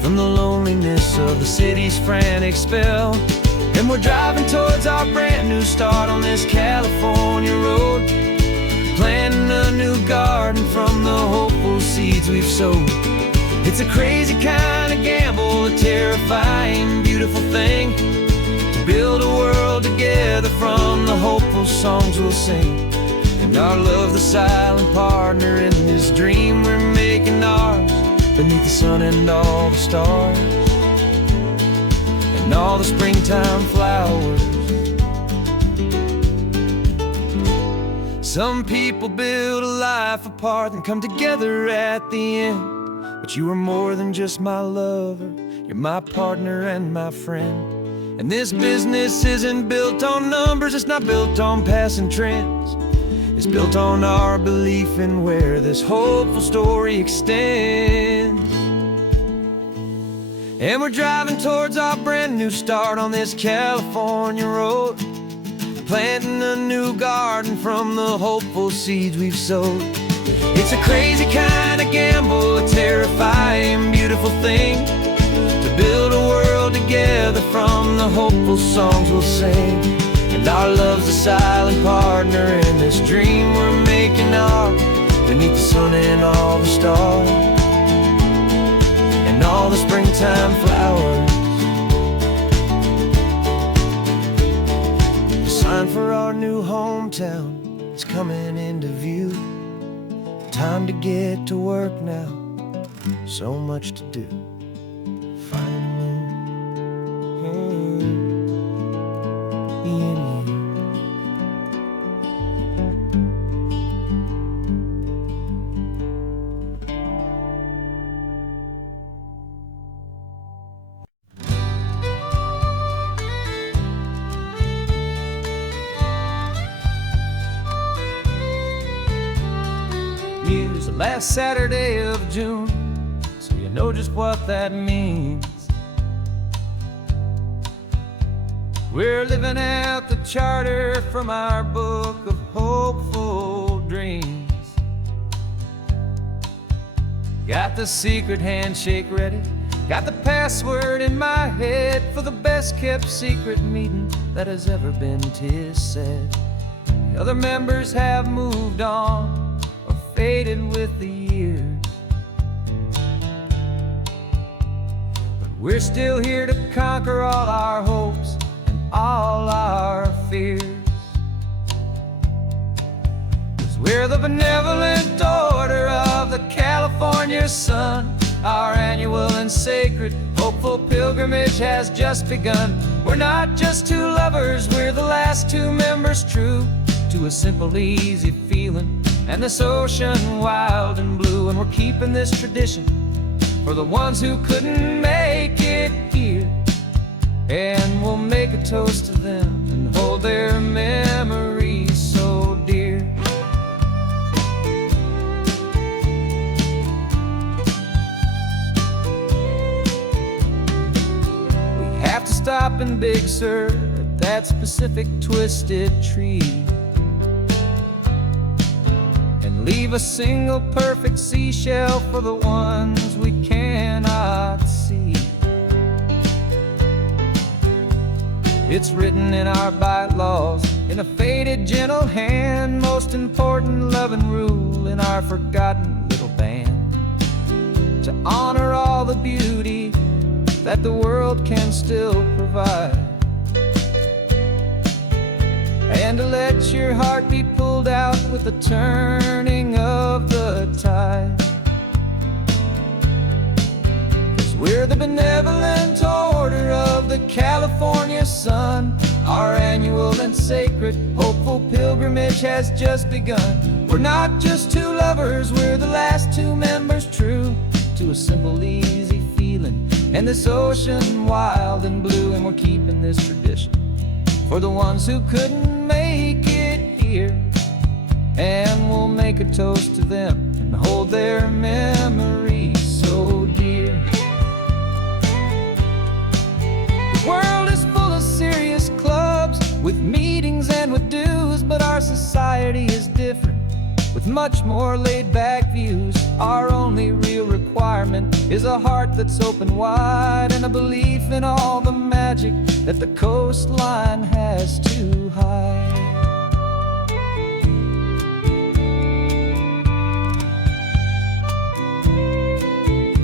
from the loneliness of the city's frantic spell. And we're driving towards our brand new start on this California road, planting a new garden from the hopeful seeds we've sowed. It's a crazy kind of gamble, a terrifying, beautiful thing, to build a world together from the hopeful songs we'll sing. And our love, the silent partner in this dream we're making ours, beneath the sun and all the stars and all the springtime flowers. Some people build a life apart and come together at the end, but you are more than just my lover, you're my partner and my friend. And this business isn't built on numbers, it's not built on passing trends. It's built on our belief in where this hopeful story extends. And we're driving towards our brand new start on this California road, planting a new garden from the hopeful seeds we've sowed. It's a crazy kind of gamble, a terrifying, beautiful thing, to build a world together from the hopeful songs we'll sing. And our love's a silent partner in this dream we're making ours, beneath the sun and all the stars, and all the springtime flowers. The sign for our new hometown is coming into view. Time to get to work now, so much to do. Finding in you. Use the last Saturday of June, so you know just what that means. We're living out the charter from our book of hopeful dreams. Got the secret handshake ready, got the password in my head for the best kept secret meeting that has ever been, 'tis said. The other members have moved on, faded with the years, but we're still here to conquer all our hopes and all our fears. 'Cause we're the benevolent order of the California sun. Our annual and sacred hopeful pilgrimage has just begun. We're not just two lovers, we're the last two members true to a simple, easy feeling and this ocean wild and blue. And we're keeping this tradition for the ones who couldn't make it here, and we'll make a toast to them and hold their memories so dear. We have to stop in Big Sur at that specific twisted tree, leave a single perfect seashell for the ones we cannot see. It's written in our bylaws in a faded gentle hand, most important love and rule in our forgotten little band, to honor all the beauty that the world can still provide, and to let your heart be pulled out with the turning of the tide. 'Cause we're the benevolent order of the California sun. Our annual and sacred hopeful pilgrimage has just begun. We're not just two lovers, we're the last two members true to a simple, easy feeling and this ocean wild and blue. And we're keeping this tradition for the ones who couldn't make it here, and we'll make a toast to them and hold their memories so dear. The world is full of serious clubs with meetings and with dues, but our society is different with much more laid-back views. Our only real requirement is a heart that's open wide and a belief in all the magic that the coastline has to hide.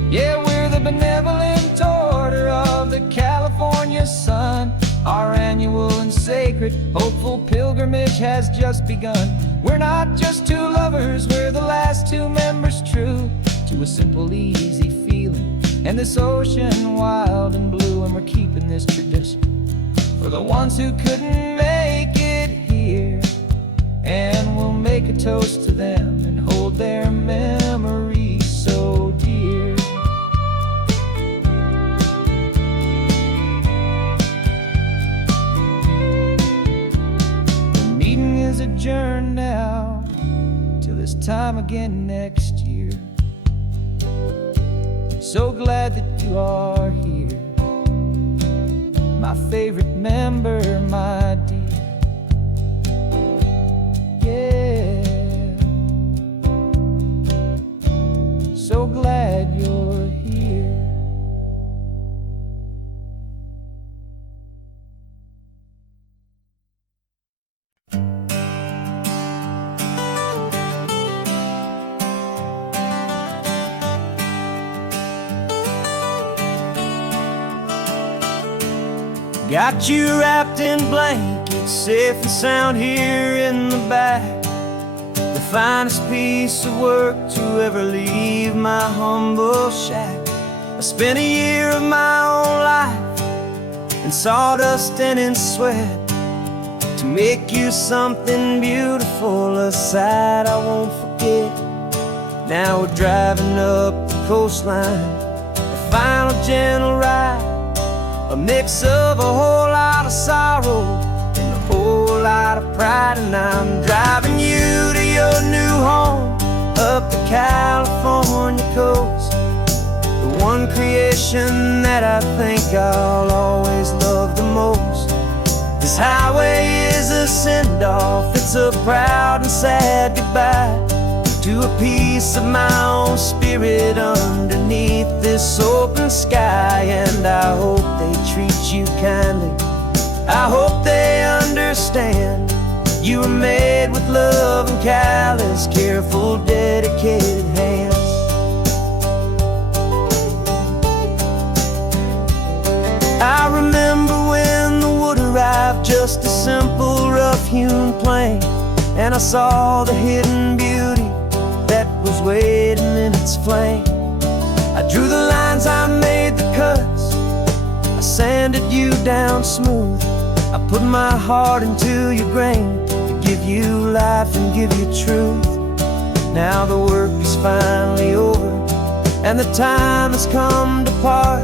Yeah, we're the benevolent order of the California sun. Our annual and sacred hopeful pilgrimage has just begun. We're not just two lovers, we're the last two members true to a simple, easy feeling and this ocean wild and blue. And we're keeping this tradition for the ones who couldn't make it here, and we'll make a toast to them and hold their memories so dear. The meeting is adjourned now till this time again next year. So glad that you are here, my favorite member, my dear. Yeah, so glad you're here. Got you wrapped in blankets, safe and sound here in the back. The finest piece of work to ever leave my humble shack. I spent a year of my own life in sawdust and in sweat to make you something beautiful, a sight I won't forget. Now we're driving up the coastline, a final gentle ride, a mix of a whole lot of sorrow and a whole lot of pride. And I'm driving you to your new home up the California coast, the one creation that I think I'll always love the most. This highway is a send-off, it's a proud and sad goodbye to a piece of my own spirit underneath this open sky. And I hope they treat you kindly, I hope they understand you were made with love and callous, careful, dedicated hands. I remember when the wood arrived, just a simple rough-hewn plank, and I saw the hidden beauty that was waiting in its flame. I drew the lines, I made the cuts, I sanded you down smooth. I put my heart into your grain to give you life and give you truth. Now the work is finally over and the time has come to part,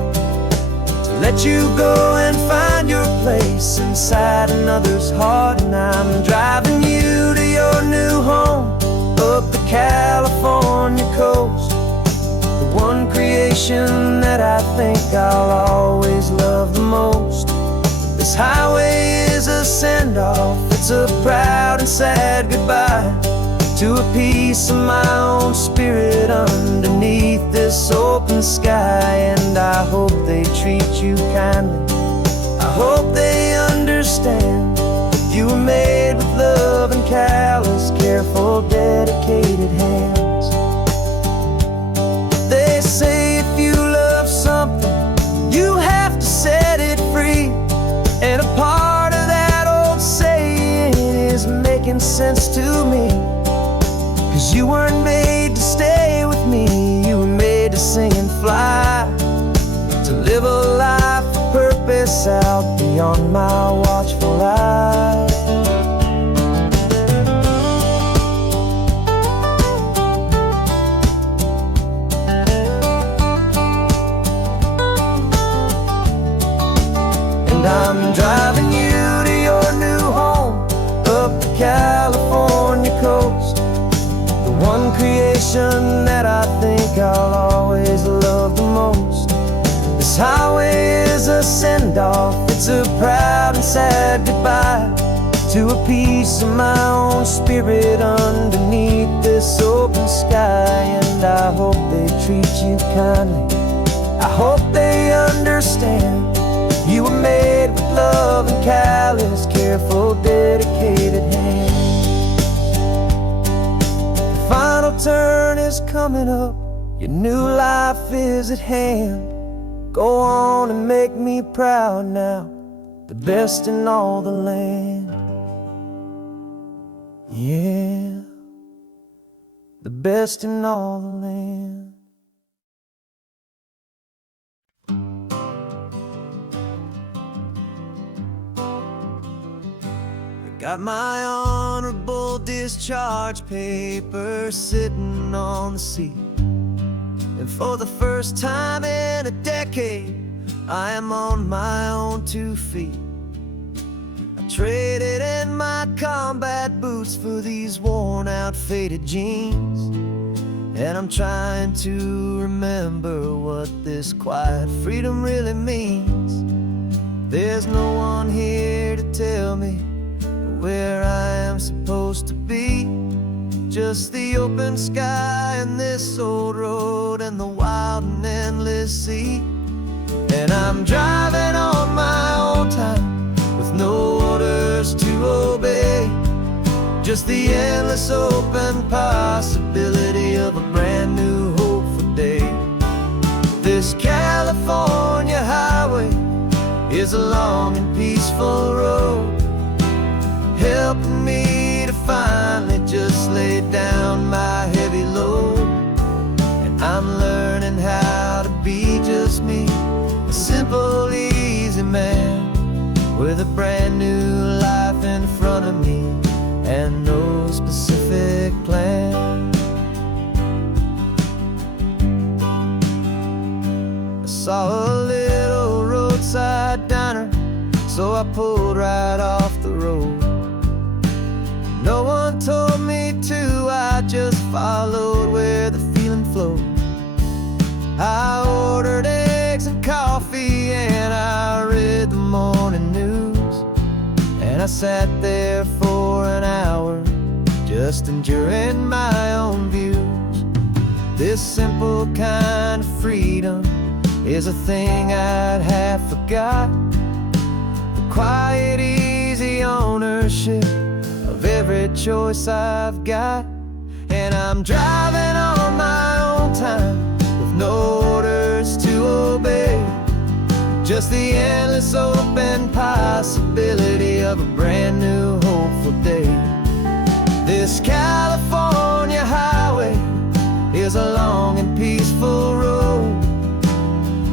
to let you go and find your place inside another's heart. And I'm driving you to your new home up the California coast, the one creation that I think I'll always love the most. This highway is a send-off, it's a proud and sad goodbye to a piece of my own spirit underneath this open sky. And I hope they treat you kindly, I hope they understand you were made with love and callous, careful, dedicated hands. They say if you love something, you have to set it free. And a part of that old saying is making sense to me, 'cause you weren't made to stay with me, you were made to sing and fly, to live a life of purpose out beyond my watchful eye. And I'm driving you to your new home up the California coast, the one creation that I think I'll always love the most. This highway is a send-off, it's a proud and sad goodbye to a piece of my own spirit underneath this open sky. And I hope they treat you kindly, I hope they understand you were made with love and callous, careful, dedicated hands. The final turn is coming up, your new life is at hand. Go on and make me proud now, the best in all the land. Yeah, the best in all the land. Got my honorable discharge papers sitting on the seat, and for the first time in a decade, I am on my own 2 feet. I traded in my combat boots for these worn out, faded jeans, And I'm trying to remember what this quiet freedom really means. There's no one here to tell me where I am supposed to be. Just the open sky and this old road and the wild and endless sea. And I'm driving on my own time with no orders to obey. Just the endless open possibility of a brand new hopeful day. This California highway is a long and peaceful road, helping me to finally just lay down my heavy load. And I'm learning how to be just me, a simple, easy man with a brand new life in front of me and no specific plan. I saw a little roadside diner, so I pulled right off the road. No one told me to, I just followed where the feeling flowed. I ordered eggs and coffee and I read the morning news. And I sat there for an hour, just enjoying my own views. This simple kind of freedom is a thing I'd have forgot. The quiet, easy ownership of every choice I've got. And I'm driving on my own time with no orders to obey. Just the endless open possibility of a brand new hopeful day. This California highway is a long and peaceful road,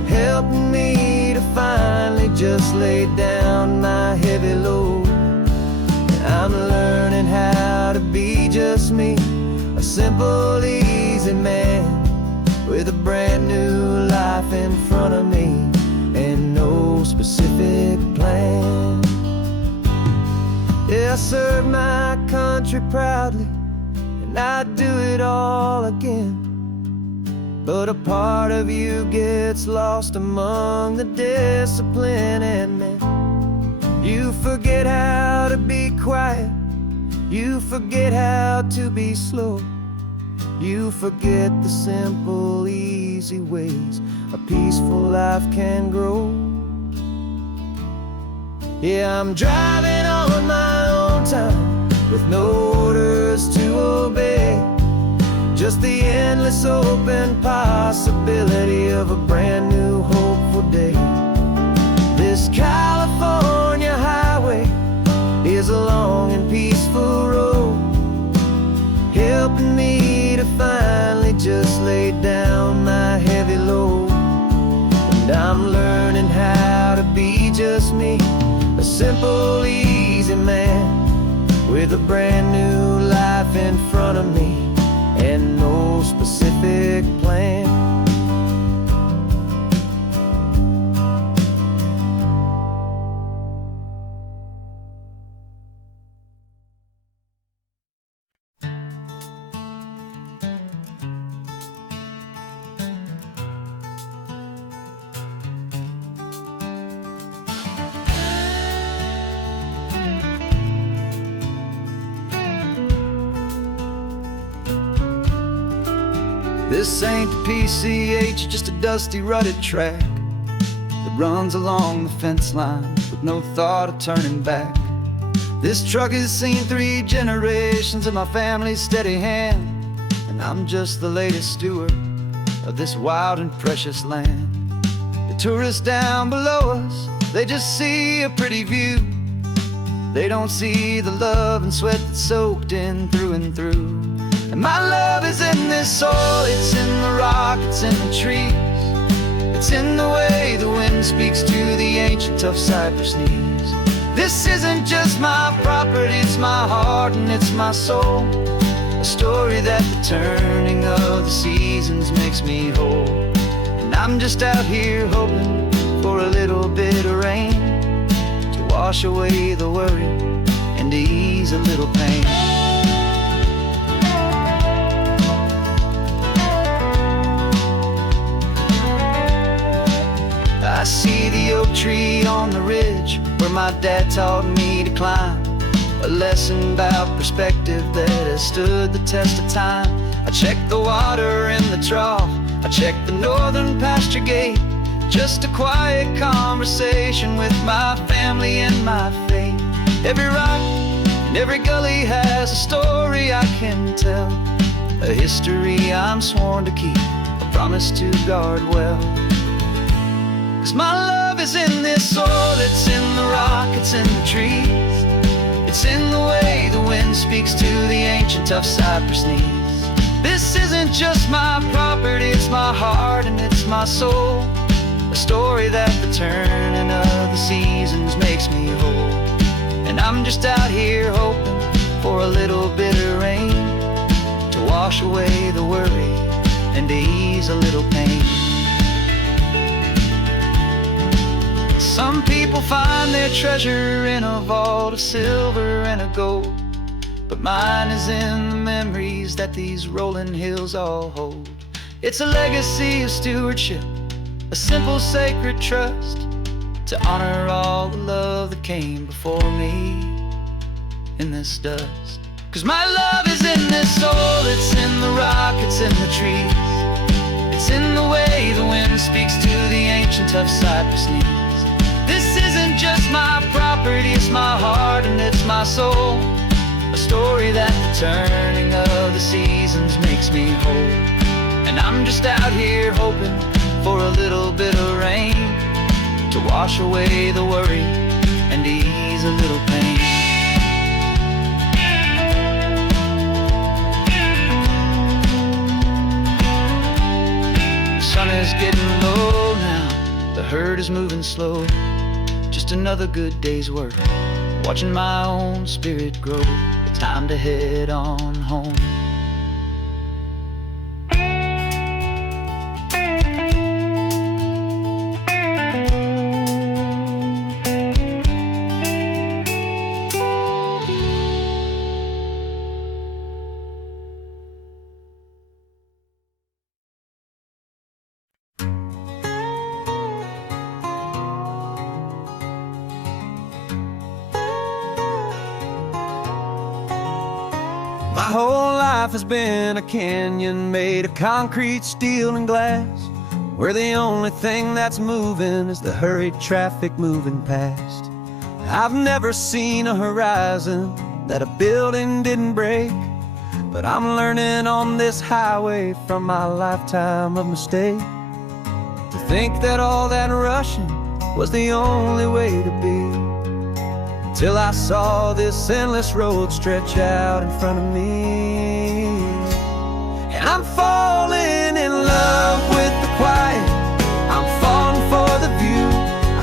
helping me to finally just lay down my heavy load. And I'm learning how to be just me, a simple, easy man with a brand new life in front of me and no specific plan. Yeah, I serve my country proudly, and I'd do it all again. But a part of you gets lost among the discipline and men. You forget how to be quiet, you forget how to be slow. You forget the simple, easy ways a peaceful life can grow. Yeah, I'm driving on my own time with no orders to obey. Just the endless open possibility of a brand new hopeful day. This California highway is a long and peaceful road, helping me to finally just lay down my heavy load. And I'm learning how to be just me, a simple, easy man with a brand new life in front of me and no specific plan. This ain't the PCH, just a dusty, rutted track that runs along the fence line with no thought of turning back. This truck has seen 3 generations of my family's steady hand, and I'm just the latest steward of this wild and precious land. The tourists down below us, they just see a pretty view. They don't see the love and sweat that's soaked in through and through. And my love is in this soil, it's in the rock, it's in the trees. It's in the way the wind speaks to the ancient tough cypress knees. This isn't just my property, it's my heart and it's my soul. A story that the turning of the seasons makes me whole. And I'm just out here hoping for a little bit of rain to wash away the worry and to ease a little pain. I see the oak tree on the ridge where my dad taught me to climb. A lesson about perspective that has stood the test of time. I check the water in the trough, I check the northern pasture gate. Just a quiet conversation with my family and my faith. Every rock and every gully has a story I can tell, a history I'm sworn to keep, a promise to guard well. 'Cause my love is in this soil, it's in the rock, it's in the trees. It's in the way the wind speaks to the ancient tough cypress knees. This isn't just my property, it's my heart and it's my soul. A story that the turning of the seasons makes me whole. And I'm just out here hoping for a little bit of rain to wash away the worry and to ease a little pain. Some people find their treasure in a vault of silver and of gold, but mine is in the memories that these rolling hills all hold. It's a legacy of stewardship, a simple sacred trust, to honor all the love that came before me in this dust. 'Cause my love is in this soul, it's in the rock, it's in the trees. It's in the way the wind speaks to the ancient tough cypress knees. This isn't just my property, it's my heart and it's my soul. A story that the turning of the seasons makes me whole. And I'm just out here hoping for a little bit of rain to wash away the worry and ease a little pain. The sun is getting low now, the herd is moving slow. Just another good day's work, watching my own spirit grow. Time to head on home. My whole life has been a canyon made of concrete, steel, and glass, where the only thing that's moving is the hurried traffic moving past. I've never seen a horizon that a building didn't break, but I'm learning on this highway from my lifetime of mistakes to think that all that rushing was the only way to be. Till I saw this endless road stretch out in front of me. And I'm falling in love with the quiet, I'm falling for the view.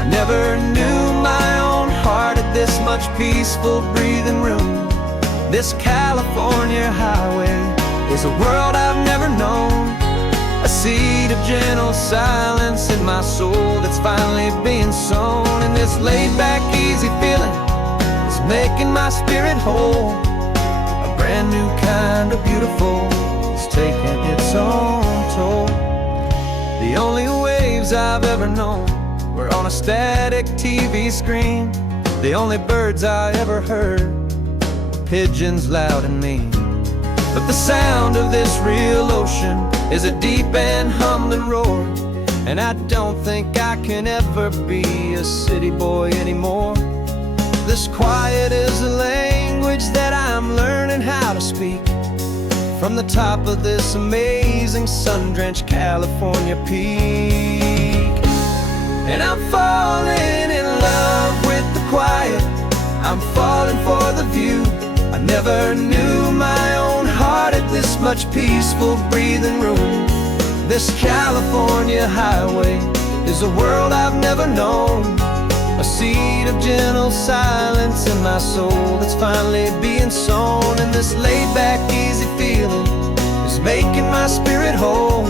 I never knew my own heart had this much peaceful breathing room. This California highway is a world I've never known, a seed of gentle silence in my soul that's finally being sown. And this laid-back, easy feeling making my spirit whole. A brand new kind of beautiful is taking its own toll. The only waves I've ever known were on a static TV screen. The only birds I ever heard were pigeons loud and mean. But the sound of this real ocean is a deep and humbling roar, and I don't think I can ever be a city boy anymore. This quiet is a language that I'm learning how to speak from the top of this amazing sun-drenched California peak. And I'm falling in love with the quiet, I'm falling for the view. I never knew my own heart had this much peaceful breathing room. This California highway is a world I've never known, a seed of gentle silence in my soul that's finally being sown. And this laid-back, easy feeling is making my spirit whole.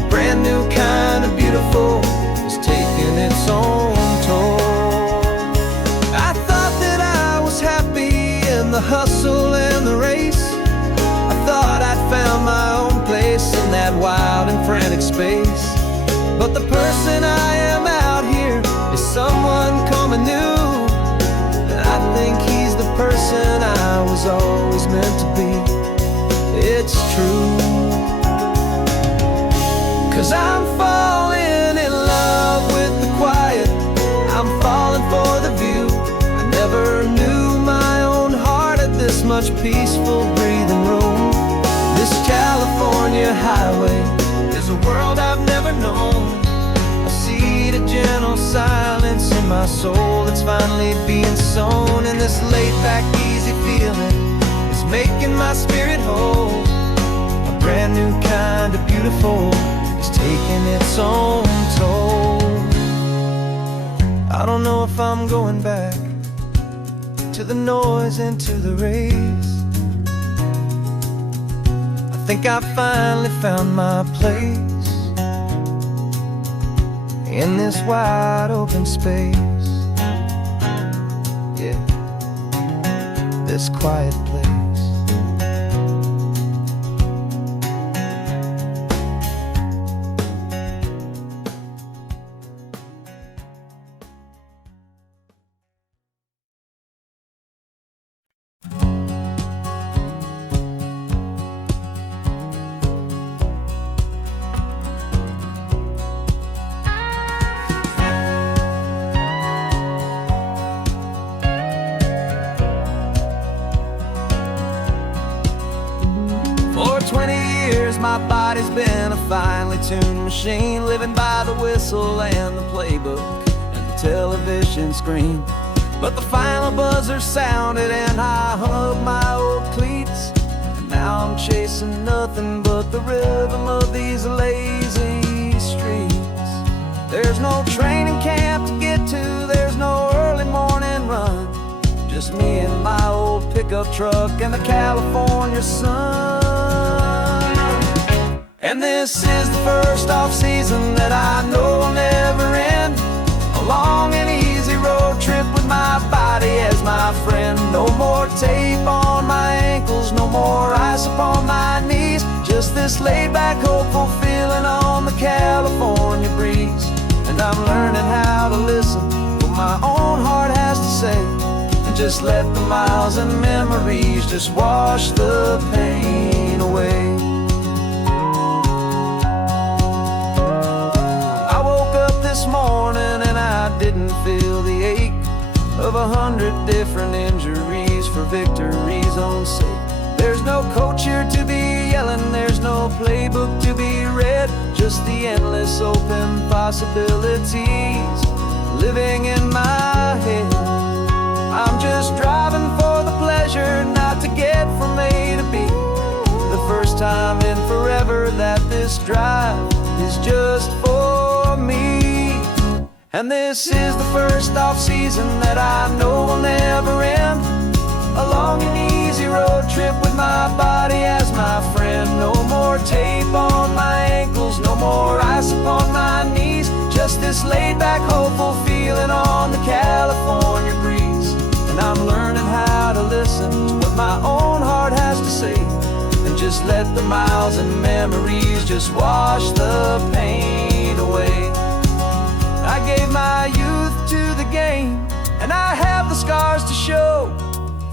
A brand new kind of beautiful is taking its own toll. I thought that I was happy in the hustle and the race. I thought I'd found my own place in that wild and frantic space. But the person I am out someone coming new. I think he's the person I was always meant to be. It's true, 'cause I'm falling in love with the quiet. I'm falling for the view. I never knew my own heart had this much peaceful breathing room. This California highway is a world I've never known. I see the gentle silence in my soul that's finally being sown. And this laid-back, easy feeling is making my spirit whole. A brand new kind of beautiful is taking its own toll. I don't know if I'm going back to the noise and to the race. I think I finally found my place in this wide open space. Yeah, this quiet place. For 20 years my body's been a finely tuned machine, living by the whistle and the playbook and the television screen. But the final buzzer sounded and I hung up my old cleats, and now I'm chasing nothing but the rhythm of these lazy streets. There's no training camp to get to, there's no early morning run, just me and my old pickup truck and the California sun. And this is the first off-season that I know will never end. A long and easy road trip with my body as my friend. No more tape on my ankles, no more ice upon my knees. Just this laid-back, hopeful feeling on the California breeze. And I'm learning how to listen to what my own heart has to say, and just let the miles and memories just wash the pain away. This morning and I didn't feel the ache of 100 different injuries for victory's own sake. There's no coach here to be yelling, there's no playbook to be read, just the endless open possibilities living in my head. I'm just driving for the pleasure, not to get from A to B. The first time in forever that this drive is just for me. And this is the first off-season that I know will never end. A long and easy road trip with my body as my friend. No more tape on my ankles, no more ice upon my knees. Just this laid-back, hopeful feeling on the California breeze. And I'm learning how to listen to what my own heart has to say, and just let the miles and memories just wash the pain away. I gave my youth to the game, and I have the scars to show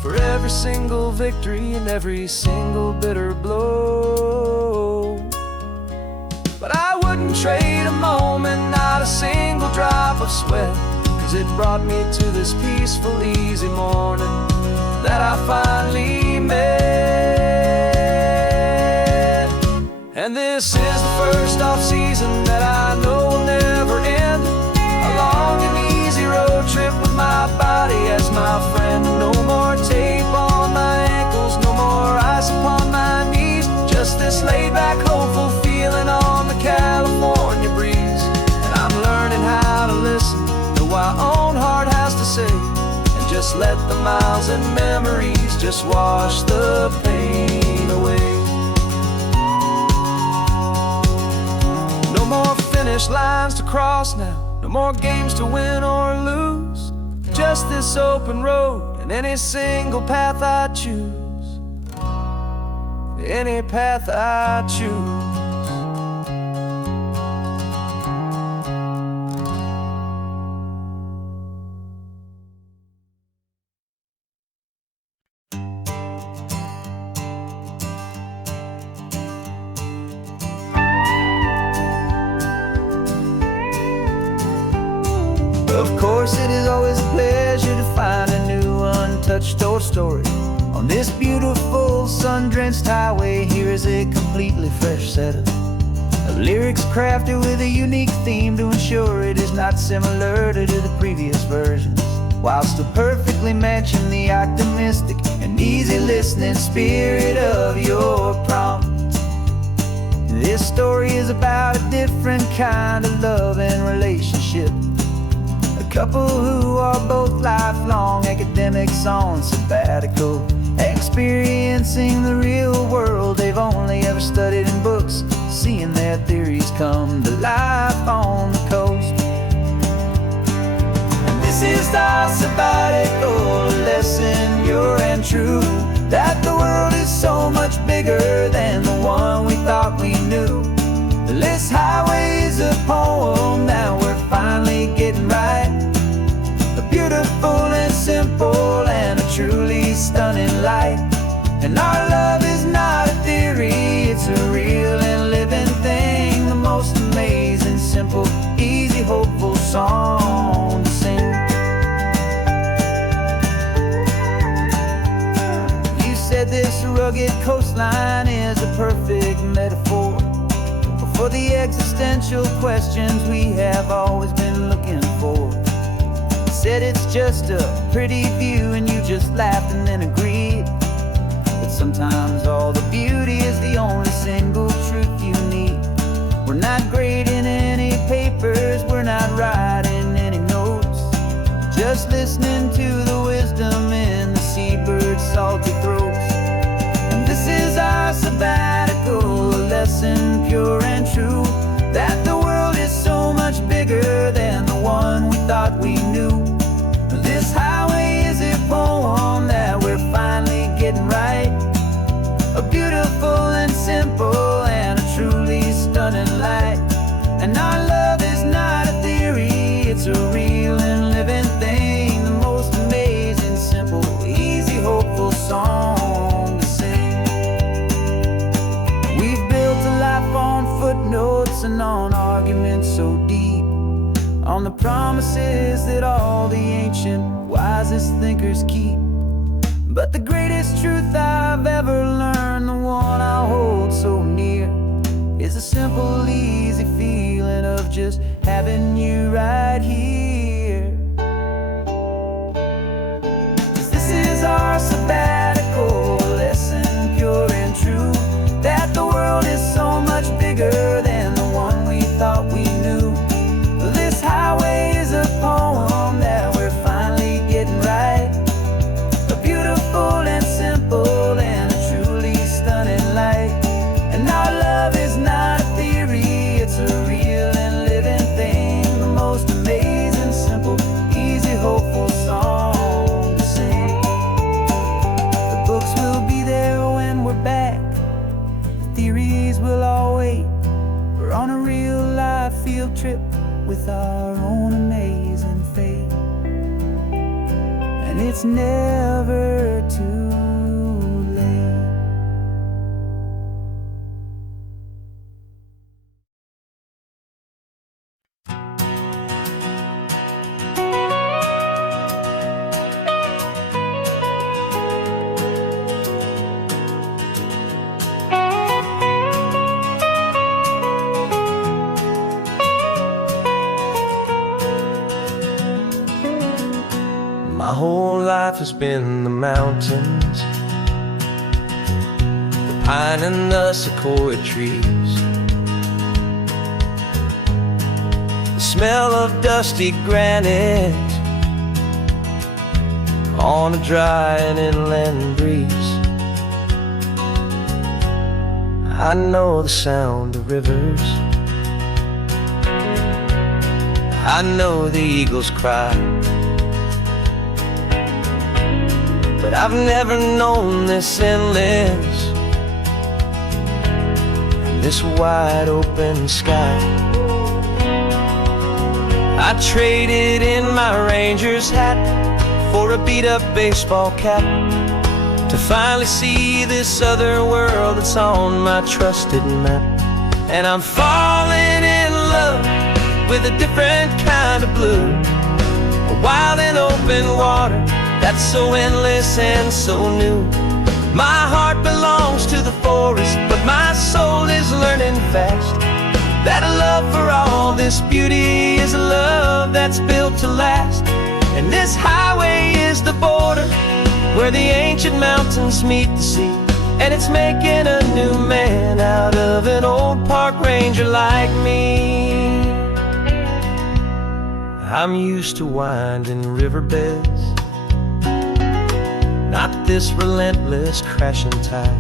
for every single victory and every single bitter blow. But I wouldn't trade a moment, not a single drop of sweat, 'cause it brought me to this peaceful, easy morning that I finally met. And this is the first off-season that I know will never end. A long and easy road trip with my body as my friend. No more tape on my ankles, no more ice upon my knees. Just this laid-back, hopeful feeling on the California breeze. And I'm learning how to listen to what my own heart has to say, and just let the miles and memories just wash the pain away. No more finish lines to cross now, no more games to win or lose. Just this open road and any single path I choose. Any path I choose. Of course, it is always a pleasure to find a new untouched old story. On this beautiful sun-drenched highway, here is a completely fresh set of lyrics crafted with a unique theme to ensure it is not similar to the previous versions, while still perfectly matching the optimistic and easy listening spirit of your prompt. This story is about a different kind of love and relationship. A couple who are both lifelong academics on sabbatical, experiencing the real world they've only ever studied in books, seeing their theories come to life on the coast. And this is our sabbatical lesson, pure and true, that the world is so much bigger than the one we thought we knew. This highway is a poem that we're finally getting right. A beautiful and simple and a truly stunning light. And our love is not a theory, it's a real and living thing. The most amazing, simple, easy, hopeful song to sing. You said this rugged coastline is a perfect metaphor for the existential questions we have always been looking for. You said it's just a pretty view and you just laughed and then agreed. But sometimes all the beauty is the only single truth you need. We're not grading any papers, we're not writing any notes, just listening to the wisdom in the seabird's salty throats. And this is our sabbatical lesson, pure and true, that the world is so much bigger than the one we thought we knew. This highway is a poem that we're finally getting right. A beautiful and simple and a truly stunning light. And our love is not a theory, it's a real and living thing. The most amazing, simple, easy, hopeful song to sing. We've built a life on footnotes and on arguments so deep, on the promises that all the ancient, wisest thinkers keep. But the greatest truth I've ever learned, the one I hold so near, is a simple, easy feeling of just having you right here. 'Cause this is our sabbatical lesson, pure and true, that the world is so much bigger than the one we thought we knew. This highway is a poem that we're finally getting right. A beautiful and simple and a truly stunning light. And our love is not a theory, it's a real and living thing. The most amazing, simple, easy, hopeful song to sing. The books will be there when we're back, the theories will all wait. We're on a real life field trip with our own amazing fate. And it's never too late. My whole life has been the mountains, the pine and the sequoia trees, the smell of dusty granite on a dry and inland breeze. I know the sound of rivers, I know the eagles cry, but I've never known this endless and this wide open sky. I traded in my Ranger's hat for a beat-up baseball cap to finally see this other world that's on my trusted map. And I'm falling in love with a different kind of blue, open water that's so endless and so new. My heart belongs to the forest, but my soul is learning fast that a love for all this beauty is a love that's built to last. And this highway is the border where the ancient mountains meet the sea, and it's making a new man out of an old park ranger like me. I'm used to winding riverbeds, not this relentless crashing tide.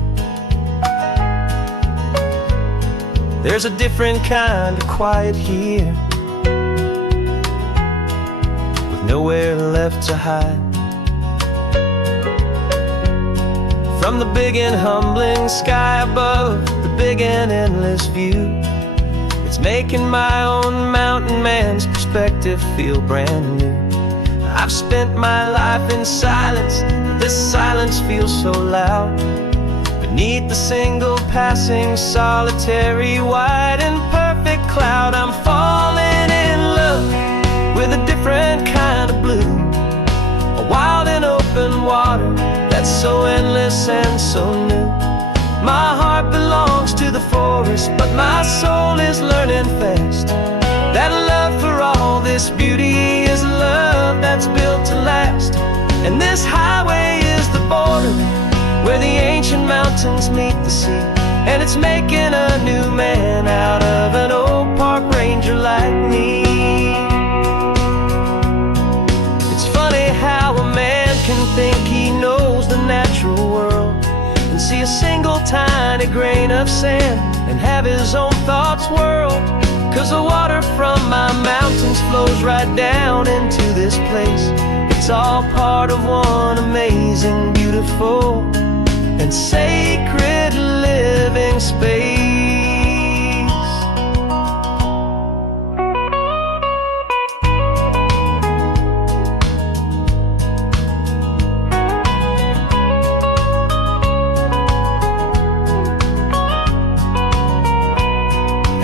There's a different kind of quiet here, with nowhere left to hide. From the big and humbling sky above, the big and endless view, it's making my own mountain man's perspective feel brand new. I've spent my life in silence, but this silence feels so loud. Beneath the single passing solitary white and perfect cloud, I'm falling in love with a different kind of blue, a wild and open water that's so endless and so new. My heart belongs to the forest, but my soul is learning fast that love for all this beauty is a love that's built to last. And this highway is the border where the ancient mountains meet the sea, and it's making a new man out of an old park ranger like me. It's funny how a man can think he knows the natural world and see a single tiny grain of sand and have his own thoughts whirled. 'Cause the water from my mountains flows right down into this place. It's all part of one amazing, beautiful, and sacred living space.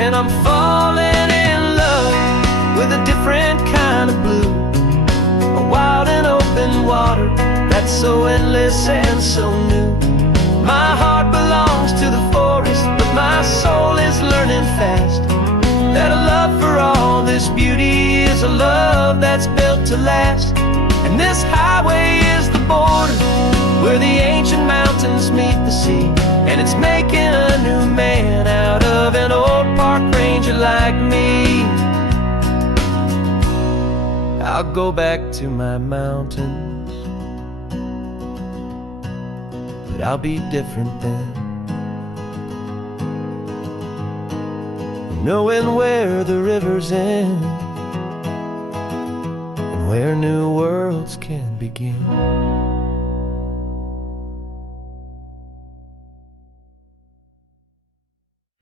And I'm falling in love with a different kind of blue, a wild and open water that's so endless and so new. My heart belongs to the forest, but my soul is learning fast that a love for all this beauty is a love that's built to last. And this highway is the border where the ancient mountains meet the sea, and it's making a new man out of an old park ranger like me. I'll go back to my mountains, but I'll be different then, knowing where the rivers end and where new worlds can begin.